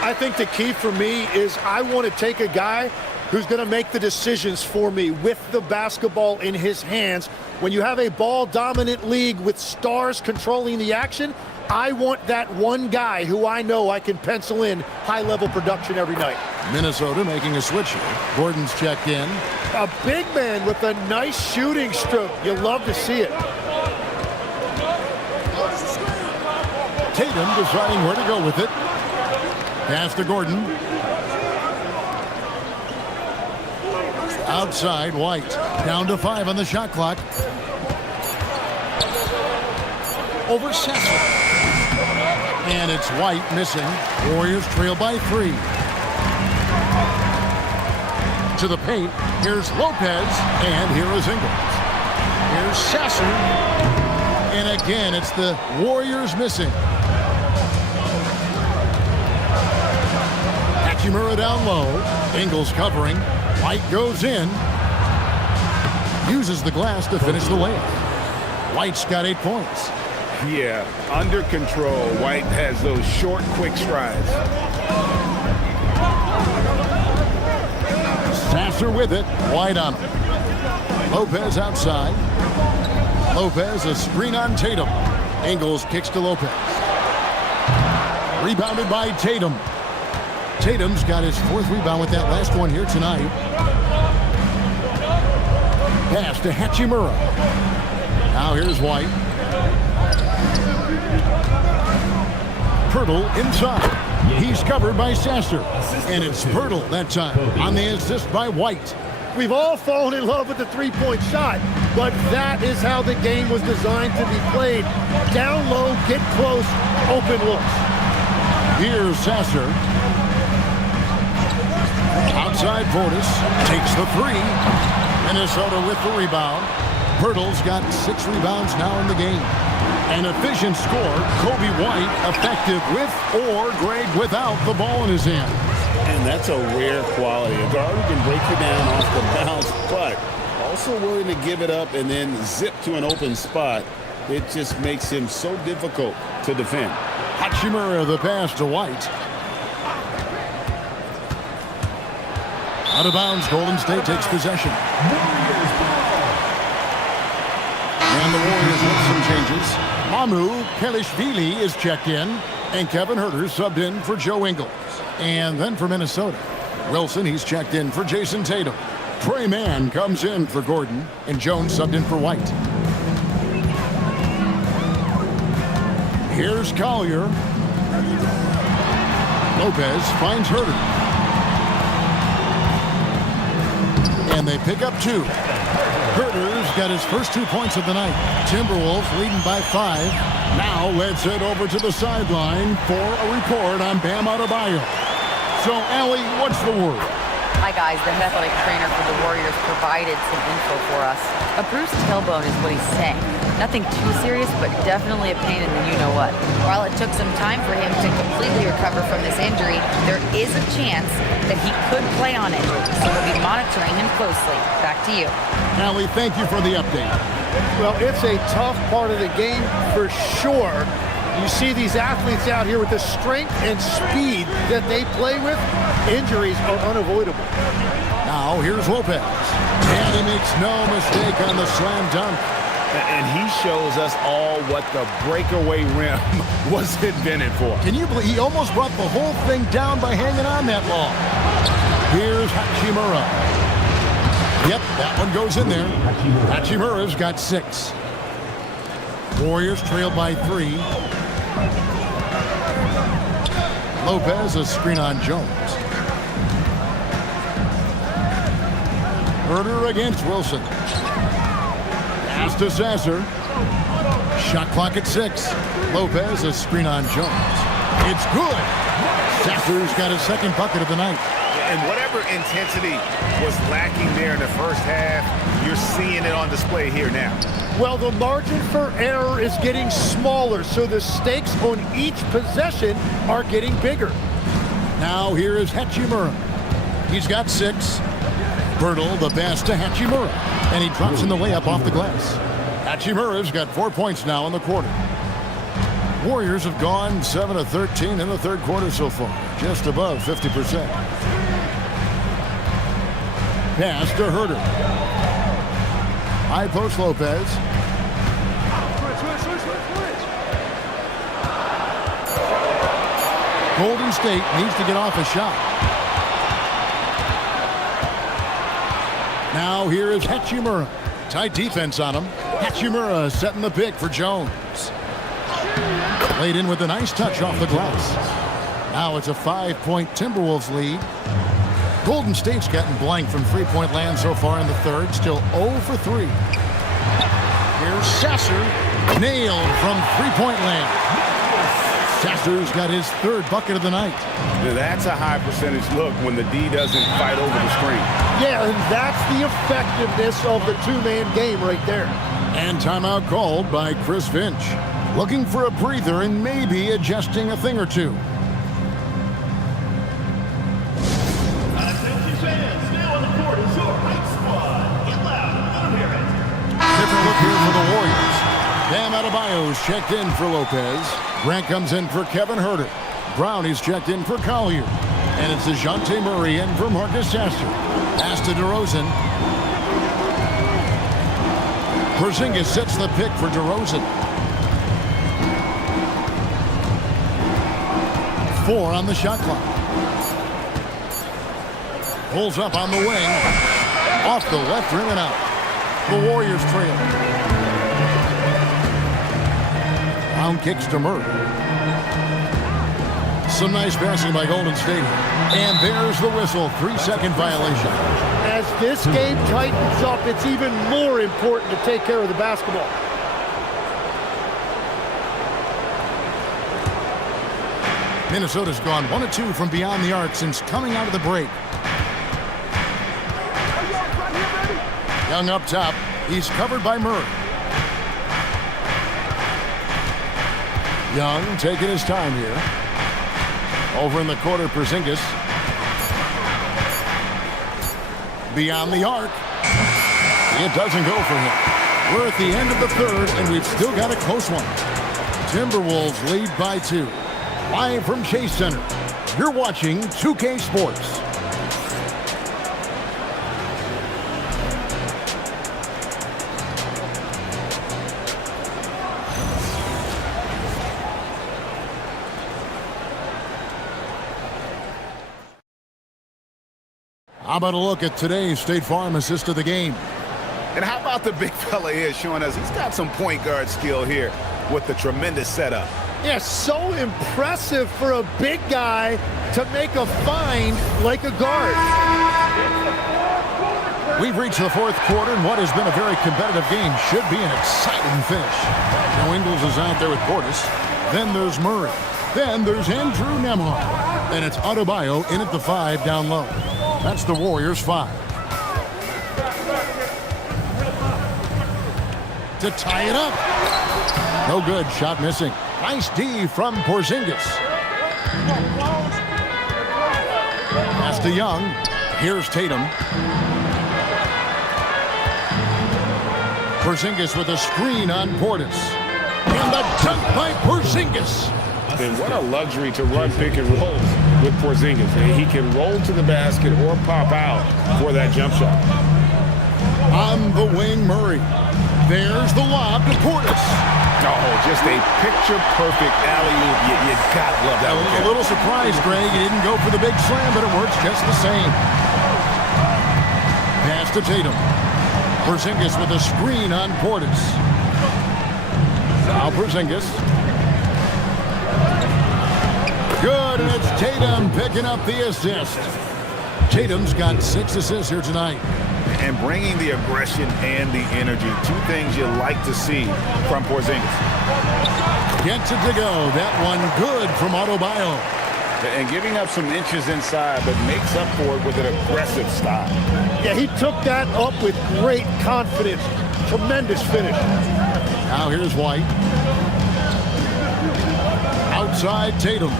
I think the key for me is I want to take a guy who's going to make the decisions for me with the basketball in his hands. When you have a ball-dominant league with stars controlling the action, I want that one guy who I know I can pencil in high-level production every night. Minnesota making a switch here. Gordon's checked in. A big man with a nice shooting stroke. You love to see it. Tatum deciding where to go with it. Pass to Gordon. Outside, White. Down to 5 on the shot clock. Over Sasser. And it's White missing. Warriors trail by 3. To the paint. Here's Lopez. And here is Ingles. Here's Sasser. And again, it's the Warriors missing. Hachimura down low. Ingles covering. White goes in. Uses the glass to finish the layup. White's got 8 points. Yeah, under control. White has those short, quick strides. Sasser with it. White on him. Lopez outside. Lopez, a screen on Tatum. Ingles kicks to Lopez. Rebounded by Tatum. Tatum's got his 4th rebound with that last one here tonight. Pass to Hachimura. Now here's White. Pirtle inside. He's covered by Sasser. And it's Pirtle that time on the assist by White. We've all fallen in love with the three-point shot, but that is how the game was designed to be played. Down low, get close, open looks. Here's Sasser. Outside Portis takes the 3. Minnesota with the rebound. Pirtle's got 6 rebounds now in the game. An efficient score. Kobe White effective with or Greg without the ball in his hand. And that's a rare quality. A guard who can break you down off the bounce, but also willing to give it up and then zip to an open spot. It just makes him so difficult to defend. Hachimura the pass to White. Out of bounds, Golden State takes possession. And the Warriors with some changes. Mamu Kelishvili is checked in, and Kevin Huerter subbed in for Joe Ingles. And then for Minnesota, Wilson, he's checked in for Jason Tatum. Trey Mann comes in for Gordon, and Jones subbed in for White. Here's Collier. Lopez finds Huerter. And they pick up 2. Huerter's got his first 2 points of the night. Timberwolves leading by 5. Now let's head over to the sideline for a report on Bam Adebayo. So, Allie, what's the word? Hi, guys. The athletic trainer for the Warriors provided some info for us. A bruised tailbone is what he's saying. Nothing too serious, but definitely a pain in the you-know-what. While it took some time for him to completely recover from this injury, there is a chance that he could play on it. So we'll be monitoring him closely. Back to you. Allie, thank you for the update. Well, it's a tough part of the game for sure. You see these athletes out here with the strength and speed that they play with. Injuries are unavoidable. Now here's Lopez. And he makes no mistake on the slam dunk. And he shows us all what the breakaway rim was invented for. Can you believe he almost brought the whole thing down by hanging on that long? Here's Hachimura. Yep, that one goes in there. Hachimura's got 6. Warriors trail by 3. Lopez, a screen on Jones. Huerter against Wilson. Pass to Sasser. Shot clock at 6. Lopez, a screen on Jones. It's good. Sasser's got his 2nd bucket of the night. And whatever intensity was lacking there in the first half, you're seeing it on display here now. Well, the margin for error is getting smaller, so the stakes on each possession are getting bigger. Now here is Hachimura. He's got 6. Pirtle, the pass to Hachimura. And he drops in the layup off the glass. Hachimura's got 4 points now in the quarter. Warriors have gone 7 of 13 in the 3rd quarter so far. Just above 50%. Pass to Huerter. High post Lopez. Golden State needs to get off a shot. Now here is Hachimura. Tight defense on him. Hachimura setting the pick for Jones. Laid in with a nice touch off the glass. Now it's a 5-point Timberwolves lead. Golden State's gotten blank from three-point land so far in the third. Still 0 for 3. Here's Sasser. Nailed from three-point land. Sasser's got his third bucket of the night. That's a high percentage look when the D doesn't fight over the screen. Yeah, and that's the effectiveness of the two-man game right there. And timeout called by Chris Finch. Looking for a breather and maybe adjusting a thing or two. Attention fans, now on the court is your hype squad. Get loud, let them hear it. Different look here for the Warriors. Bam Adebayo's checked in for Lopez. Grant comes in for Kevin Huerter. Brownie's checked in for Collier. And it's DeJounte Murray in for Marcus Sasser. Pass to DeRozan. Porzingis sets the pick for DeRozan. 4 on the shot clock. Pulls up on the wing. Off the left rim and out. The Warriors trail. Brown kicks to Murray. Some nice passing by Golden State. And there's the whistle. 3-second violation. As this game tightens up, it's even more important to take care of the basketball. Minnesota's gone 1 of 2 from beyond the arc since coming out of the break. Young up top. He's covered by Murray. Young taking his time here. Over in the corner, Porzingis. Beyond the arc. It doesn't go for him. We're at the end of the third, and we've still got a close one. Timberwolves lead by 2. Live from Chase Center, you're watching 2K Sports. How about a look at today's State Farm assist of the game? And how about the big fella here showing us he's got some point guard skill here with the tremendous setup. Yeah, so impressive for a big guy to make a find like a guard. We've reached the fourth quarter, and what has been a very competitive game should be an exciting finish. Now Ingles is out there with Portis. Then there's Murray. Then there's Andrew Nembhard. And it's Adebayo in at the 5 down low. That's the Warriors' 5. To tie it up. No good. Shot missing. Nice D from Porzingis. Pass to Young. Here's Tatum. Porzingis with a screen on Portis. And the dunk by Porzingis. And what a luxury to run pick and rolls with Porzingis. He can roll to the basket or pop out for that jump shot. On the wing, Murray. There's the lob to Portis. Oh, just a picture-perfect alley-oop. You gotta love that I was one. a little surprised, Greg. He didn't go for the big slam, but it works just the same. Pass to Tatum. Porzingis with a screen on Portis. Now Porzingis. Good, and it's Tatum picking up the assist. Tatum's got 6 assists here tonight. And bringing the aggression and the energy, 2 things you like to see from Porzingis. Gets it to go. That one good from Adebayo. And giving up some inches inside, but makes up for it with an aggressive style. Yeah, he took that up with great confidence. Tremendous finish. Now here's White. Outside Tatum.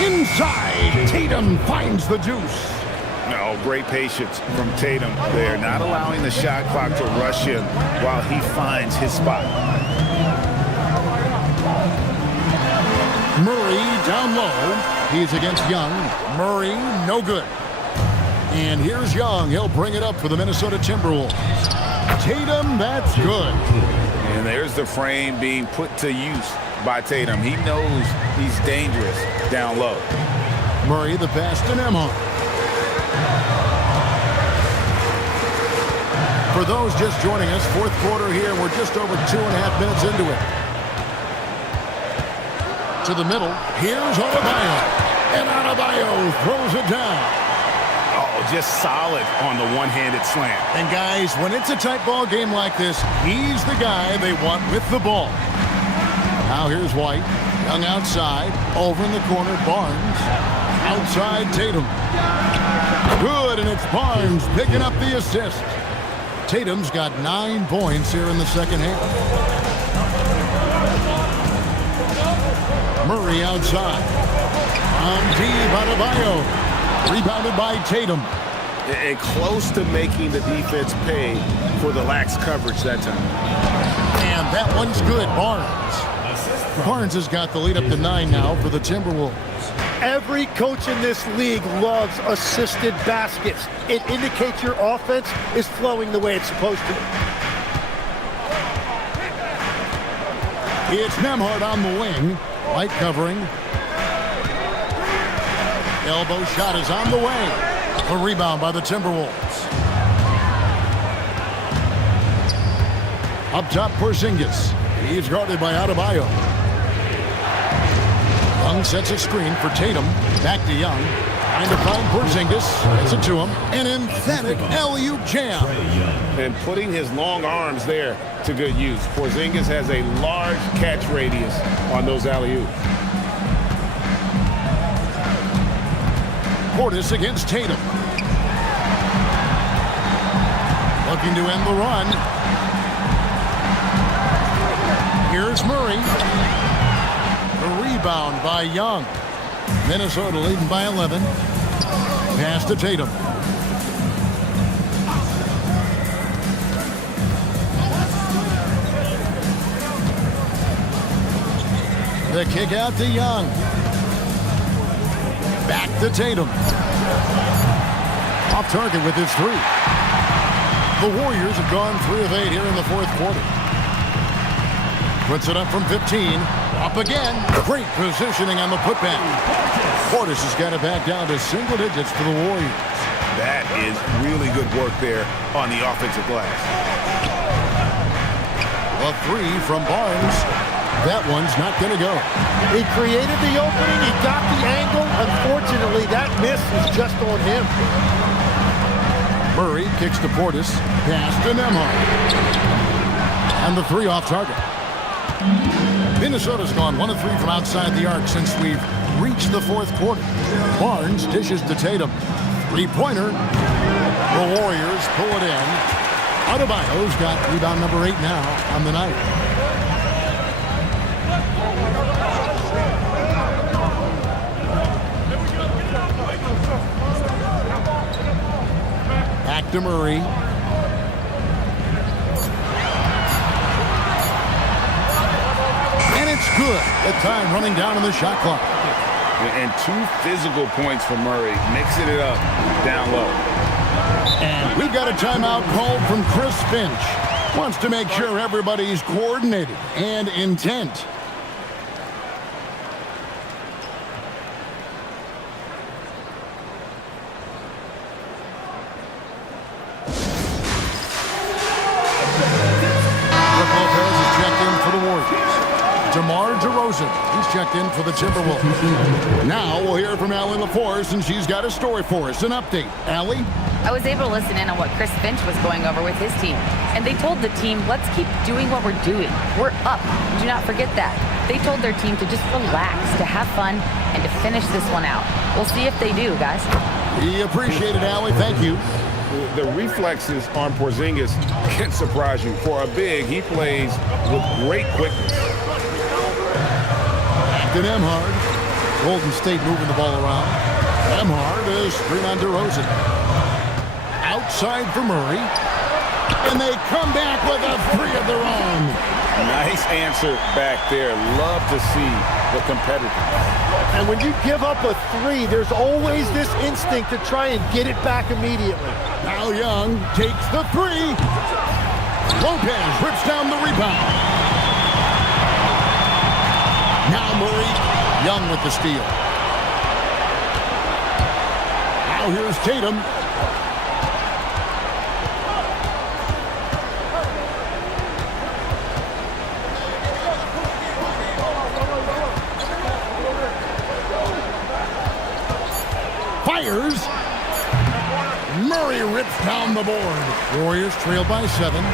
Inside, Tatum finds the deuce. No, great patience from Tatum there, not allowing the shot clock to rush him while he finds his spot. Murray down low. He's against Young. Murray, no good. And here's Young. He'll bring it up for the Minnesota Timberwolves. Tatum, that's good. And there's the frame being put to use by Tatum. He knows he's dangerous down low. Murray, the pass to Nembhard. For those just joining us, fourth quarter here. We're just over 2.5 minutes into it. To the middle. Here's Adebayo. And Adebayo throws it down. Oh, just solid on the one-handed slam. And guys, when it's a tight ball game like this, he's the guy they want with the ball. Now here's White. Young outside. Over in the corner, Barnes. Outside, Tatum. Good, and it's Barnes picking up the assist. Tatum's got 9 points here in the second half. Murray outside. On deep, Adebayo. Rebounded by Tatum. And close to making the defense pay for the lax coverage that time. And that one's good, Barnes. Barnes has got the lead up to 9 now for the Timberwolves. Every coach in this league loves assisted baskets. It indicates your offense is flowing the way it's supposed to. It's Nembhard on the wing. White covering. Elbow shot is on the way. A rebound by the Timberwolves. Up top, Porzingis. He's guarded by Adebayo. Young sets a screen for Tatum. Back to Young. Trying to find Porzingis. Gets it to him. An emphatic alley-oop jam. And putting his long arms there to good use. Porzingis has a large catch radius on those alley-oops. Portis against Tatum. Looking to end the run. Here's Murray. The rebound by Young. Minnesota leading by 11. Pass to Tatum. The kick out to Young. Back to Tatum. Off target with his 3. The Warriors have gone 3 of 8 here in the fourth quarter. Puts it up from 15. Up again. Great positioning on the putback. Portis has got it back down to single digits for the Warriors. That is really good work there on the offensive glass. A 3 from Barnes. That one's not going to go. He created the opening. He got the angle. Unfortunately, that miss was just on him. Murray kicks to Portis. Pass to Nembhard. And the 3 off target. Minnesota's gone 1 of 3 from outside the arc since we've reached the fourth quarter. Barnes dishes to Tatum. 3-pointer. The Warriors pull it in. Adebayo's got rebound number 8 now on the night. Back to Murray. It's good. The time running down on the shot clock. And 2 physical points for Murray, mixing it up down low. And we've got a timeout called from Chris Finch. Wants to make sure everybody's coordinated and intent. DeMar DeRozan, he's checked in for the Timberwolves. Now we'll hear from Allie LaForce, and she's got a story for us, an update. Allie? I was able to listen in on what Chris Finch was going over with his team. And they told the team, let's keep doing what we're doing. We're up. Do not forget that. They told their team to just relax, to have fun, and to finish this one out. We'll see if they do, guys. We appreciate it, Allie. Thank you. The reflexes on Porzingis can surprise you. For a big, he plays with great quickness. To Nembhard. Golden State moving the ball around. Nembhard is screen on DeRozan. Outside for Murray. And they come back with a 3 of their own. Nice answer back there. Love to see the competitiveness. And when you give up a 3, there's always this instinct to try and get it back immediately. Now Young takes the 3. Lopez rips down the rebound. Now Murray, Young with the steal. Now here's Tatum. rips down the board. Warriors trail by 7.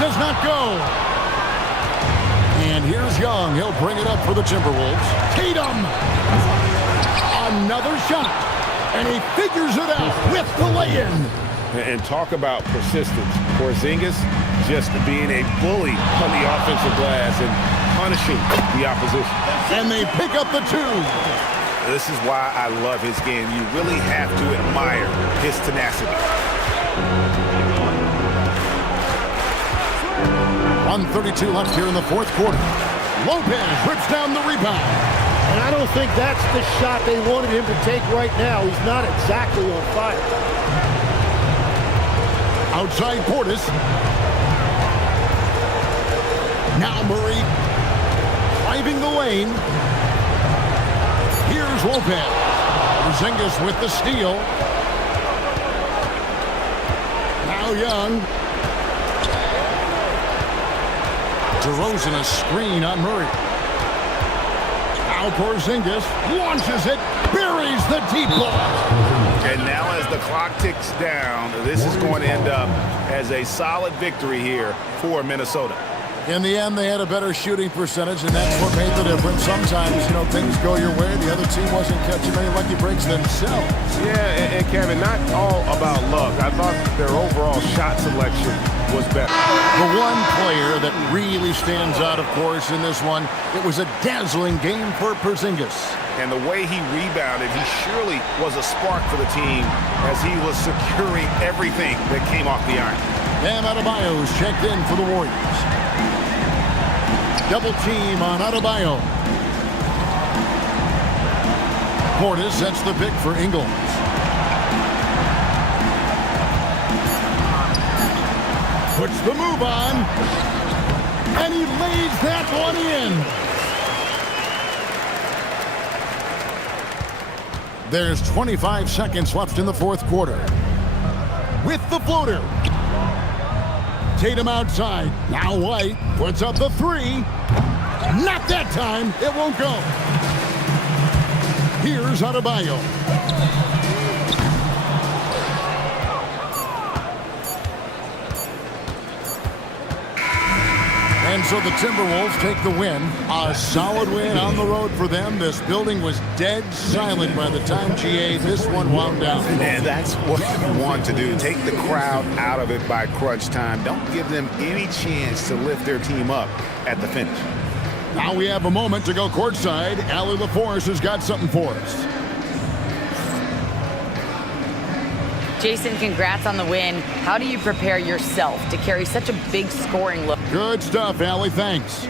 Does not go. And here's Young. He'll bring it up for the Timberwolves. Tatum. Another shot. And he figures it out with the lay-in. And talk about persistence. Porzingis just being a bully on the offensive glass and punishing the opposition. And they pick up the 2. This is why I love his game. You really have to admire his tenacity. 1:32 left here in the fourth quarter. Lopez rips down the rebound. And I don't think that's the shot they wanted him to take right now. He's not exactly on fire. Outside Portis. Now Murray driving the lane. Here's Lopez. Porzingis with the steal. Now Young. DeRozan a screen on Murray. Now Porzingis launches it, buries the deep ball. And now as the clock ticks down, this is going to end up as a solid victory here for Minnesota. In the end, they had a better shooting percentage, and that's what made the difference. Sometimes, things go your way. The other team wasn't catching many lucky breaks themselves. Yeah, and Kevin, not all about luck. I thought their overall shot selection was better. The one player that really stands out, of course, in this one, it was a dazzling game for Porzingis. And the way he rebounded, he surely was a spark for the team as he was securing everything that came off the iron. Bam Adebayo's checked in for the Warriors. Double team on Adebayo. Portis sets the pick for Ingles. Puts the move on. And he lays that one in. There's 25 seconds left in the fourth quarter. With the floater. Tatum outside. Now White puts up the 3. Not that time. It won't go. Here's Adebayo. And so the Timberwolves take the win. A solid win on the road for them. This building was dead silent by the time GA this one wound down. And that's what you want to do. Take the crowd out of it by crunch time. Don't give them any chance to lift their team up at the finish. Now we have a moment to go courtside. Allie LaForce has got something for us. Jason, congrats on the win. How do you prepare yourself to carry such a big scoring load? Good stuff, Allie. Thanks.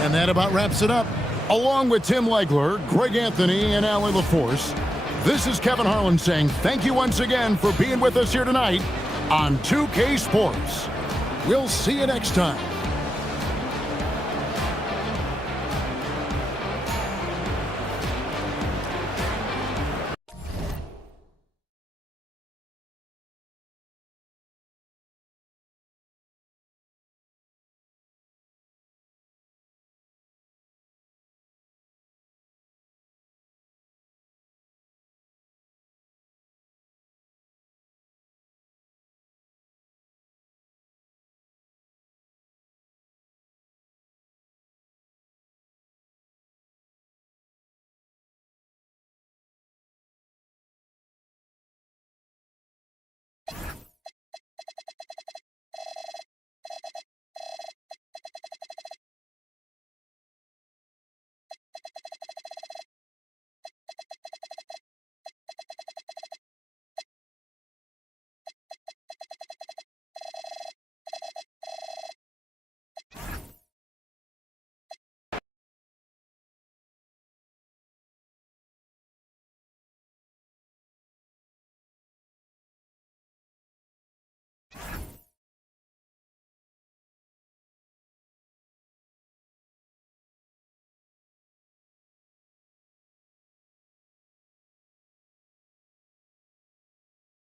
And that about wraps it up. Along with Tim Legler, Greg Anthony, and Allie LaForce, this is Kevin Harlan saying thank you once again for being with us here tonight on 2K Sports. We'll see you next time.